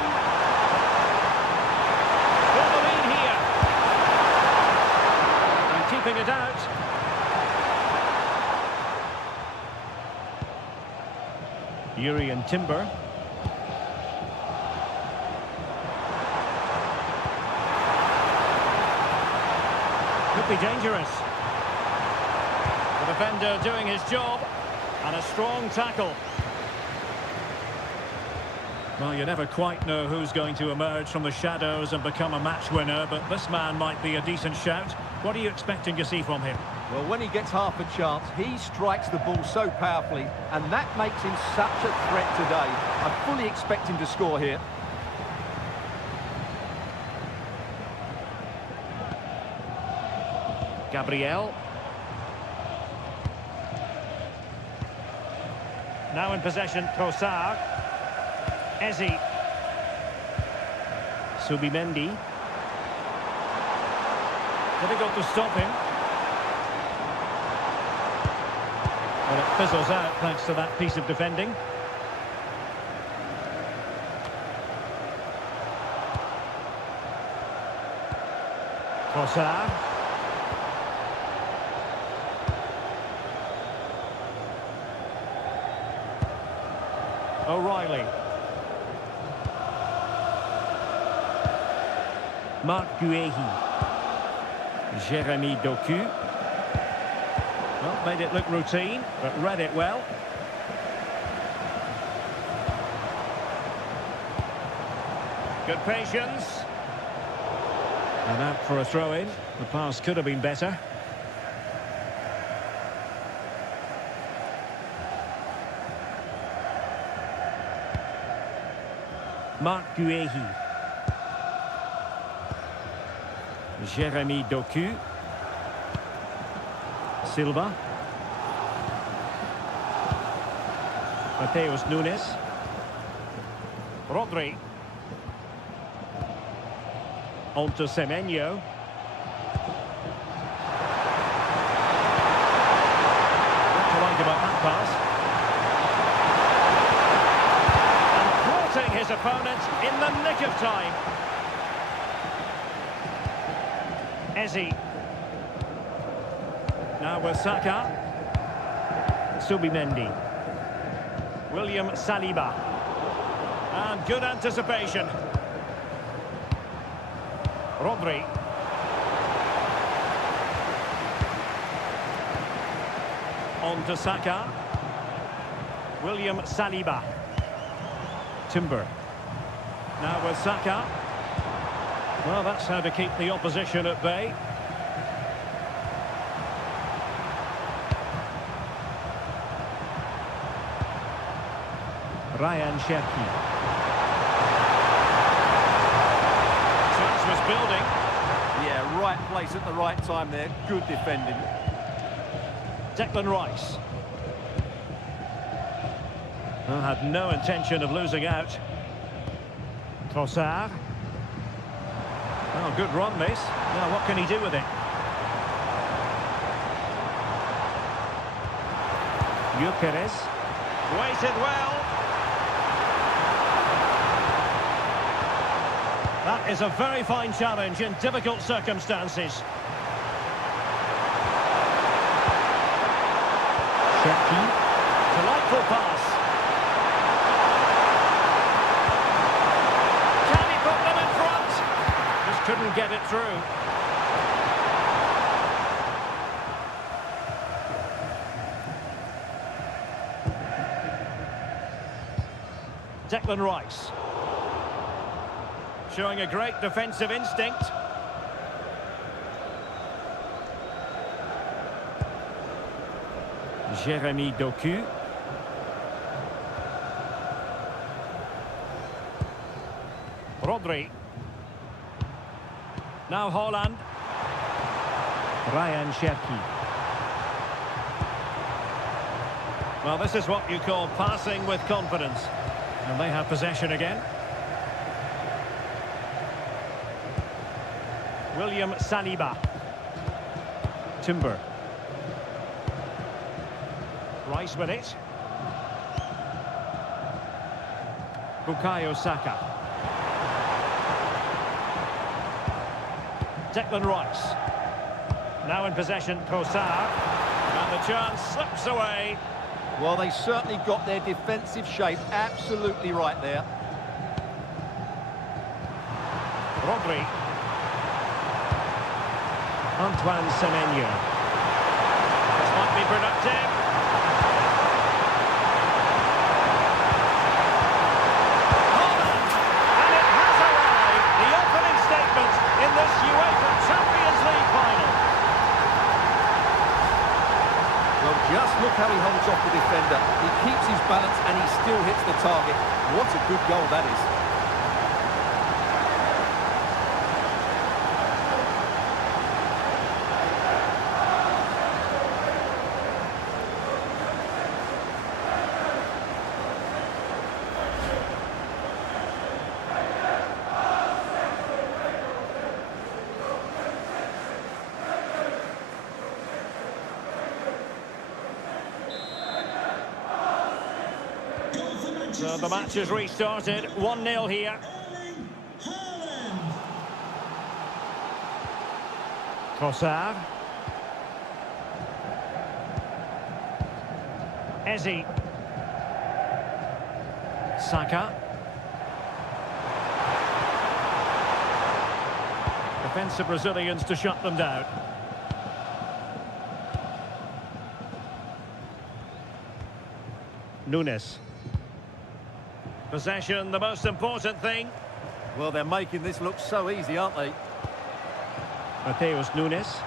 For the lead here. And keeping it out. Yuri and Timber. Could be dangerous. The defender doing his job. And a strong tackle. Well, you never quite know who's going to emerge from the shadows and become a match winner, but this man might be a decent shout. What are you expecting to see from him? Well, when he gets half a chance, he strikes the ball so powerfully, and that makes him such a threat today. I fully expect him to score here. Gabriel. Now in possession, Trossard. Ezzy. Subimendi. Difficult to stop him. But it fizzles out thanks to that piece of defending. Trossard. O'Reilly. Marc Guéhi. Jérémy Doku. Well, made it look routine, but read it well. Good patience. And out for a throw-in. The pass could have been better. Marc Guéhi. Jérémy Doku. Silva. Mateus Nunes. Rodri. On to Semenyo. What do you like about that pass? His opponent in the nick of time. Ezzy. Now with Saka. Subimendi. William Saliba. And good anticipation. Rodri. On to Saka. William Saliba. Timber. Now with Saka. Well, that's how to keep the opposition at bay. Ryan Cherki. Chance was building. Yeah, right place at the right time there. Good defending. Declan Rice. Well, had no intention of losing out. Trossard. Oh, good run this. Now, what can he do with it? Gyökeres. Waited well. That is a very fine challenge in difficult circumstances. Cherki. Delightful pass. Can he put them in front? Just couldn't get it through. Declan Rice. Showing a great defensive instinct. Jérémy Doku. Rodri. Now Holland. Ryan Cherki. Well, this is what you call passing with confidence. And they have possession again. William Saliba. Timber. Rice with it. Bukayo Saka. Declan Rice. Now in possession, Trossard. And the chance slips away. Well, they certainly got their defensive shape absolutely right there. Rodri. Antoine Semenyo. This might be productive. Holland! And it has arrived. The opening statement in this UEFA Champions League final. Well, just look how he holds off the defender. He keeps his balance and he still hits the target. What a good goal that is. So the match has restarted. 1-0 here. Trossard. Ezi. Saka. Defensive Brazilians to shut them down. Nunes. Possession, the most important thing. Well, they're making this look so easy, aren't they? Mateus Nunes.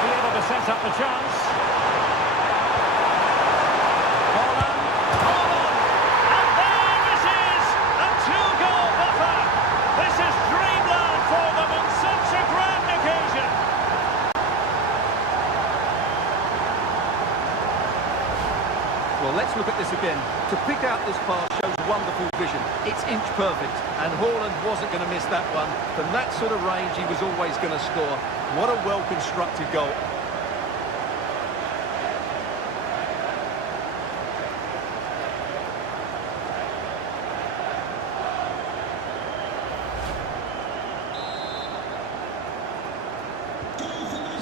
Be able to set up the chance. Holland. And there it is! A two-goal buffer. This is dreamland for them on such a grand occasion. Well, let's look at this again. To pick out this pass shows wonderful vision. It's inch perfect, and Haaland wasn't going to miss that one. From that sort of range, he was always going to score. What a well-constructed goal.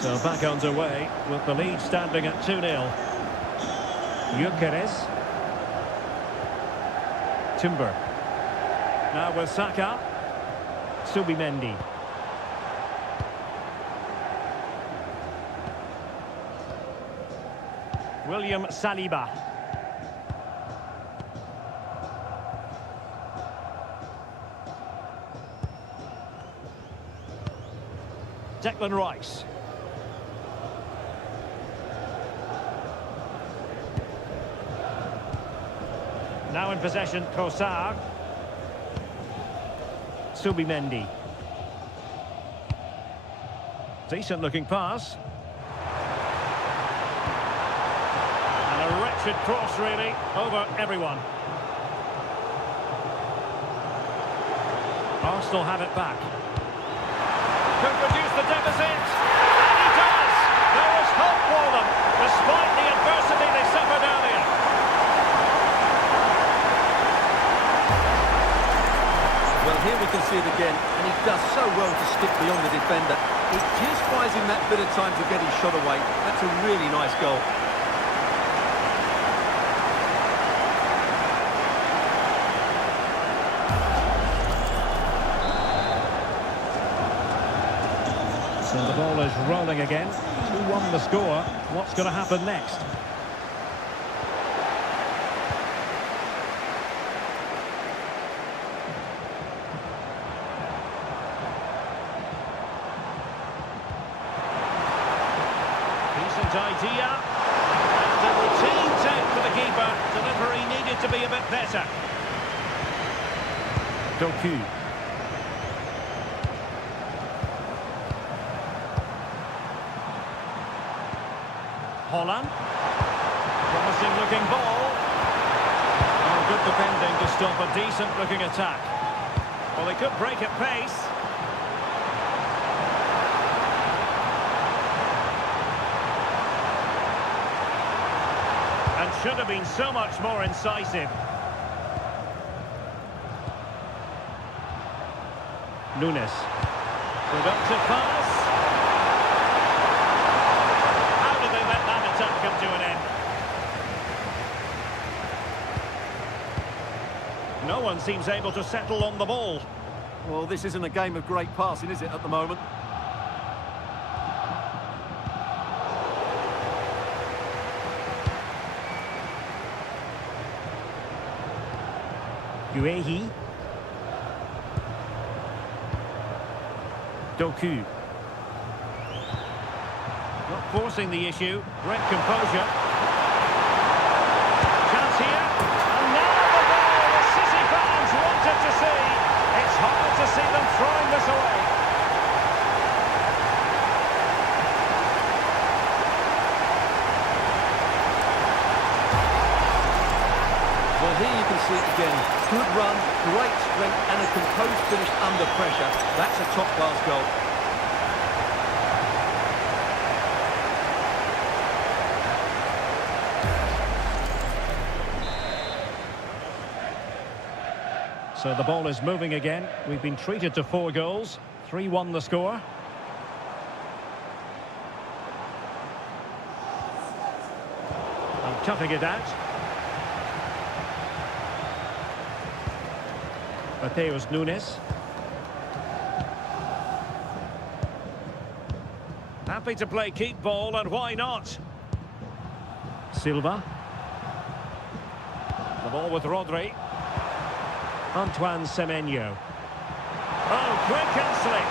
So back underway with the lead standing at 2-0. Gyökeres. Timber. Now with Saka. Subimendi. William Saliba. Declan Rice. Now in possession, Trossard. Subimendi. Decent looking pass. And a wretched cross really over everyone. Arsenal have it back. Could reduce the deficit. And he does! There is hope for them, despite the adversity they suffered earlier. Well, here we can see it again, and he does so well to skip beyond the defender. It just buys him that bit of time to get his shot away. That's a really nice goal. So the ball is rolling again. 2-1 the score. What's going to happen next? Decent idea. And a routine take for the keeper. Delivery needed to be a bit better. Doku. Holland. Promising looking ball. Oh, good defending to stop a decent looking attack. Well, they could break at pace. And should have been so much more incisive. Nunes. Productive pass. Come to an end. No one seems able to settle on the ball. Well, this isn't a game of great passing, is it, at the moment? Guehi. Doku. Not forcing the issue. Great composure. Chance here. And now the goal the City fans wanted to see. It's hard to see them throwing this away. Well, here you can see it again. Good run, great strength, and a composed finish under pressure. That's a top-class goal. So the ball is moving again. We've been treated to 4 goals. 3-1 the score. And toughing it out. Mateus Nunes. Happy to play keep ball, and why not? Silva. The ball with Rodri. Antoine Semenyo. Oh, quick and slick.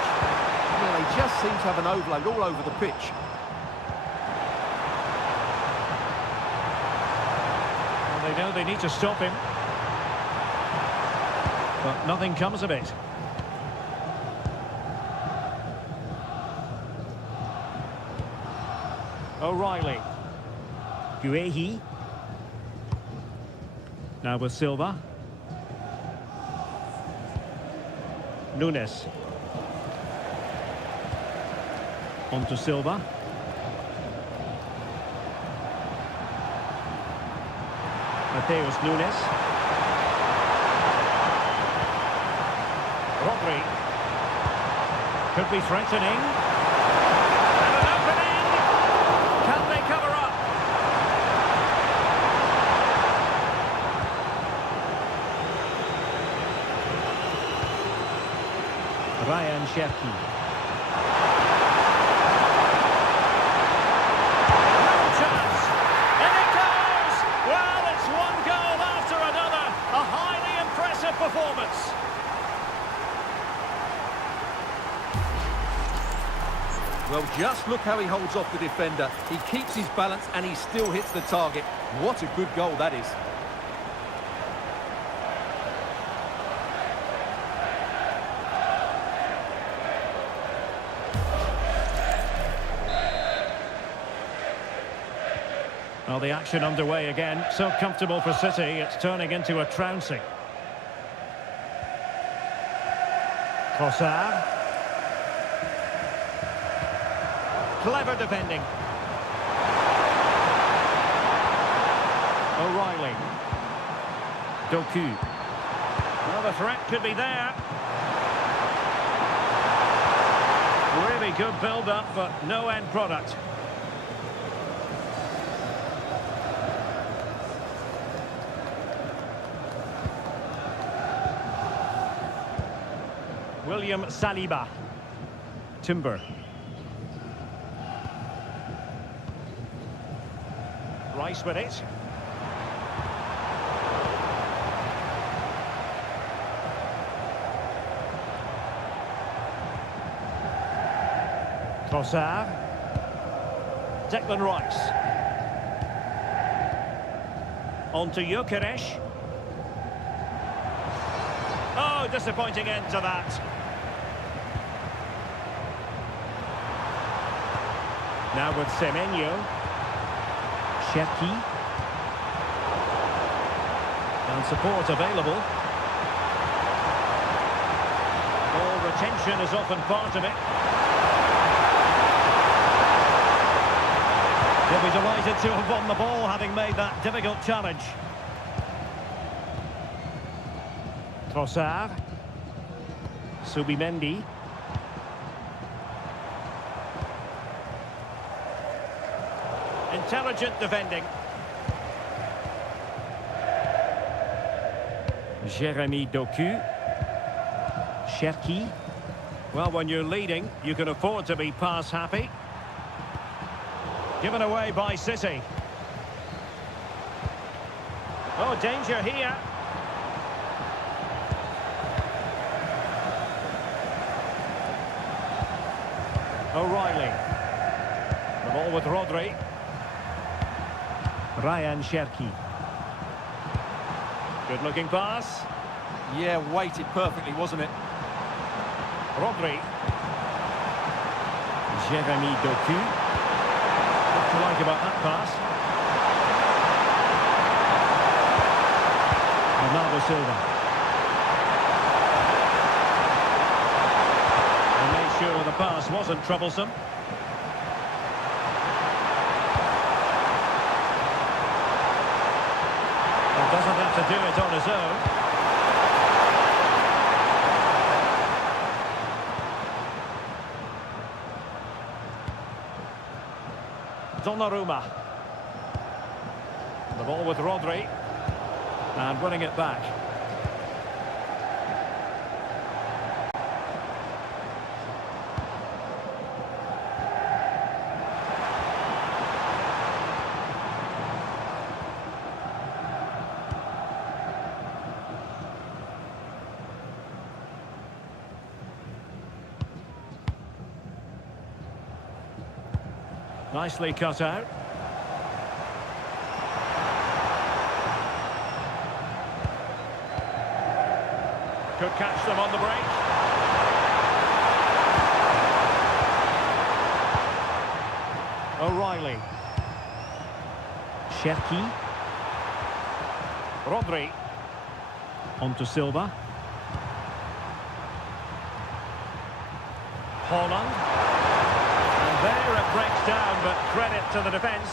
Well, they just seem to have an overload all over the pitch. Well, they know they need to stop him. But nothing comes of it. O'Reilly. Guehi. Now with Silva. Nunes. On to Silva. Mateus Nunes. Rodri. Could be threatening. And an opening! Can they cover up? Ryan Cherki. No chance! And it goes! Well, it's one goal after another. A highly impressive performance. Well, just look how he holds off the defender. He keeps his balance and he still hits the target. What a good goal that is. Well, the action underway again. So comfortable for City, it's turning into a trouncing. Trossard. Clever defending. O'Reilly. Doku. Well, the threat could be there. Really good build-up, but no end product. William Saliba. Timber. Rice with it. Trossard. Declan Rice. On to Gyökeres. Oh, disappointing end to that. Now with Semenyo. Cherki. And support available. Ball retention is often part of it. He'll be delighted to have won the ball, having made that difficult challenge. Trossard. Subimendi. Intelligent defending. Jeremy Doku. Cherki. Well, when you're leading, you can afford to be pass happy. Given away by City. Oh, danger here. O'Reilly. The ball with Rodri. Ryan Cherki. Good-looking pass. Yeah, weighted perfectly, wasn't it? Rodri. Jeremy Doku. What do you like about that pass? Bernardo Silva. And made sure the pass wasn't troublesome. Doesn't have to do it on his own. Donnarumma. The ball with Rodri. And winning it back. Nicely cut out. Could catch them on the break. O'Reilly. Cherki. Rodri. On to Silva. Holland. And there it breaks down, but credit to the defence.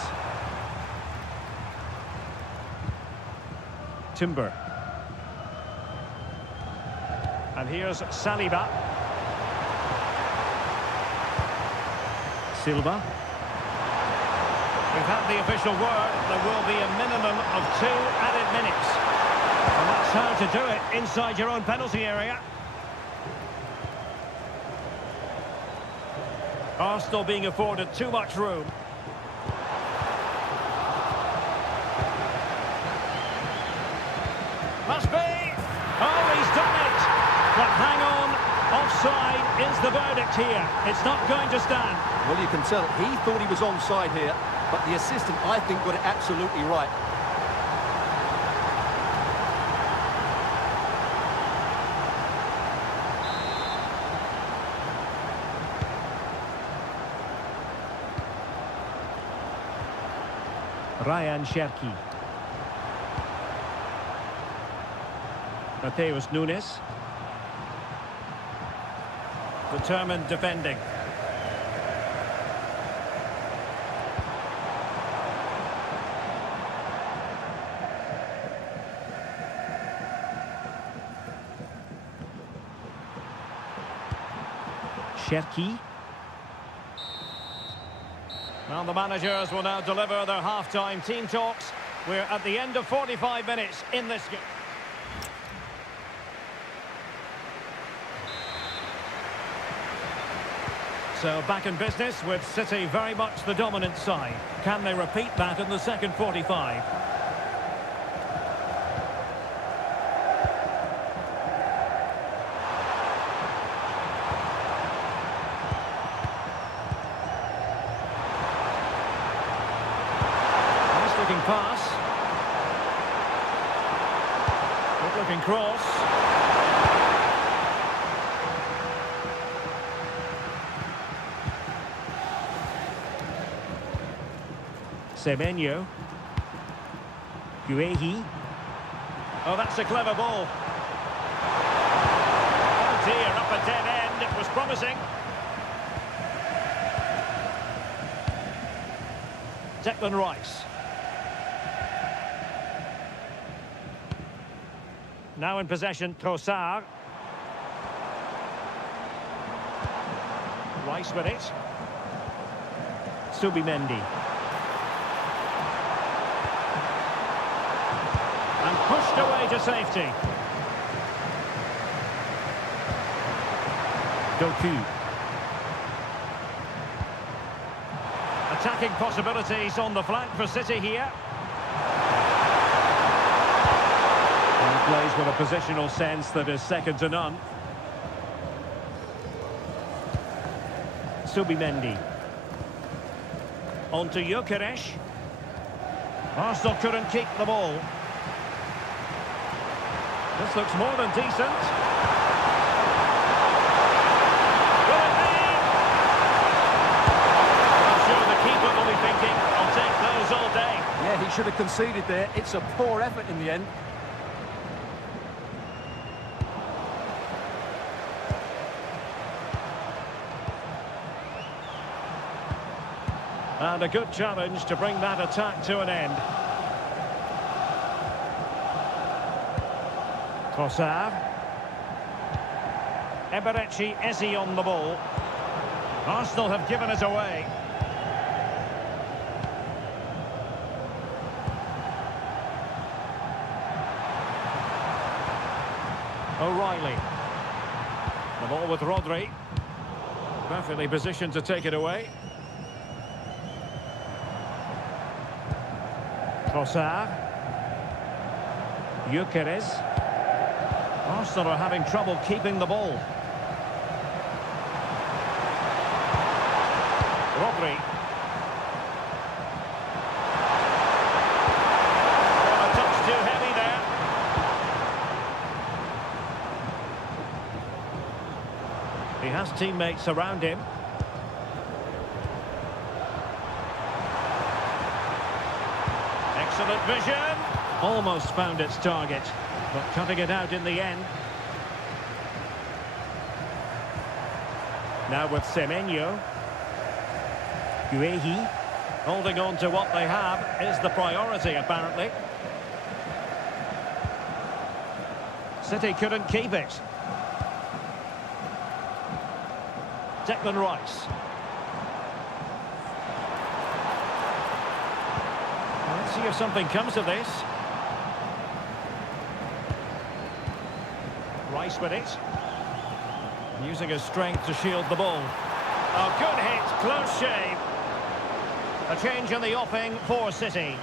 Timber. And here's Saliba. Silva. We've had the official word. There will be a minimum of 2 added minutes. And that's how to do it inside your own penalty area. Arsenal being afforded too much room. Must be. Oh, he's done it. But hang on. Offside is the verdict here. It's not going to stand. Well, you can tell he thought he was onside here, but the assistant, I think, got it absolutely right. Ryan Cherki. Mateus Nunes. Determined defending. Cherki. Well, the managers will now deliver their half-time team talks. We're at the end of 45 minutes in this game. So back in business with City very much the dominant side. Can they repeat that in the second 45? Nice looking pass. Good looking cross. Semenyo. Guehi. Oh, that's a clever ball. Oh dear, up a dead end. It was promising. Declan Rice. Now in possession, Trossard. Rice with it. Subimendi. And pushed away to safety. Doku. Attacking possibilities on the flank for City here. And he plays with a positional sense that is second to none. Subimendi. On to Gyökeres. Arsenal couldn't keep the ball. This looks more than decent. Will it be? I'm sure the keeper will be thinking, I'll take those all day. Yeah, he should have conceded there. It's a poor effort in the end. And a good challenge to bring that attack to an end. Trossard. Eberechi Eze on the ball. Arsenal have given it away. O'Reilly. The ball with Rodri. Perfectly positioned to take it away. Trossard. Gyökeres. Arsenal are having trouble keeping the ball. Rodri. Oh, a touch too heavy there. He has teammates around him. Excellent vision. Almost found its target, but cutting it out in the end. Now with Semenyo. Guehi. Holding on to what they have is the priority, apparently. City couldn't keep it. Declan Rice. Let's see if something comes of this. Rice with it. Using his strength to shield the ball. Oh, good hit, close shave. A change in the offing for City.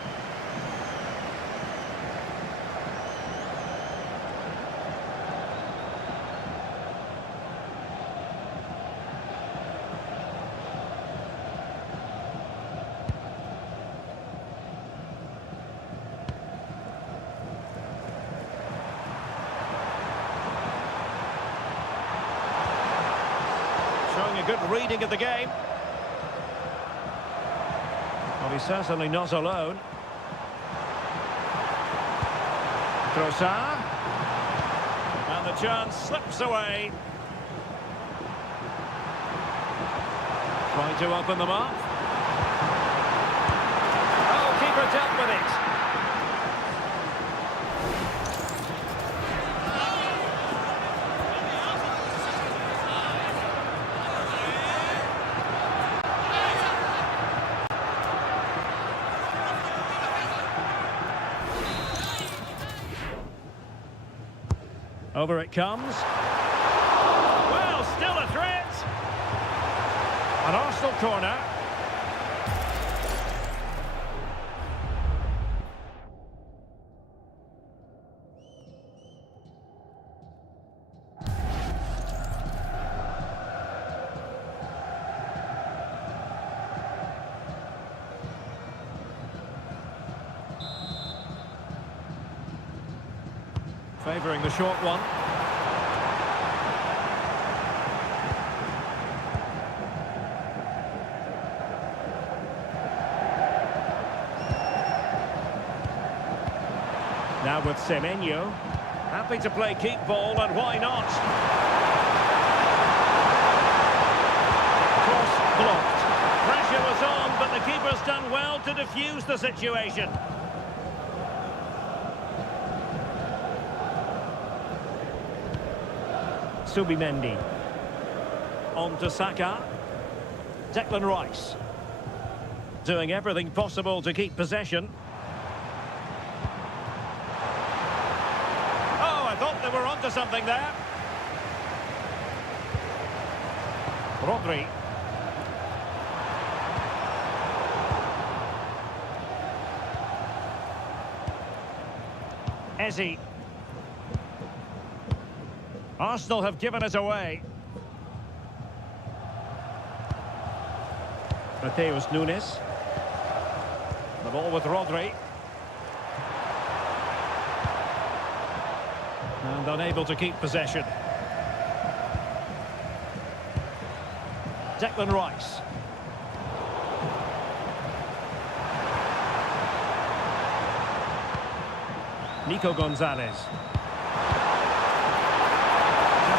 good reading of the game. Well, he's certainly not alone. Trossard. And the chance slips away. Trying to open them up. Oh, keeper dealt with it. Over it comes. Well, still a threat. An Arsenal corner. Favouring the short one. Now with Semenyo. Happy to play keep ball, and why not? Cross blocked. Pressure was on, but the keeper's done well to defuse the situation. Subimendi. On to Saka. Declan Rice. Doing everything possible to keep possession. Oh, I thought they were onto something there. Rodri. Eze. Arsenal have given it away. Mateus Nunes. The ball with Rodri. And unable to keep possession. Declan Rice. Nico Gonzalez.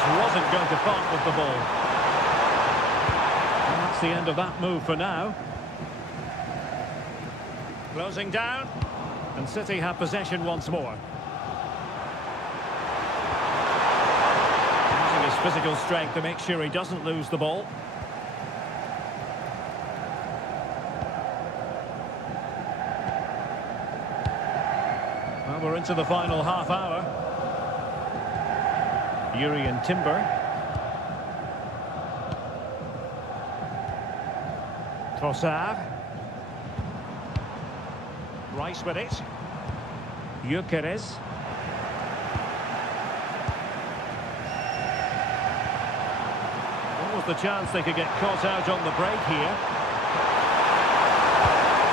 Wasn't going to part with the ball. And that's the end of that move for now. Closing down, and City have possession once more. Using his physical strength to make sure he doesn't lose the ball. Well, we're into the final half hour. Urian Timber. Trossard. Rice with it. Gyökeres. What was the chance they could get caught out on the break here?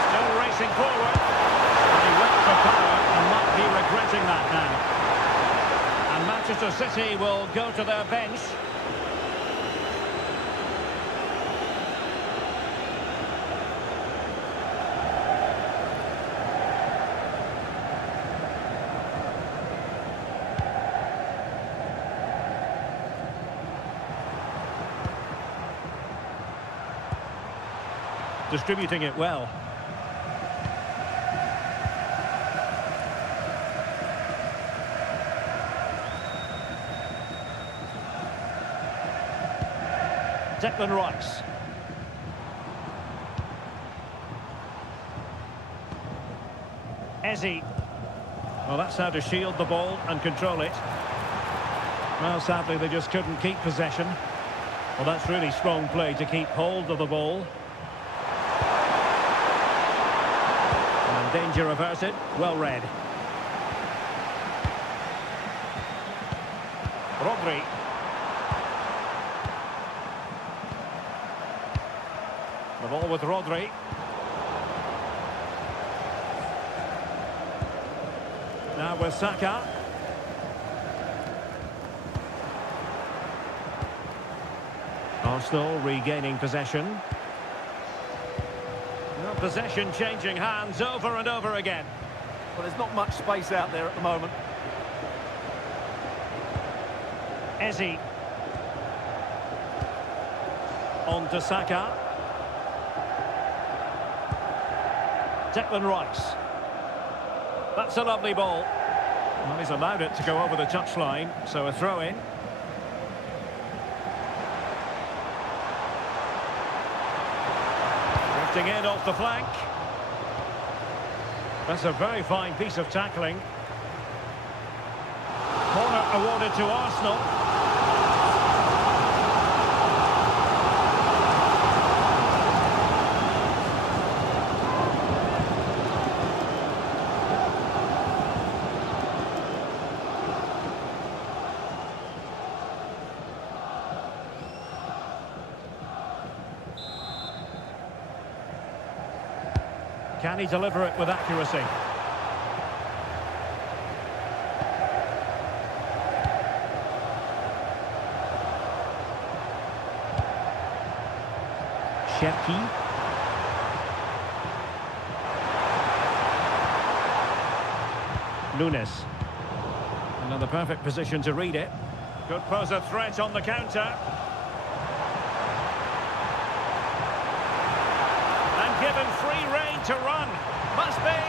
Still racing forward. And he went for power and might be regretting that now. And Manchester City will go to their bench. Distributing it well. Declan Rice. Eze. Well, that's how to shield the ball and control it. Well, sadly, they just couldn't keep possession. Well, that's really strong play to keep hold of the ball. And danger averted. Well read. Rodri. The ball with Rodri. Now with Saka. Arsenal regaining possession. Well, possession changing hands over and over again. Well, there's not much space out there at the moment. Eze. On to Saka. Declan Rice. That's a lovely ball. Well, he's allowed it to go over the touchline, so a throw-in. Drifting in off the flank. That's a very fine piece of tackling. Corner awarded to Arsenal. Can he deliver it with accuracy? Sherky. Nunes. Another perfect position to read it. Could pose a threat on the counter. And given free rein to run. Must be.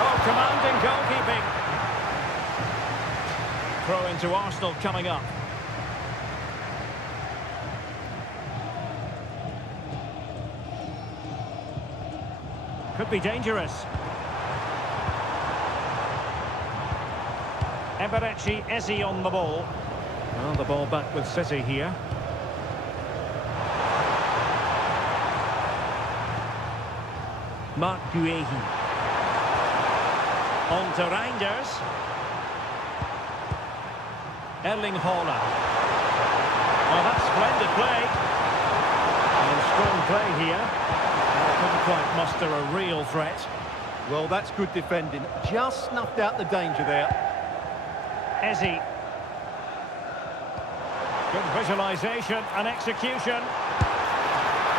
Oh, commanding goalkeeping. Throw into Arsenal coming up. Could be dangerous. Eberechi Eze on the ball. Well, the ball back with City here. Mark Guehi. On to Reinders. Erling Haaland. Oh, that's splendid play. And strong play here. Couldn't quite muster a real threat. Well, that's good defending. Just snuffed out the danger there. Eze. Good visualisation and execution.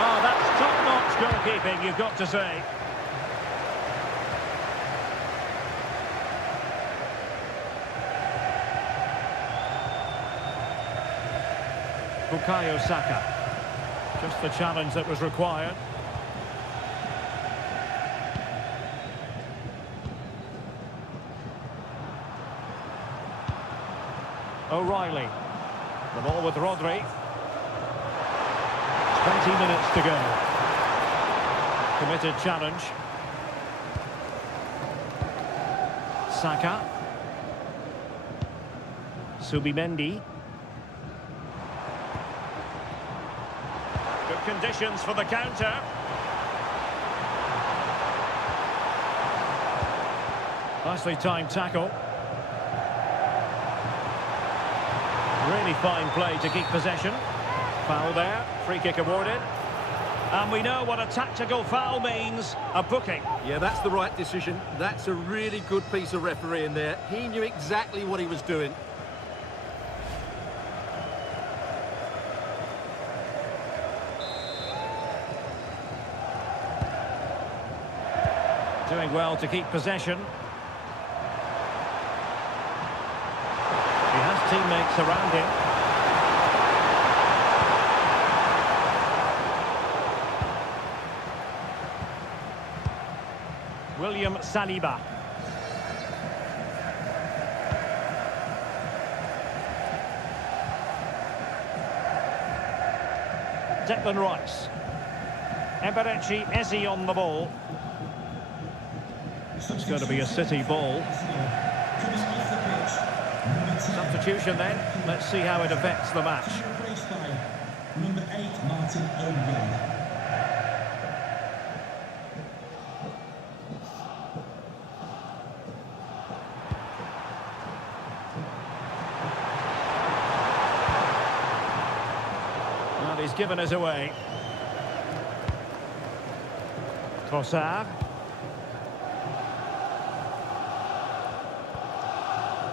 Oh, that's top-notch goalkeeping, you've got to say. Bukayo Saka. Just the challenge that was required. O'Reilly. The ball with Rodri. 20 minutes to go. Committed challenge. Saka. Subimendi. Good conditions for the counter. Nicely timed tackle. Really fine play to keep possession. Foul there, free kick awarded. And we know what a tactical foul means, a booking. Yeah, that's the right decision. That's a really good piece of refereeing there. He knew exactly what he was doing. Doing well to keep possession. He has teammates around him. William Saliba. Declan Rice. Eberechi Eze on the ball. It's going to be a City ball. Substitution then. Let's see how it affects the match. Number 8, Martin Odegaard. Well, he's given us away. Trossard.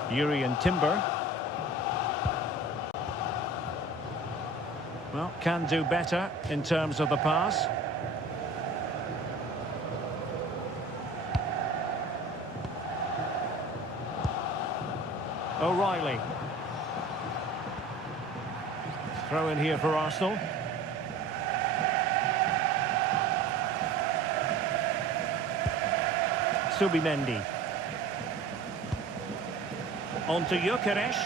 Yuri and Timber. Well, can do better in terms of the pass. O'Reilly. Throw in here for Arsenal. Subimendi. On to Gyökeres.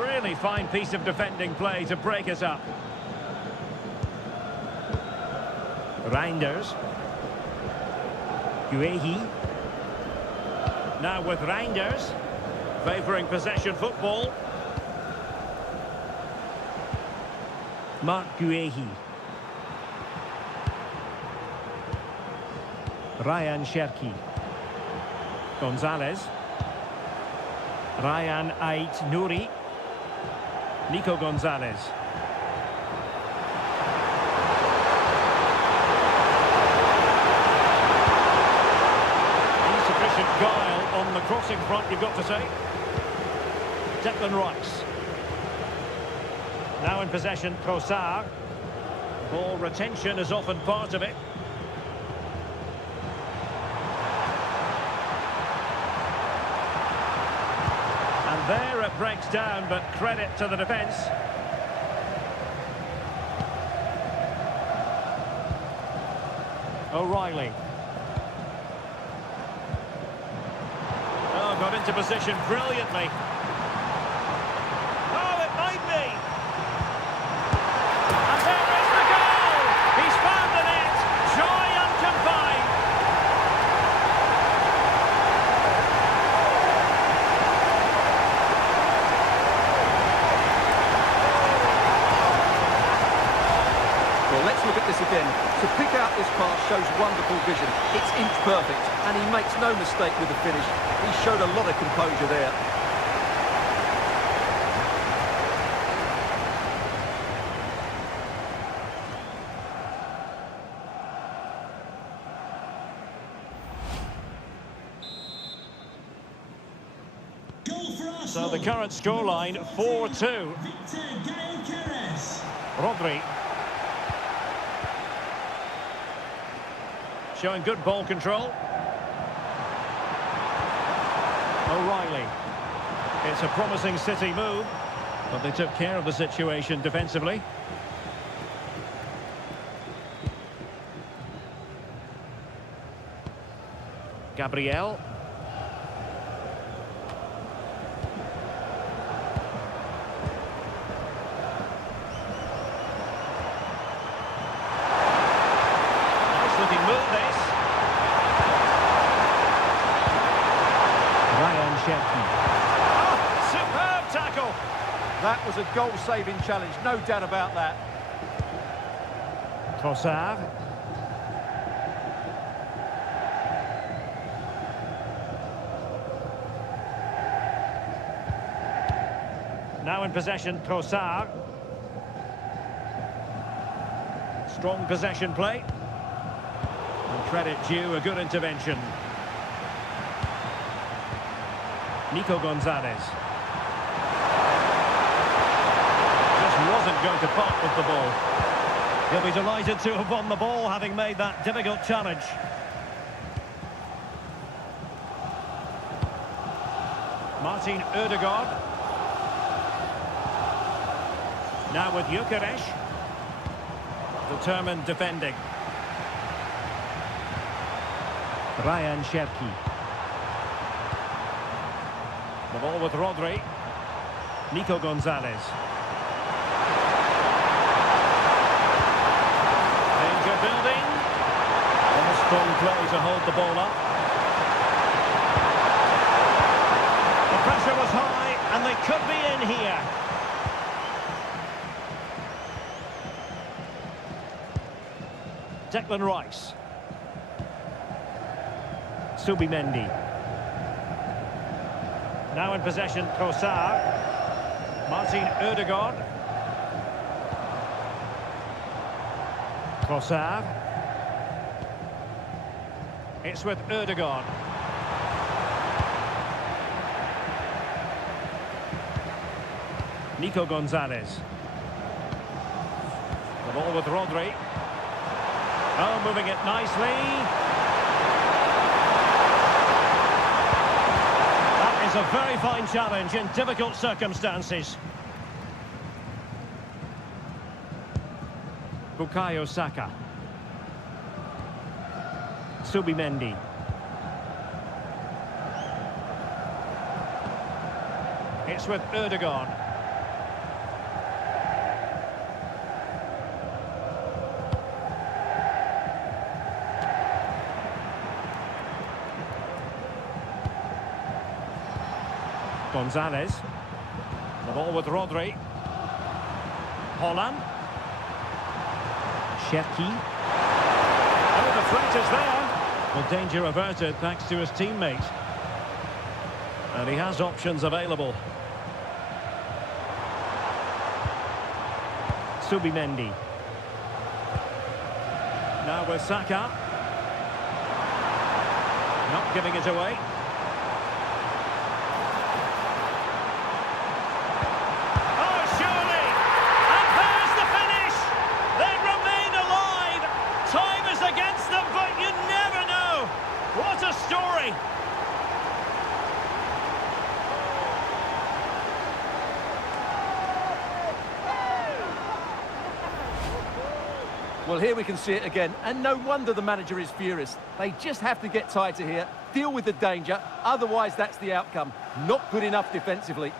Really fine piece of defending play to break us up. Reinders. Guehi. Now with Reinders. Favouring possession football. Mark Guehi. Ryan Cherki. Gonzalez. Ryan Ait Nouri. Nico Gonzalez. Insufficient guile on the crossing front, you've got to say. Declan Rice. Now in possession, Trossard. Ball retention is often part of it. And there it breaks down, but credit to the defence. O'Reilly. Oh, got into position brilliantly. Oh, it might be. And there is the goal! He's found the net. Joy unconfined. Well, let's look at this again. To pick out this pass shows wonderful vision. It's inch perfect, and he makes no mistake with the finish. He showed a lot of composure there. Goal for Arsenal. So the current scoreline, 4-2. Victor Gyökeres. Rodri. Showing good ball control. O'Reilly. It's a promising City move, but they took care of the situation defensively. Gabriel. Nice looking move this. Ryan Cherki. Oh, superb tackle! That was a goal-saving challenge, no doubt about that. Trossard. Now in possession, Trossard. Strong possession play. And credit due, a good intervention. Nico Gonzalez. Just wasn't going to part with the ball. He'll be delighted to have won the ball, having made that difficult challenge. Martin Ødegaard. Now with Gyökeres. Determined defending. Ryan Cherki. The ball with Rodri. Nico Gonzalez. Danger building. And a strong play to hold the ball up. The pressure was high, and they could be in here. Declan Rice. Subimendi. Now in possession, Trossard. Martin Ødegaard. Trossard. It's with Ødegaard. Nico Gonzalez. ball with Rodri. Oh, moving it nicely. That is a very fine challenge in difficult circumstances. Bukayo Saka. Subimendi. It's with Erdogan. Gonzalez. The ball with Rodri. Holland. Cherki. Oh, the threat is there. Well, danger averted thanks to his teammates. And he has options available. Subimendi. Now with Saka. Not giving it away. Well, here we can see it again, and no wonder the manager is furious. They just have to get tighter here, deal with the danger, otherwise that's the outcome. Not good enough defensively.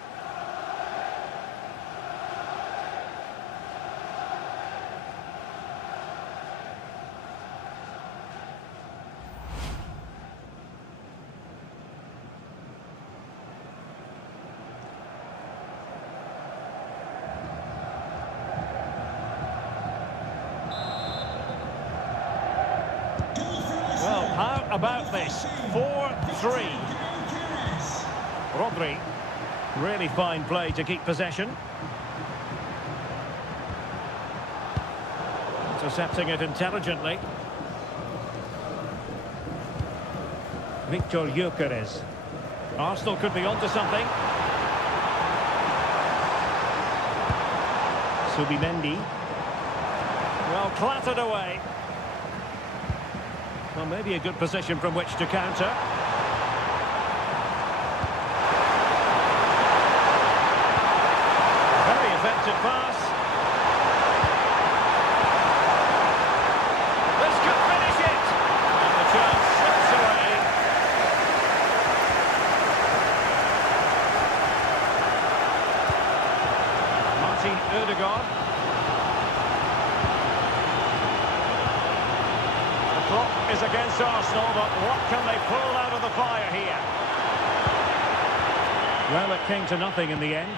Well, how about this? 4-3. Rodri. Really fine play to keep possession. Intercepting it intelligently. Victor Gyökeres. Arsenal could be onto something. Subimendi. Well, clattered away. Well, maybe a good position from which to counter. Very effective pass. This could finish it. And the chance slips away. Martin Erdogan. Is against Arsenal, but what can they pull out of the fire here? Well, it came to nothing in the end.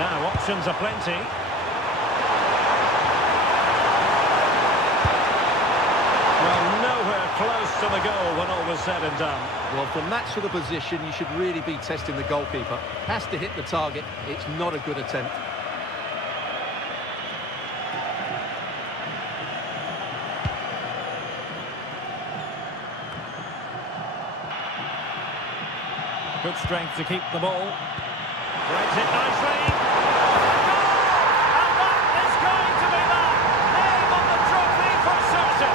Now, options are plenty. Well, nowhere close to the goal when all was said and done. Well, from that sort of position, you should really be testing the goalkeeper. Has to hit the target. It's not a good attempt. Good strength to keep the ball. Breaks it nicely. And that is going to be that. Name on the trophy for certain.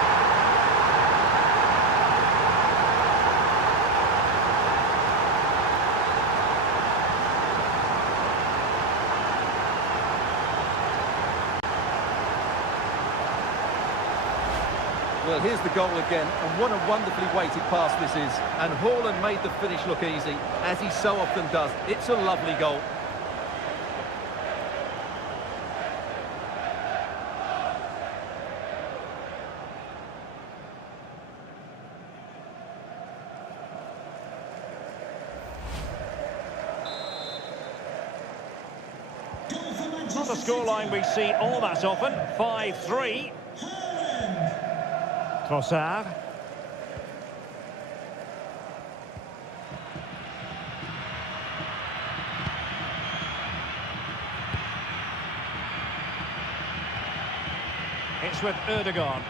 Well, here's the goal again, and what a wonderfully weighted pass this is. And Haaland made the finish look easy, as he so often does. It's a lovely goal. Not a scoreline we see all that often. 5-3. Trossard. It's with Erdogan.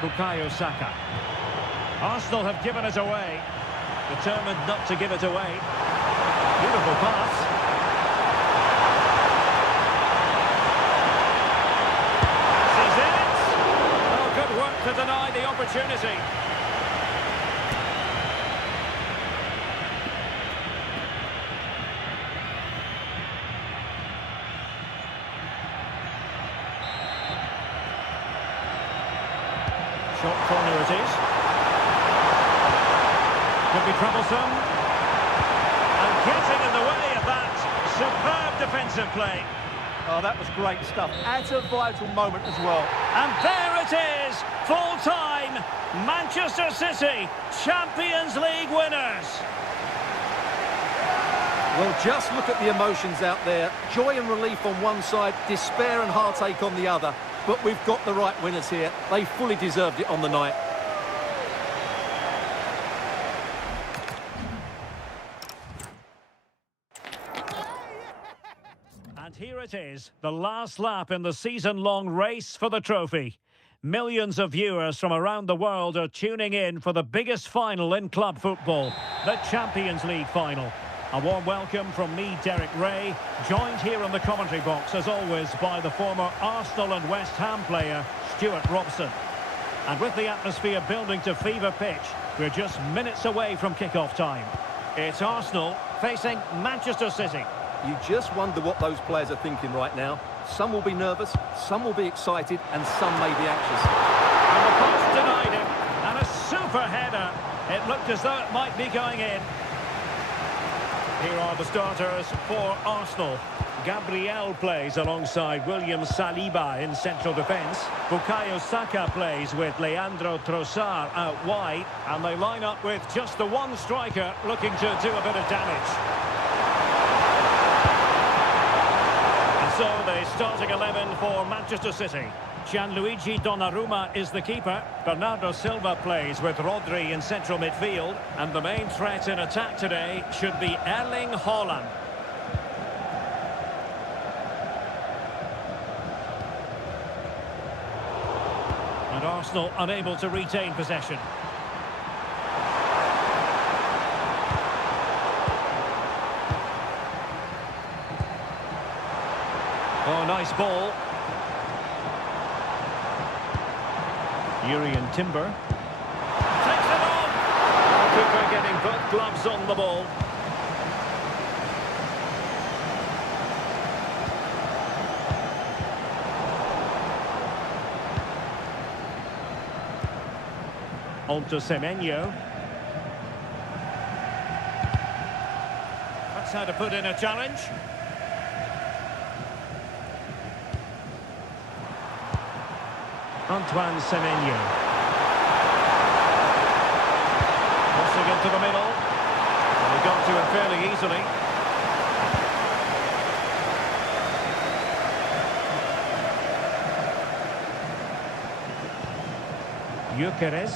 Bukayo Saka. Arsenal have given it away. Determined not to give it away. Good Beautiful pass. This is it. Oh, good work to deny the opportunity. Short corner it is. Could be troublesome. And getting in the way of that. Superb defensive play. Oh, that was great stuff. At a vital moment as well. And there it is, full time. Manchester City, Champions League winners. Well, just look at the emotions out there. Joy and relief on one side, despair and heartache on the other. But we've got the right winners here. They fully deserved it on the night. And here it is, the last lap in the season-long race for the trophy. Millions of viewers from around the world are tuning in for the biggest final in club football, the Champions League final. A warm welcome from me, Derek Ray, joined here in the commentary box, as always, by the former Arsenal and West Ham player, Stuart Robson. And with the atmosphere building to fever pitch, we're just minutes away from kick-off time. It's Arsenal facing Manchester City. You just wonder what those players are thinking right now. Some will be nervous, some will be excited, and some may be anxious. And the pass denied him, and a super header. It looked as though it might be going in. Here are the starters for Arsenal. Gabriel plays alongside William Saliba in central defence. Bukayo Saka plays with Leandro Trossard out wide. And they line up with just the one striker looking to do a bit of damage. And so the starting 11 for Manchester City. Gianluigi Donnarumma is the keeper. Bernardo Silva plays with Rodri in central midfield. And the main threat in attack today should be Erling Haaland. And Arsenal unable to retain possession. Oh, nice ball. Urian Timber takes it on. Keeper getting both gloves on the ball. On to Semenyo. That's how to put in a challenge. Antoine Semenyo. Crossing into the middle. And he got to it fairly easily. Gyökeres.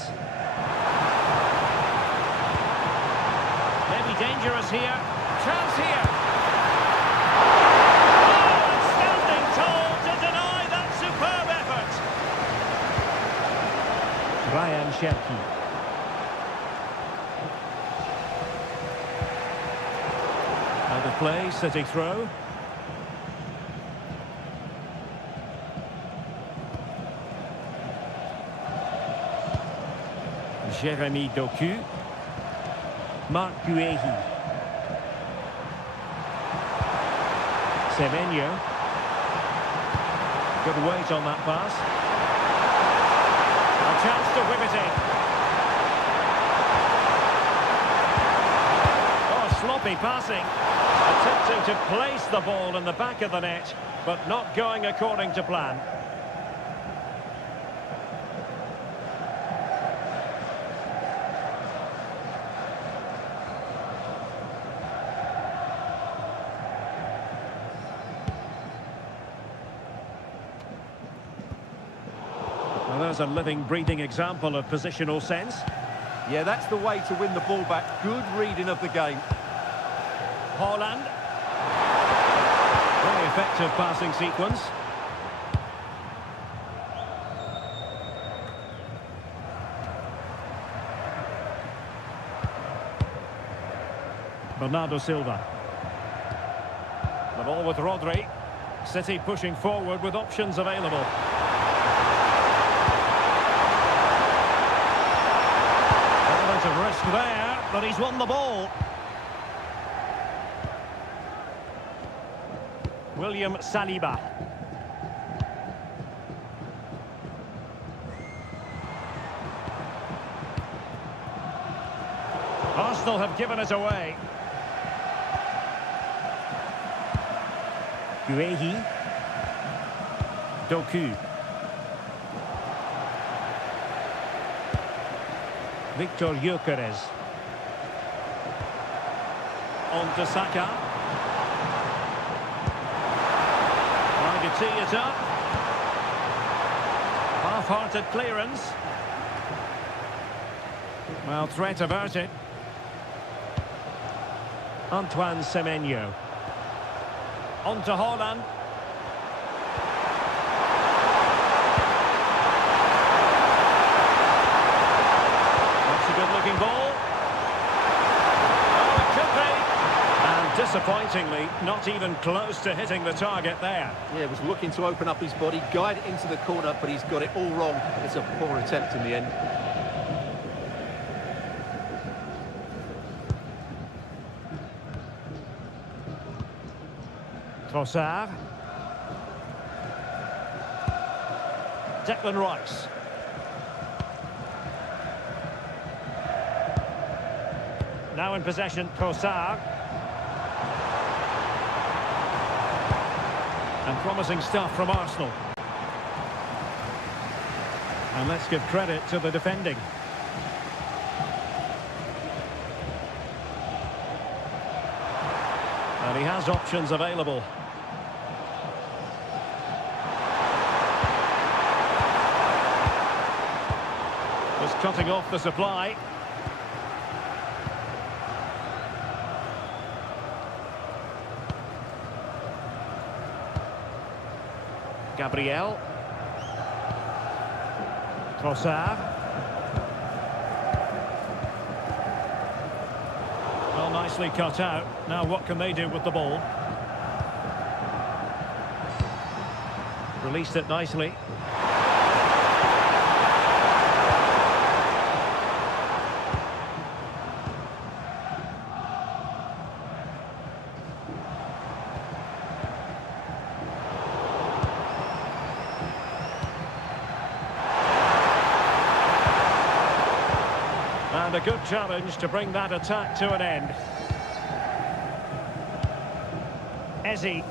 Maybe dangerous here. Chance here. Standing tall to deny that superb effort. Ryan Cherki. Out of play, City throw. Jérémy Doku. Marc Guéhi. Semenyo. Good weight on that pass. A chance to whip it in. Oh, sloppy passing. Attempting to place the ball in the back of the net, but not going according to plan. Well, there's a living, breathing example of positional sense. Yeah, that's the way to win the ball back. Good reading of the game. Haaland. Very effective passing sequence. Bernardo Silva. The ball with Rodri. City pushing forward with options available. Element of risk there, but he's won the ball. William Saliba. Arsenal have given it away. Guehi. Doku. Victor Gyökeres. On to Saka. Trying to tee it up. Half-hearted clearance. Well, threat averted. Antoine Semenyo. On to Haaland. That's a good-looking ball. Oh, it could be. And disappointingly, not even close to hitting the target there. Yeah, was looking to open up his body, guide it into the corner, but he's got it all wrong. It's a poor attempt in the end. Trossard. Declan Rice. Now in possession, Trossard. And promising stuff from Arsenal. And let's give credit to the defending. And he has options available. Was cutting off the supply. Gabriel. Trossard. Well, nicely cut out. Now what can they do with the ball? Released it nicely. And a good challenge to bring that attack to an end. Ezzy.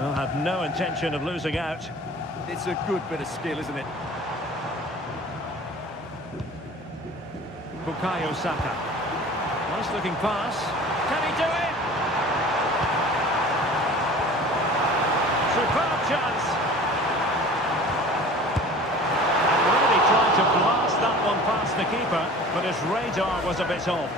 Well, have no intention of losing out. It's a good bit of skill, isn't it? Bukayo Saka. Nice looking pass. Can he do it? Superb chance. Really tried to blast that one past the keeper, but his radar was a bit off.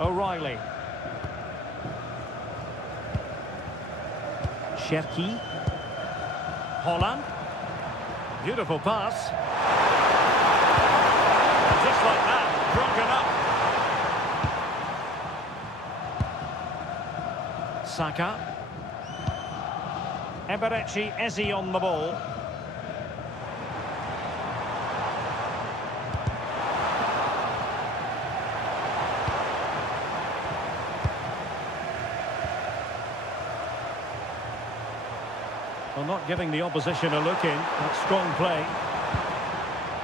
O'Reilly. Cherki. Haaland. Beautiful pass. Just like that, broken up. Saka. Eberechi Eze on the ball. Well, not giving the opposition a look in. That's strong play.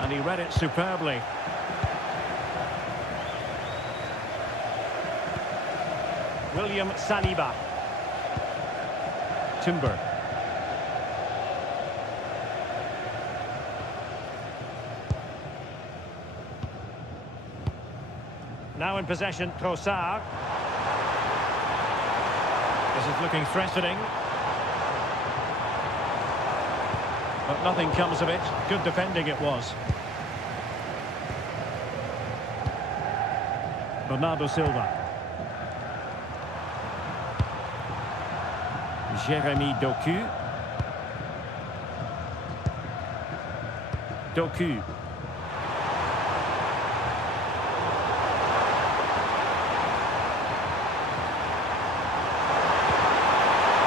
And he read it superbly. William Saliba. Timber. Now in possession, Trossard. This is looking threatening. But nothing comes of it. Good defending it was. Bernardo Silva. Jérémy Doku. Doku.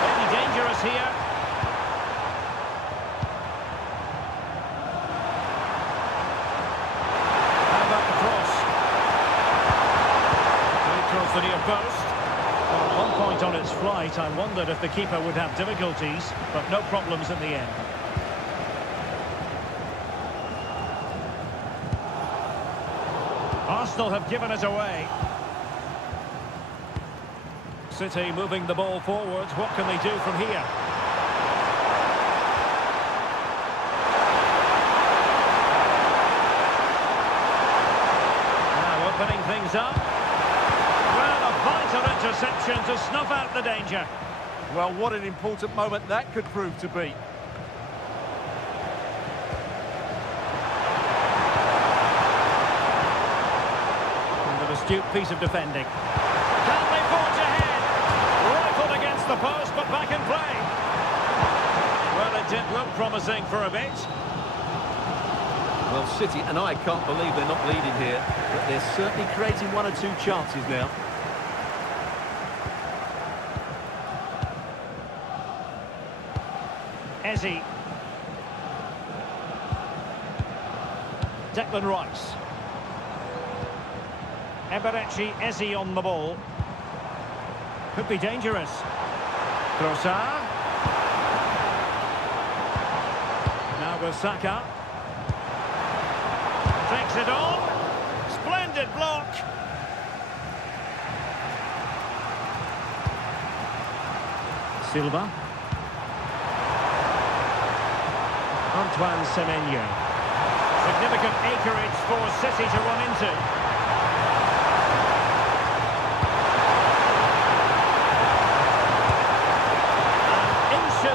Maybe dangerous here. How about the cross? Very close to the near post. Well, at one point on its flight, I wondered if the keeper would have difficulties, but no problems in the end. Arsenal have given it away. City moving the ball forwards. What can they do from here? Now opening things up. Well, a vital interception to snuff out the danger. Well, what an important moment that could prove to be. Astute piece of defending. Can they forge ahead? Rifled against the post, but back in play. Well, it did look promising for a bit. Well, City, and I can't believe they're not leading here, but they're certainly creating one or two chances now. Eze. Declan Rice. Eberechi Eze on the ball. Could be dangerous. Trossard. Now with Saka. Takes it on. Splendid block. Silva. Antoine Semenyo. Significant acreage for City to run into.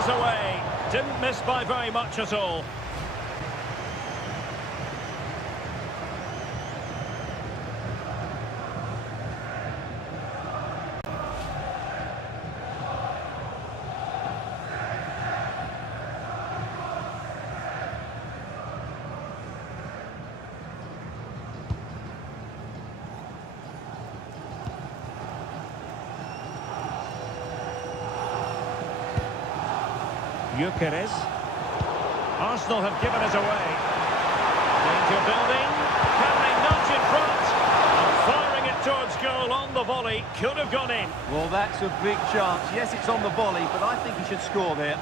Away. Didn't miss by very much at all. Gyökeres. Arsenal have given it away. Danger building. Can they nudge in front? And firing it towards goal on the volley. Could have gone in. Well, that's a big chance. Yes, it's on the volley, but I think he should score there.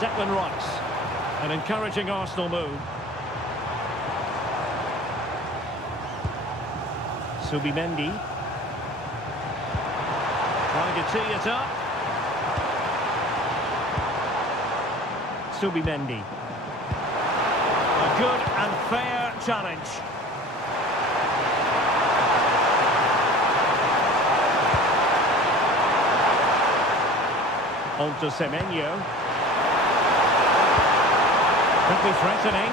Declan Rice. An encouraging Arsenal move. Subimendi. Trying to tee it up. Subimendi. A good and fair challenge. On to Semenyo. Could be threatening.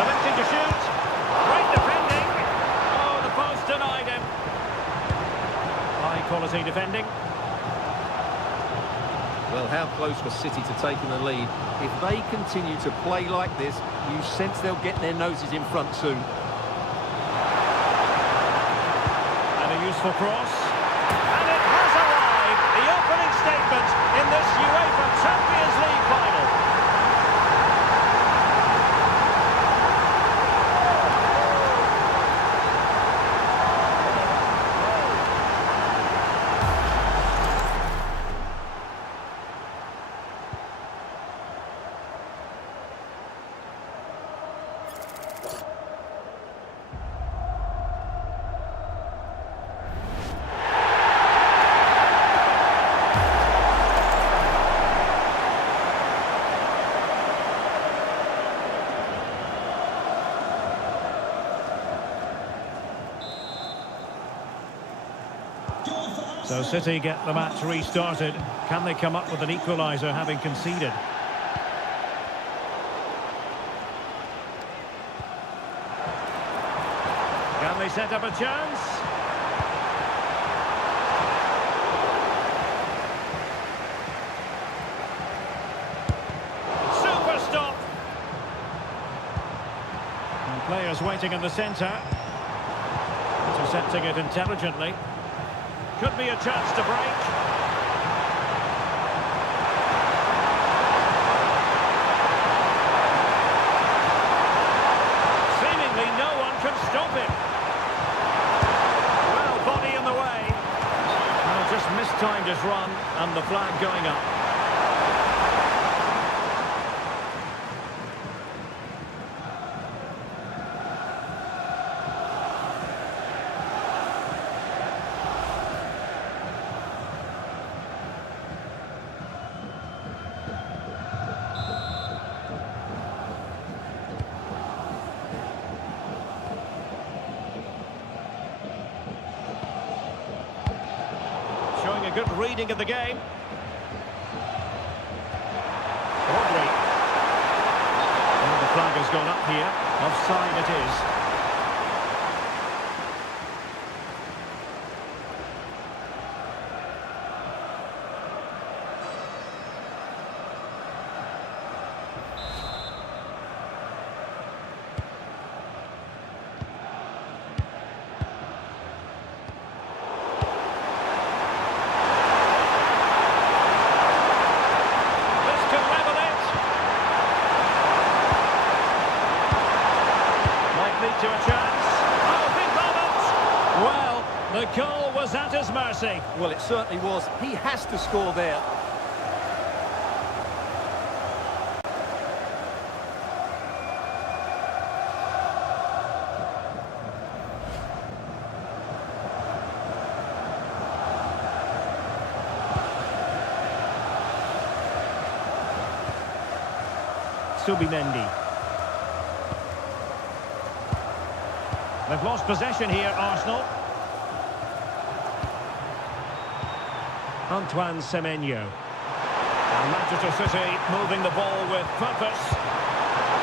Electing to shoot. Great defending. Oh, the post denied him. High quality defending. Well, how close was City to taking the lead? If they continue to play like this, you sense they'll get their noses in front soon. And a useful cross. And it has arrived. The opening statement in this UEFA Champions League final. So City get the match restarted. Can they come up with an equaliser having conceded? Can they set up a chance? Super stop! And players waiting in the centre. Intercepting it intelligently. Could be a chance to break. Seemingly no one can stop him. Well, body in the way. Well, just mistimed his run and the flag going up. Showing a good reading of the game. Rodri. And the flag has gone up here. Offside it is. To a chance. Oh, big moment! Well, the goal was at his mercy. Well, it certainly was. He has to score there. Subimendi. They've lost possession here, Arsenal. Antoine Semenyo. And Manchester City moving the ball with purpose.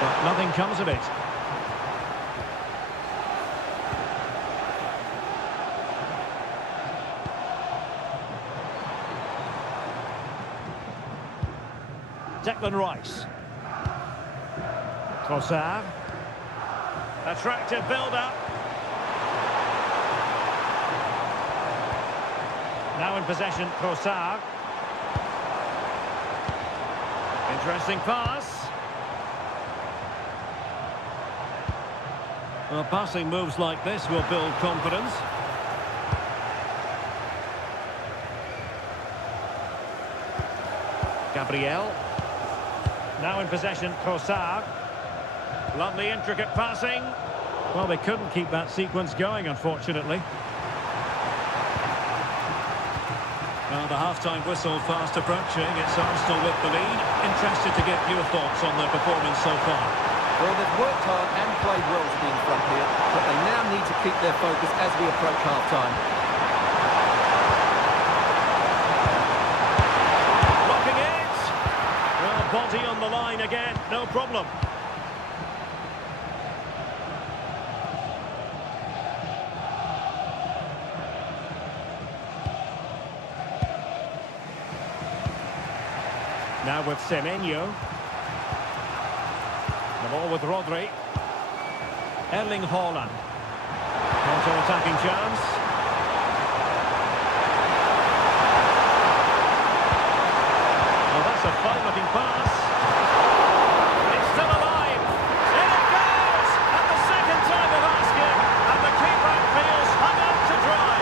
But nothing comes of it. Declan Rice. Trossard. Attractive build-up. Now in possession, Trossard. Interesting pass. Well, passing moves like this will build confidence. Gabriel. Now in possession, Trossard. Lovely intricate passing. Well, they couldn't keep that sequence going, unfortunately. Well, the half-time whistle fast approaching. It's Arsenal with the lead. Interested to get your thoughts on their performance so far. Well, they've worked hard and played well to be in front here, but they now need to keep their focus as we approach half-time. Blocking it! Well, body on the line again, no problem. Now with Semenyo. The ball with Rodri. Erling Haaland. Counter-attacking chance. Well, that's a fine-looking pass. It's still alive. In it goes! And the second time of asking. And the keeper feels hung up to dry.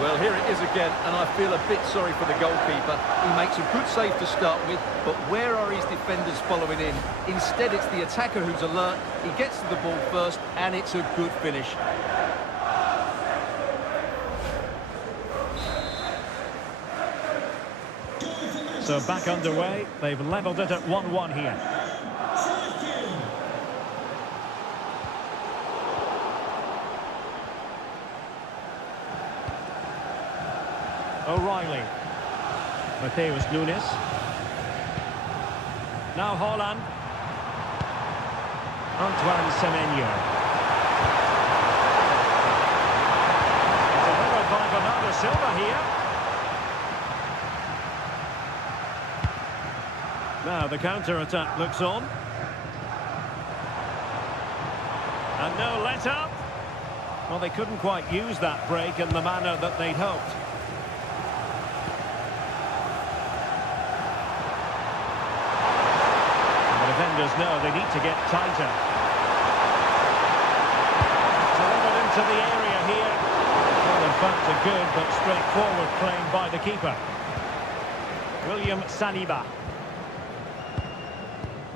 Well, here it is again, and I feel a bit sorry for the goalkeeper. He makes a good save to start with, but where are his defenders following in? Instead, it's the attacker who's alert. He gets to the ball first, and it's a good finish. So back underway. They've levelled it at 1-1 here. O'Reilly. Mateus Nunes. Now Holland. Antoine Semenyo. Delivered by Bernardo Silva here. Now the counter-attack looks on. And no let-up. Well, they couldn't quite use that break in the manner that they'd hoped. Defenders know they need to get tighter. Delivered into the area here. Well, in fact, a good but straightforward claim by the keeper. William Saliba.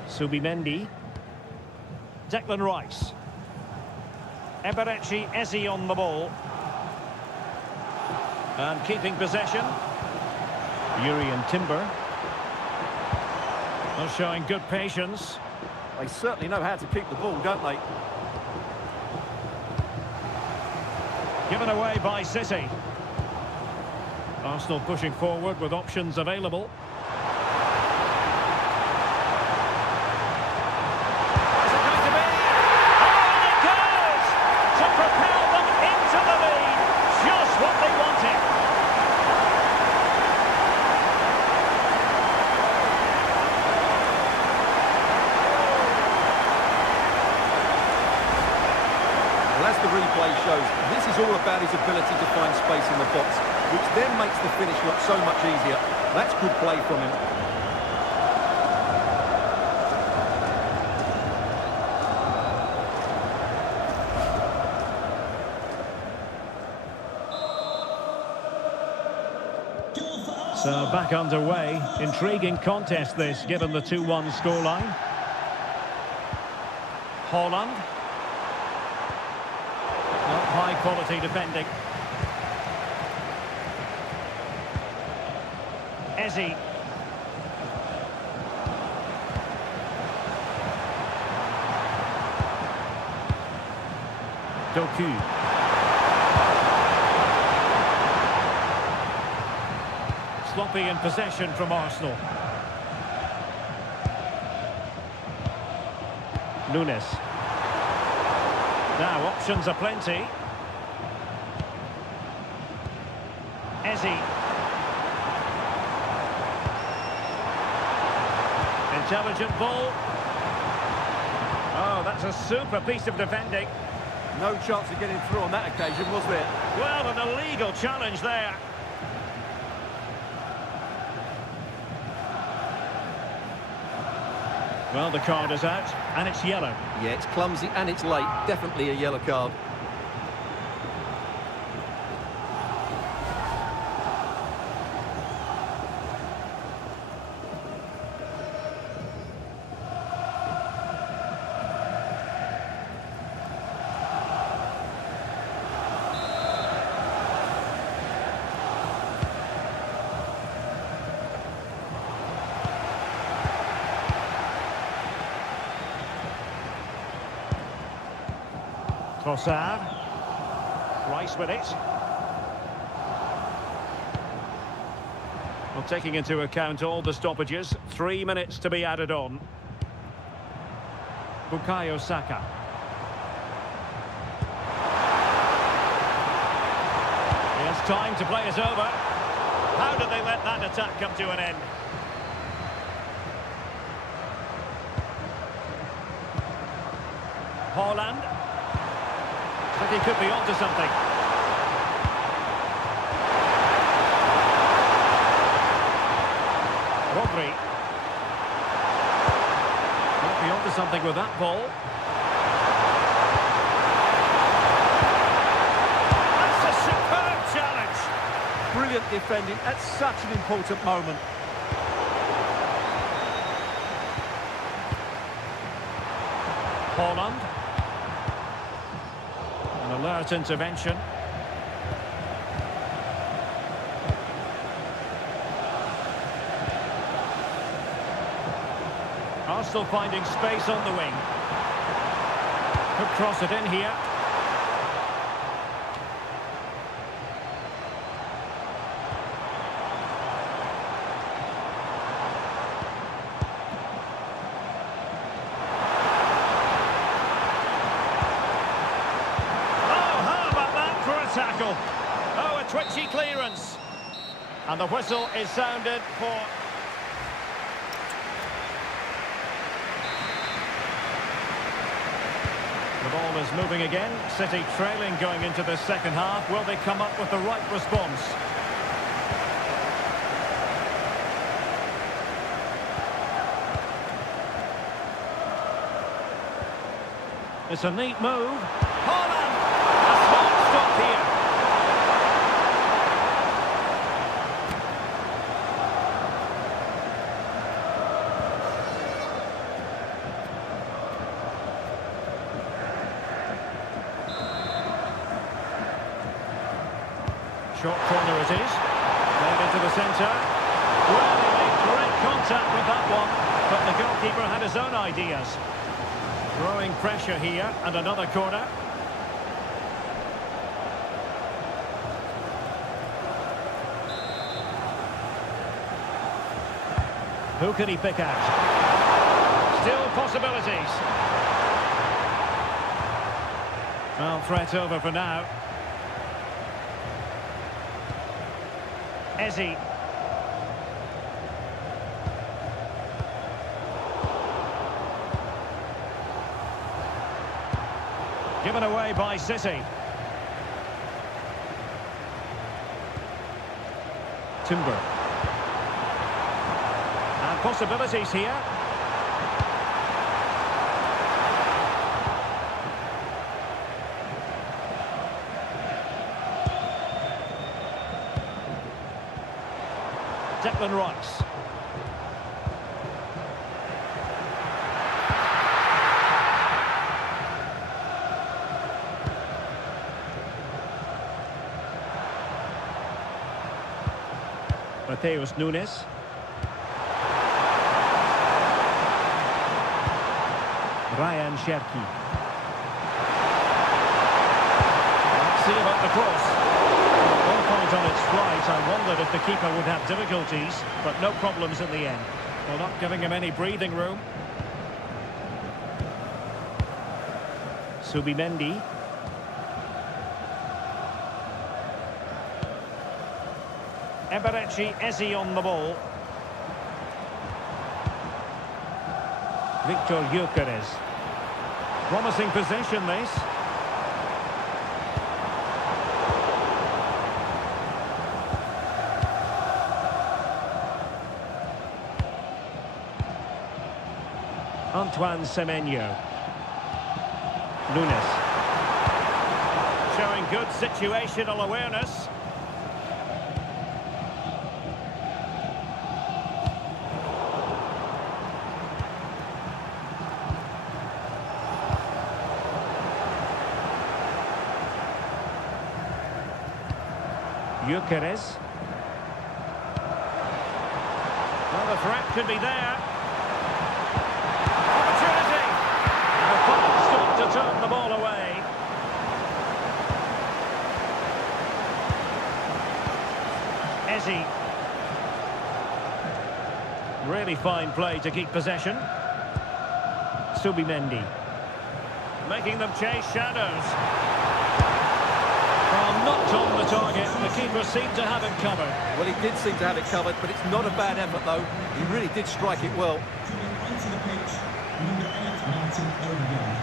Subimendi. Declan Rice. Eberechi Eze on the ball. And keeping possession. Urian Timber. Well, showing good patience. They certainly know how to keep the ball, don't they? Given away by City. Arsenal pushing forward with options available. Is it going to be? Oh, and it goes! To propel them into the lead. Just what they wanted. As the replay shows, this is all about his ability to find space in the box, which then makes the finish look so much easier. That's good play from him. So back underway. Intriguing contest this, given the 2-1 scoreline. Holland. High quality defending. Eze. Doku. Sloppy in possession from Arsenal. Nunes. Now options are plenty. Eze. Intelligent ball. Oh, that's a super piece of defending. No chance of getting through on that occasion, was there? Well, an illegal challenge there. Well, the card is out, and it's yellow. Yeah, it's clumsy and it's late. Definitely a yellow card. Trossard. Rice with it. Well, taking into account all the stoppages, 3 minutes to be added on. Bukayo Saka. It's time to play it over. How did they let that attack come to an end? Holland. City could be onto something. Rodri. Might be onto something with that ball. That's a superb challenge. Brilliant defending at such an important moment. Holland. An alert intervention. still finding space on the wing. Could cross it in here. Tackle. Oh, a twitchy clearance. And the whistle is sounded for... The ball is moving again. City trailing going into the second half. Will they come up with the right response? It's a neat move. Haaland! A smart stop here. Short corner it is. Played into the centre. Well, he made great contact with that one, but the goalkeeper had his own ideas. Growing pressure here, and another corner. Who can he pick out? Still possibilities. Well, threat over for now. Eze. Given away by City. Timber. And possibilities here. Declan Rice. Mateus Nunes. Ryan Cherki. Let's see about the cross. At one point on its flight, I wondered if the keeper would have difficulties, but no problems in the end. Well, not giving him any breathing room. Subimendi. Eberechi Eze on the ball. Victor Gyökeres. Promising possession, this. Antoine Semenyo. Nunes. Showing good situational awareness. Gyökeres. Well, the threat could be there. Opportunity! A fine stop to turn the ball away. Eze. Really fine play to keep possession. Subimendi. Making them chase shadows. Well, not on the target. The keeper seemed to have it covered. Well, he did seem to have it covered, but it's not a bad effort, though. He really did strike it well. Coming onto the pitch, number 8, Martin Odegaard.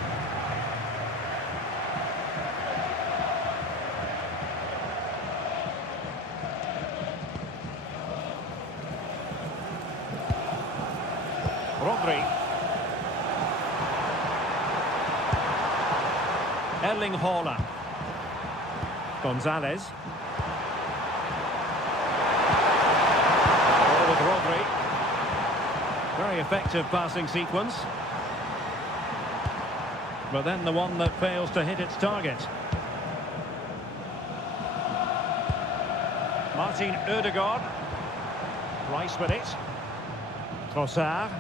Rodri. Erling Haaland. Gonzalez. Ball with Rodri. Very effective passing sequence. But then the one that fails to hit its target. Martin Odegaard. Rice with it. Trossard.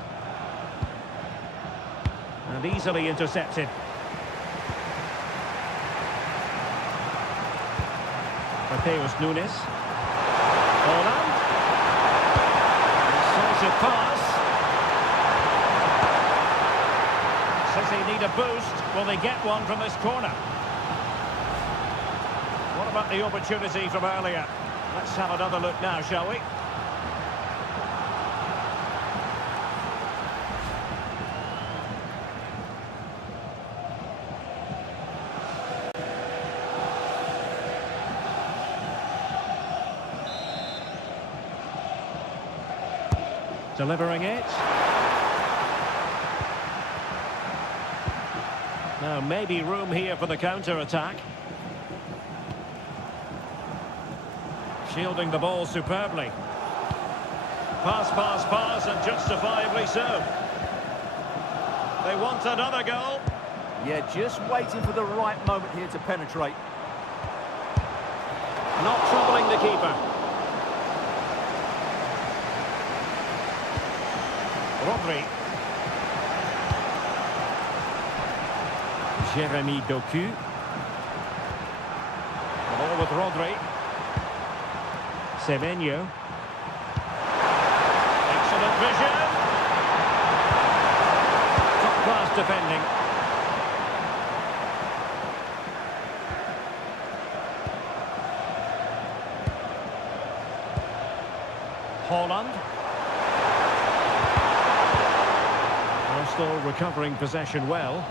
And easily intercepted. Mateus Nunes. Holland. Decisive pass. City need a boost. Will they get one from this corner? What about the opportunity from earlier? Let's have another look now, shall we? Delivering it. Now maybe room here for the counter-attack. Shielding the ball superbly. Pass, pass, pass, and justifiably so. They want another goal. Yeah, just waiting for the right moment here to penetrate. Not troubling the keeper. Rodri. Jeremy Doku. The ball with Rodri. Semenyo. Excellent vision. Top-class defending. Holland. Arsenal recovering possession well.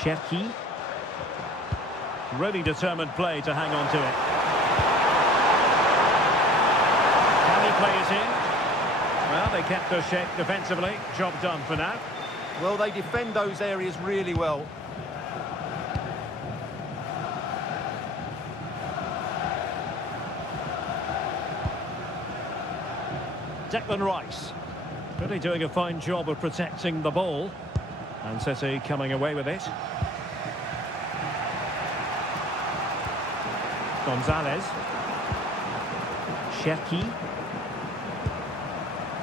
Cherki. Really determined play to hang on to it. Can he play it in? Well, they kept their shape defensively. Job done for now. Well, they defend those areas really well. Declan Rice. Really doing a fine job of protecting the ball. And City coming away with it. Gonzalez. Cherki.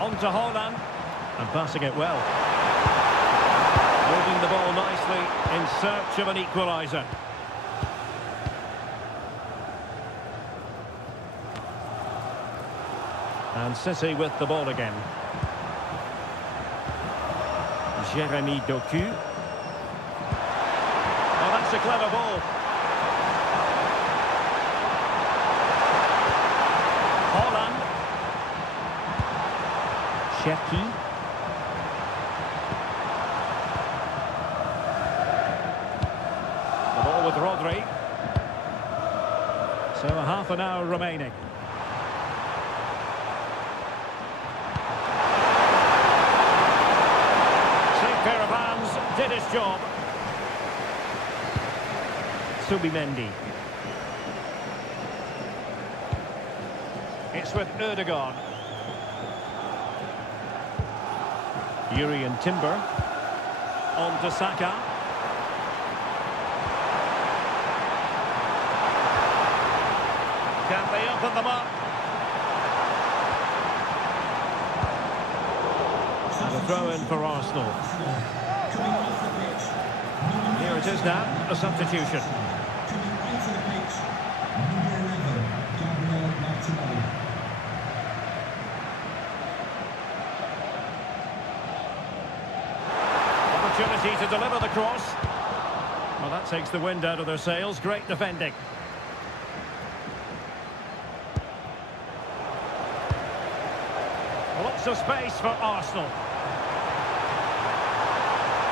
On to Holland. And passing it well. Moving the ball nicely in search of an equaliser. And City with the ball again. Jeremy Doku. Oh, that's a clever ball. Holland. Cherki. The ball with Rodri. So a half an hour remaining. Pair of hands did his job. Subimendi. It's with Erdogan. Urian Timber. On to Saka. Can they open them up? And a throw-in for Arsenal. Coming off the pitch, Here it is now, a substitution. coming onto the pitch, number 11, Gabriel Martinelli. Opportunity to deliver the cross. Well, that takes the wind out of their sails. Great defending. Lots of space for Arsenal.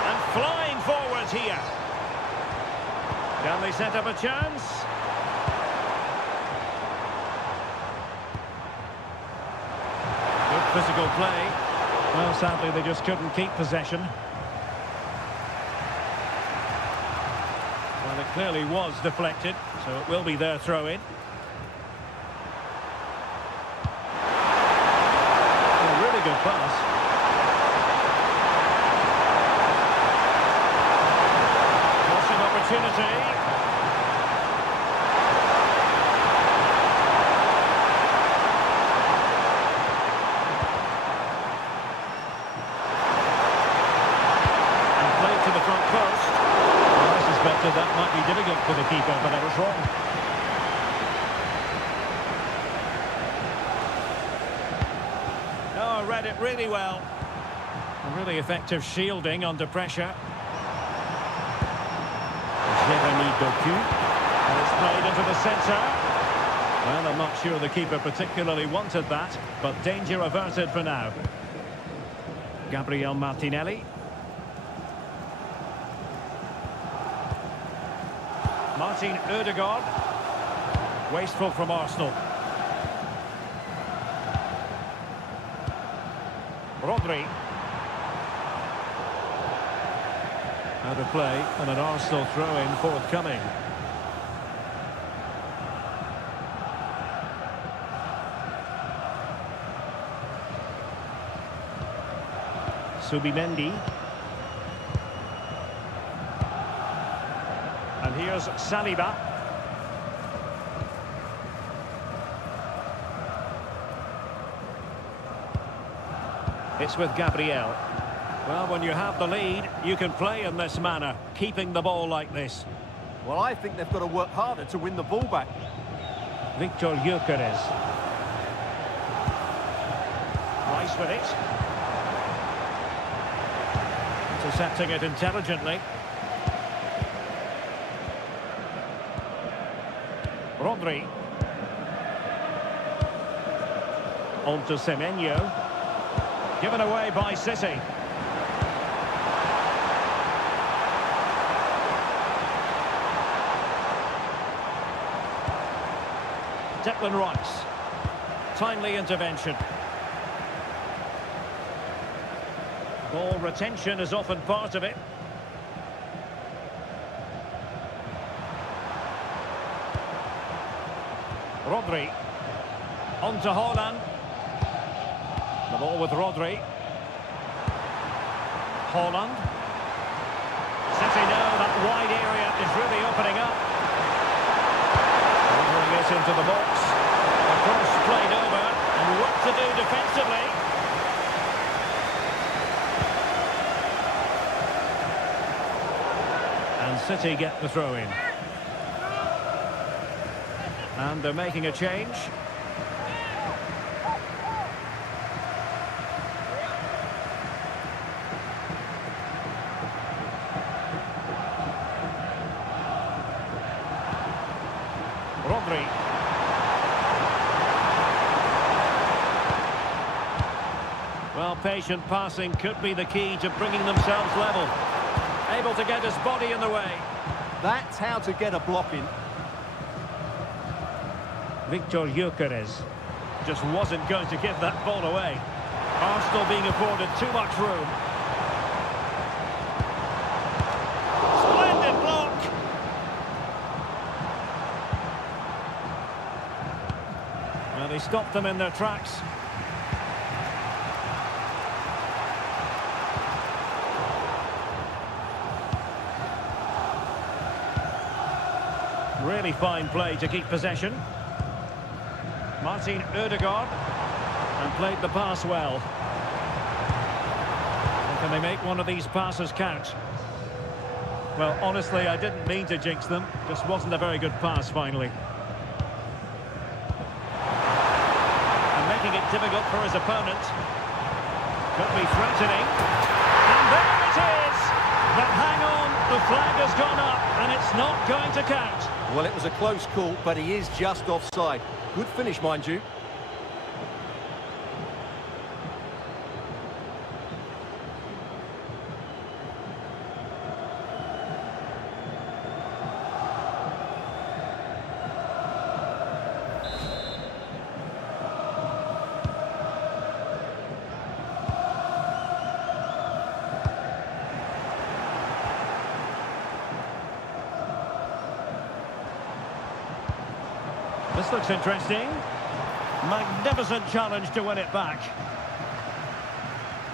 And flying forwards here. Can they set up a chance? Good physical play. Well, sadly, they just couldn't keep possession. Well, it clearly was deflected, so it will be their throw-in. A really good pass. Crossing opportunity. suspected that might be difficult for the keeper, but I was wrong. Oh, read it really well. A really effective shielding under pressure. Jeremy Doku. And it's played into the centre. Well, I'm not sure the keeper particularly wanted that, but danger averted for now. Gabriel Martinelli. Martin Ødegaard. Wasteful from Arsenal. Rodri. Out of play, and an Arsenal throw-in forthcoming. Subimendi. And here's Saliba. It's with Gabriel. Well, when you have the lead, you can play in this manner, keeping the ball like this. Well, I think they've got to work harder to win the ball back. Victor Gyökeres. Rice with it. Intercepting it intelligently. Rodri. On to Semenyo. Given away by City. Declan Rice. Timely intervention. Ball retention is often part of it. Rodri. On to Haaland. The ball with Rodri. Haaland. City know that wide area is really opening up. Delivering it into the box. The cross played over. And what to do defensively. And City get the throw in. And they're making a change. Rodri. Well, patient passing could be the key to bringing themselves level. Able to get his body in the way. That's how to get a block in. Victor Gyökeres just wasn't going to give that ball away. Arsenal being afforded too much room. Splendid block! Well, they stopped them in their tracks. Really fine play to keep possession. Martin Ødegaard, and played the pass well. And can they make one of these passes count? Well, honestly, I didn't mean to jinx them. Just wasn't a very good pass, finally. And making it difficult for his opponent. Could be threatening. And there it is! But hang on, the flag has gone up, and it's not going to count. Well, it was a close call, but he is just offside. Good finish, mind you. This looks interesting. Magnificent challenge to win it back.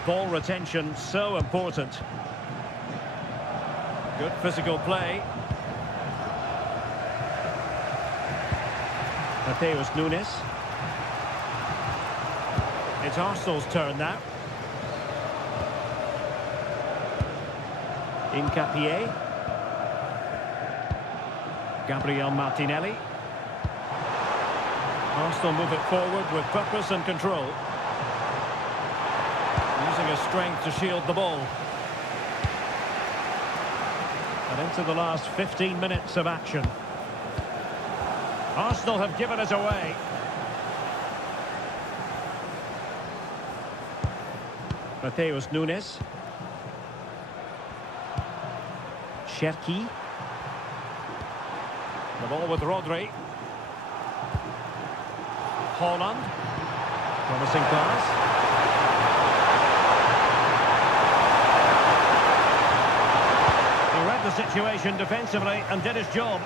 Ball retention so important. Good physical play. Mateus Nunes. It's Arsenal's turn now. Incapié. Gabriel Martinelli. Arsenal move it forward with purpose and control. Using his strength to shield the ball. And into the last 15 minutes of action. Arsenal have given us away. Mateus Nunes. Cherki. The ball with Rodri. Haaland. Promising pass. He read the situation defensively and did his job.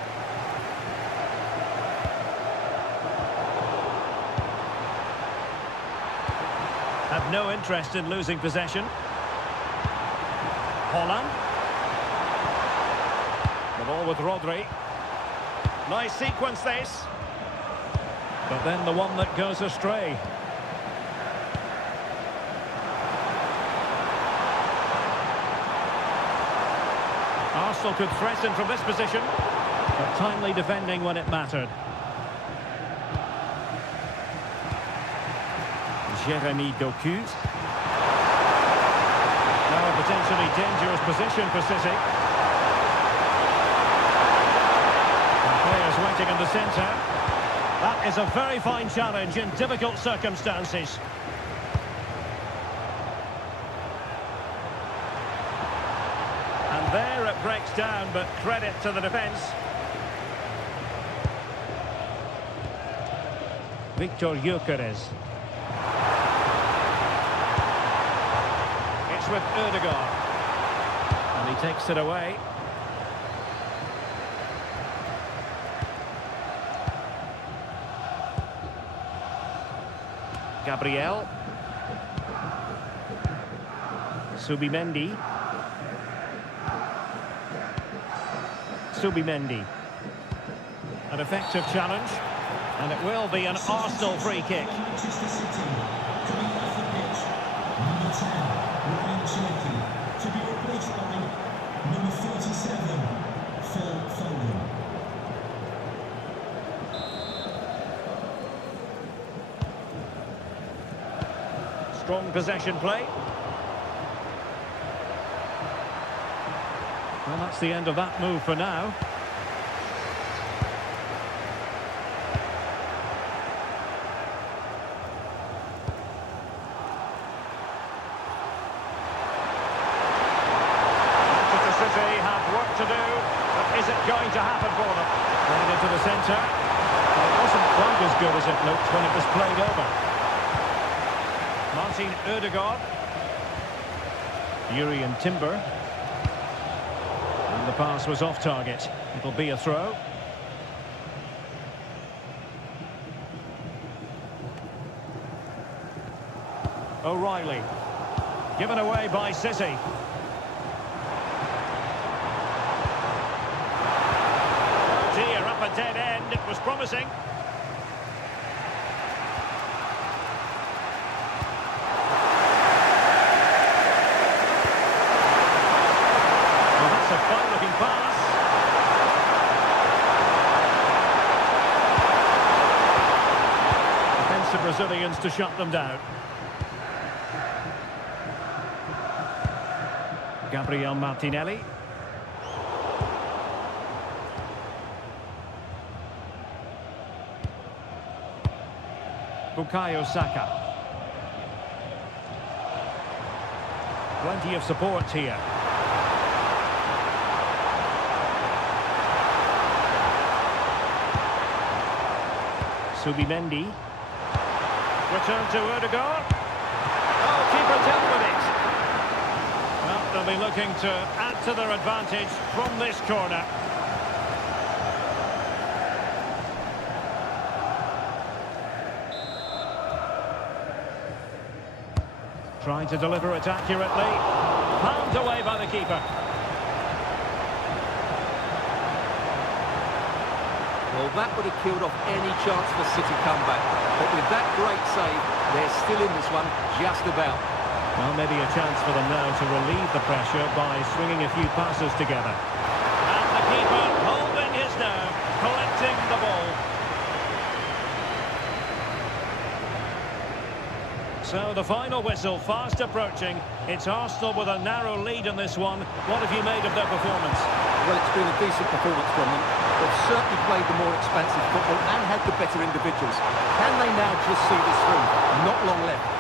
Had no interest in losing possession. Haaland. The ball with Rodri. Nice sequence this. But then the one that goes astray. Arsenal could threaten from this position, but timely defending when it mattered. Jeremy Doku. Now a potentially dangerous position for City. And players waiting in the centre. That is a very fine challenge in difficult circumstances. And there it breaks down, but credit to the defence. Victor Gyökeres. It's with Ødegaard. And he takes it away. Gabriel. Subimendi. An effective challenge. And it will be an Arsenal free kick. Manchester City coming off the pitch. Number 10, Ryan Cherki, to be replaced by number 37, Phil Foden. Strong possession play. Well, that's the end of that move for now. Manchester City have work to do, but is it going to happen for them? Played into the centre. Well, it wasn't quite as good as it looked when it was played over. Martin Ødegaard. Jurriën Timber. And the pass was off target. It'll be a throw. O'Reilly. Given away by City. Oh dear, up a dead end. It was promising. A fine-looking pass. Defensive Brazilians to shut them down. Gabriel Martinelli. Bukayo Saka. Plenty of support here. Subimendi. Return to Ødegaard. Oh, keeper dealt with it. Well, they'll be looking to add to their advantage from this corner. Trying to deliver it accurately. Palmed away by the keeper. Well, that would have killed off any chance for City comeback. But with that great save, they're still in this one, just about. Well, maybe a chance for them now to relieve the pressure by swinging a few passes together. And the keeper holding his nerve. protecting the ball. So the final whistle fast approaching. It's Arsenal with a narrow lead in this one. What have you made of their performance? Well, it's been a decent performance from them. They've certainly played the more expansive football and had the better individuals. Can they now just see this through? Not long left.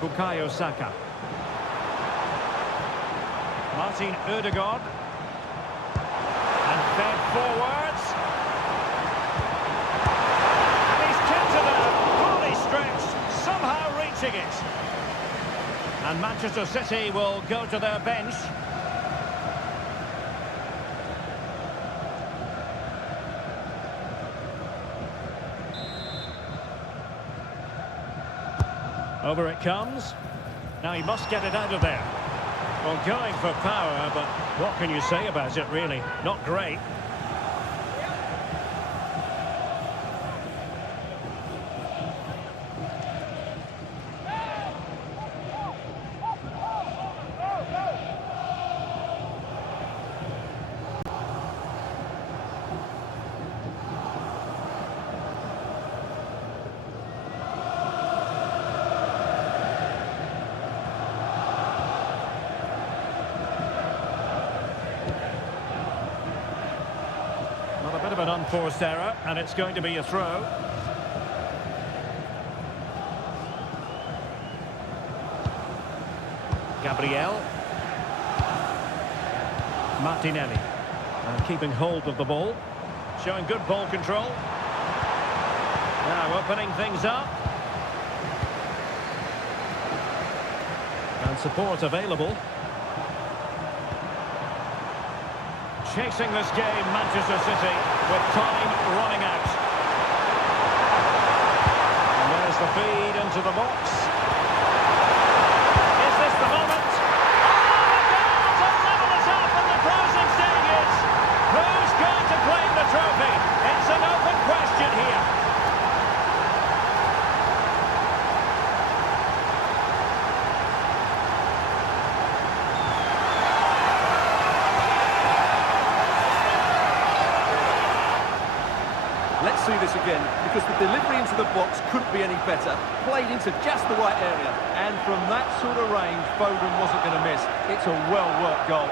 Bukayo Saka. Martin Ødegaard. And fed forwards. And he's kept it out, fully stretched, somehow reaching it. And Manchester City will go to their bench. Over it comes. Now he must get it out of there. Well, going for power, but what can you say about it, really? Not great. A bit of an unforced error, and it's going to be a throw. Gabriel. Martinelli. Keeping hold of the ball. Showing good ball control. Now opening things up. And support available. Chasing this game, Manchester City, with time running out. And there's the feed into the box. Is this the moment? Oh, a goal to level it up in the closing stages. Who's going to claim the trophy? It's an open question here. Let's see this again, because the delivery into the box couldn't be any better. Played into just the right area, and from that sort of range, Foden wasn't going to miss. It's a well-worked goal.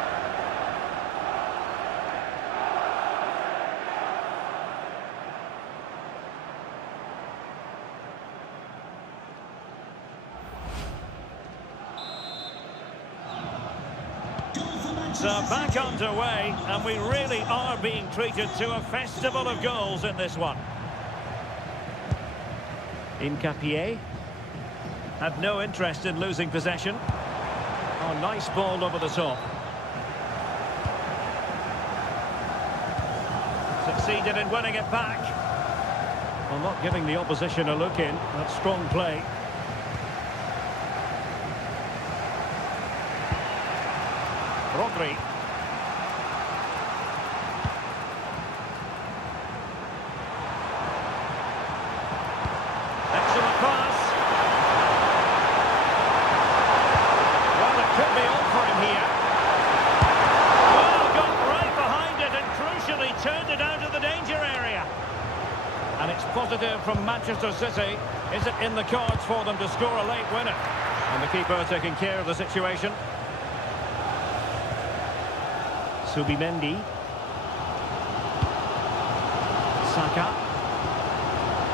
So back underway, and we really are being treated to a festival of goals in this one. Incapié had no interest in losing possession. Oh, nice ball over the top. Succeeded in winning it back. Well, not giving the opposition a look in. That's strong play. Rodri. Excellent pass. Well, it could be all for him here. Well, got right behind it and crucially turned it out of the danger area. And it's positive from Manchester City. Is it in the cards for them to score a late winner? And the keeper taking care of the situation. Subimendi. Saka.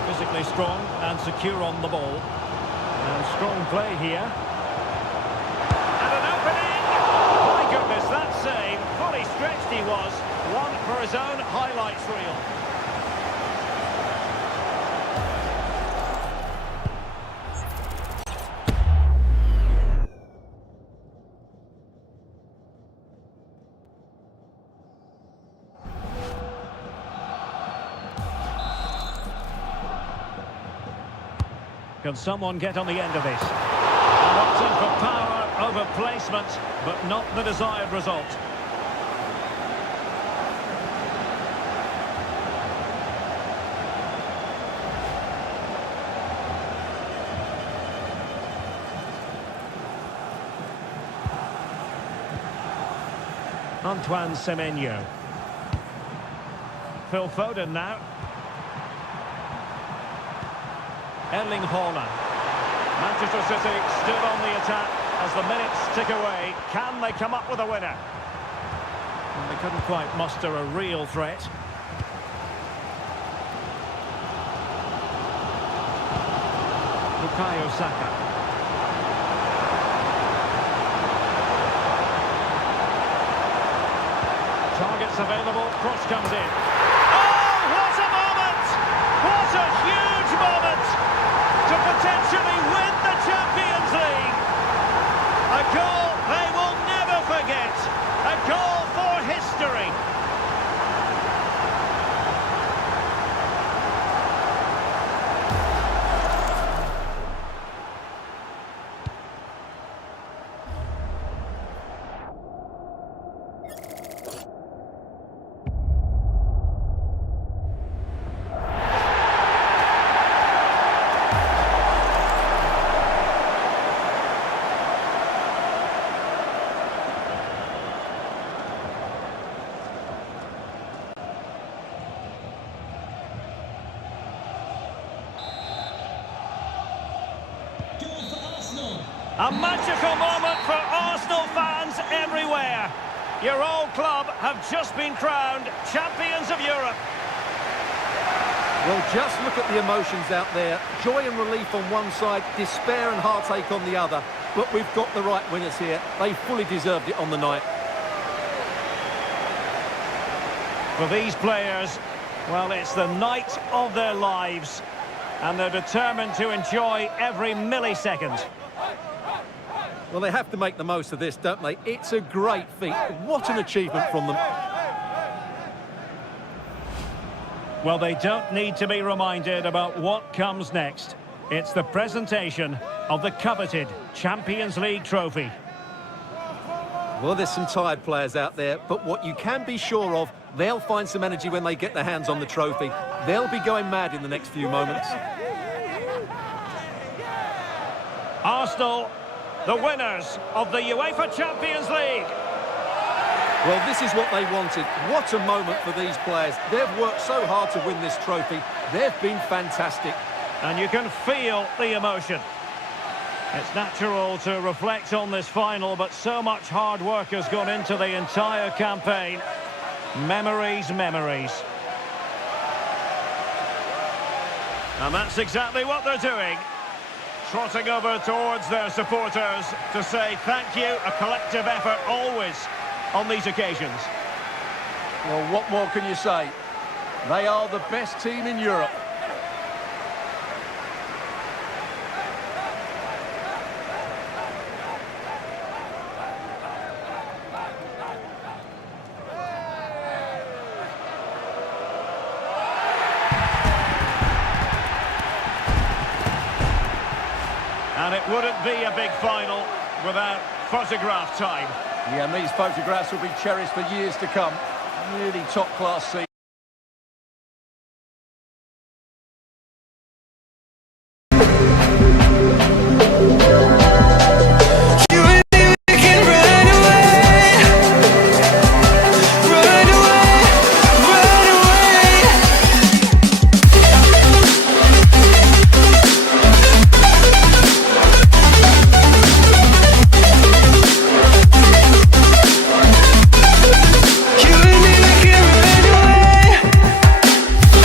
Physically strong and secure on the ball. And strong play here. And an opening! My goodness, that save. Fully stretched he was. One for his own highlights reel. Can someone get on the end of this? Opting for power over placement, but not the desired result. Antoine Semenyo. Phil Foden now. Erling Haaland. Manchester City still on the attack as the minutes tick away. Can they come up with a winner? And they couldn't quite muster a real threat. Bukayo Saka. Targets available, cross comes in. Oh, what a moment! What a huge moment to potentially win the Champions League! A goal they will never forget. A goal for history. A magical moment for Arsenal fans everywhere. Your old club have just been crowned champions of Europe. Well, just look at the emotions out there. Joy and relief on one side, despair and heartache on the other. But we've got the right winners here. They fully deserved it on the night. For these players, well, it's the night of their lives. And they're determined to enjoy every millisecond. Well, they have to make the most of this, don't they? It's a great feat. What an achievement from them. Well, they don't need to be reminded about what comes next. It's the presentation of the coveted Champions League trophy. Well, there's some tired players out there, but what you can be sure of, they'll find some energy when they get their hands on the trophy. They'll be going mad in the next few moments. Arsenal, the winners of the UEFA Champions League. Well, this is what they wanted. What a moment for these players. They've worked so hard to win this trophy. They've been fantastic. And you can feel the emotion. It's natural to reflect on this final, but so much hard work has gone into the entire campaign. Memories, memories. And that's exactly what they're doing. Trotting over towards their supporters to say thank you, a collective effort always on these occasions. Well, what more can you say? They are the best team in Europe. And it wouldn't be a big final without photograph time. Yeah, and these photographs will be cherished for years to come. Really top-class scene.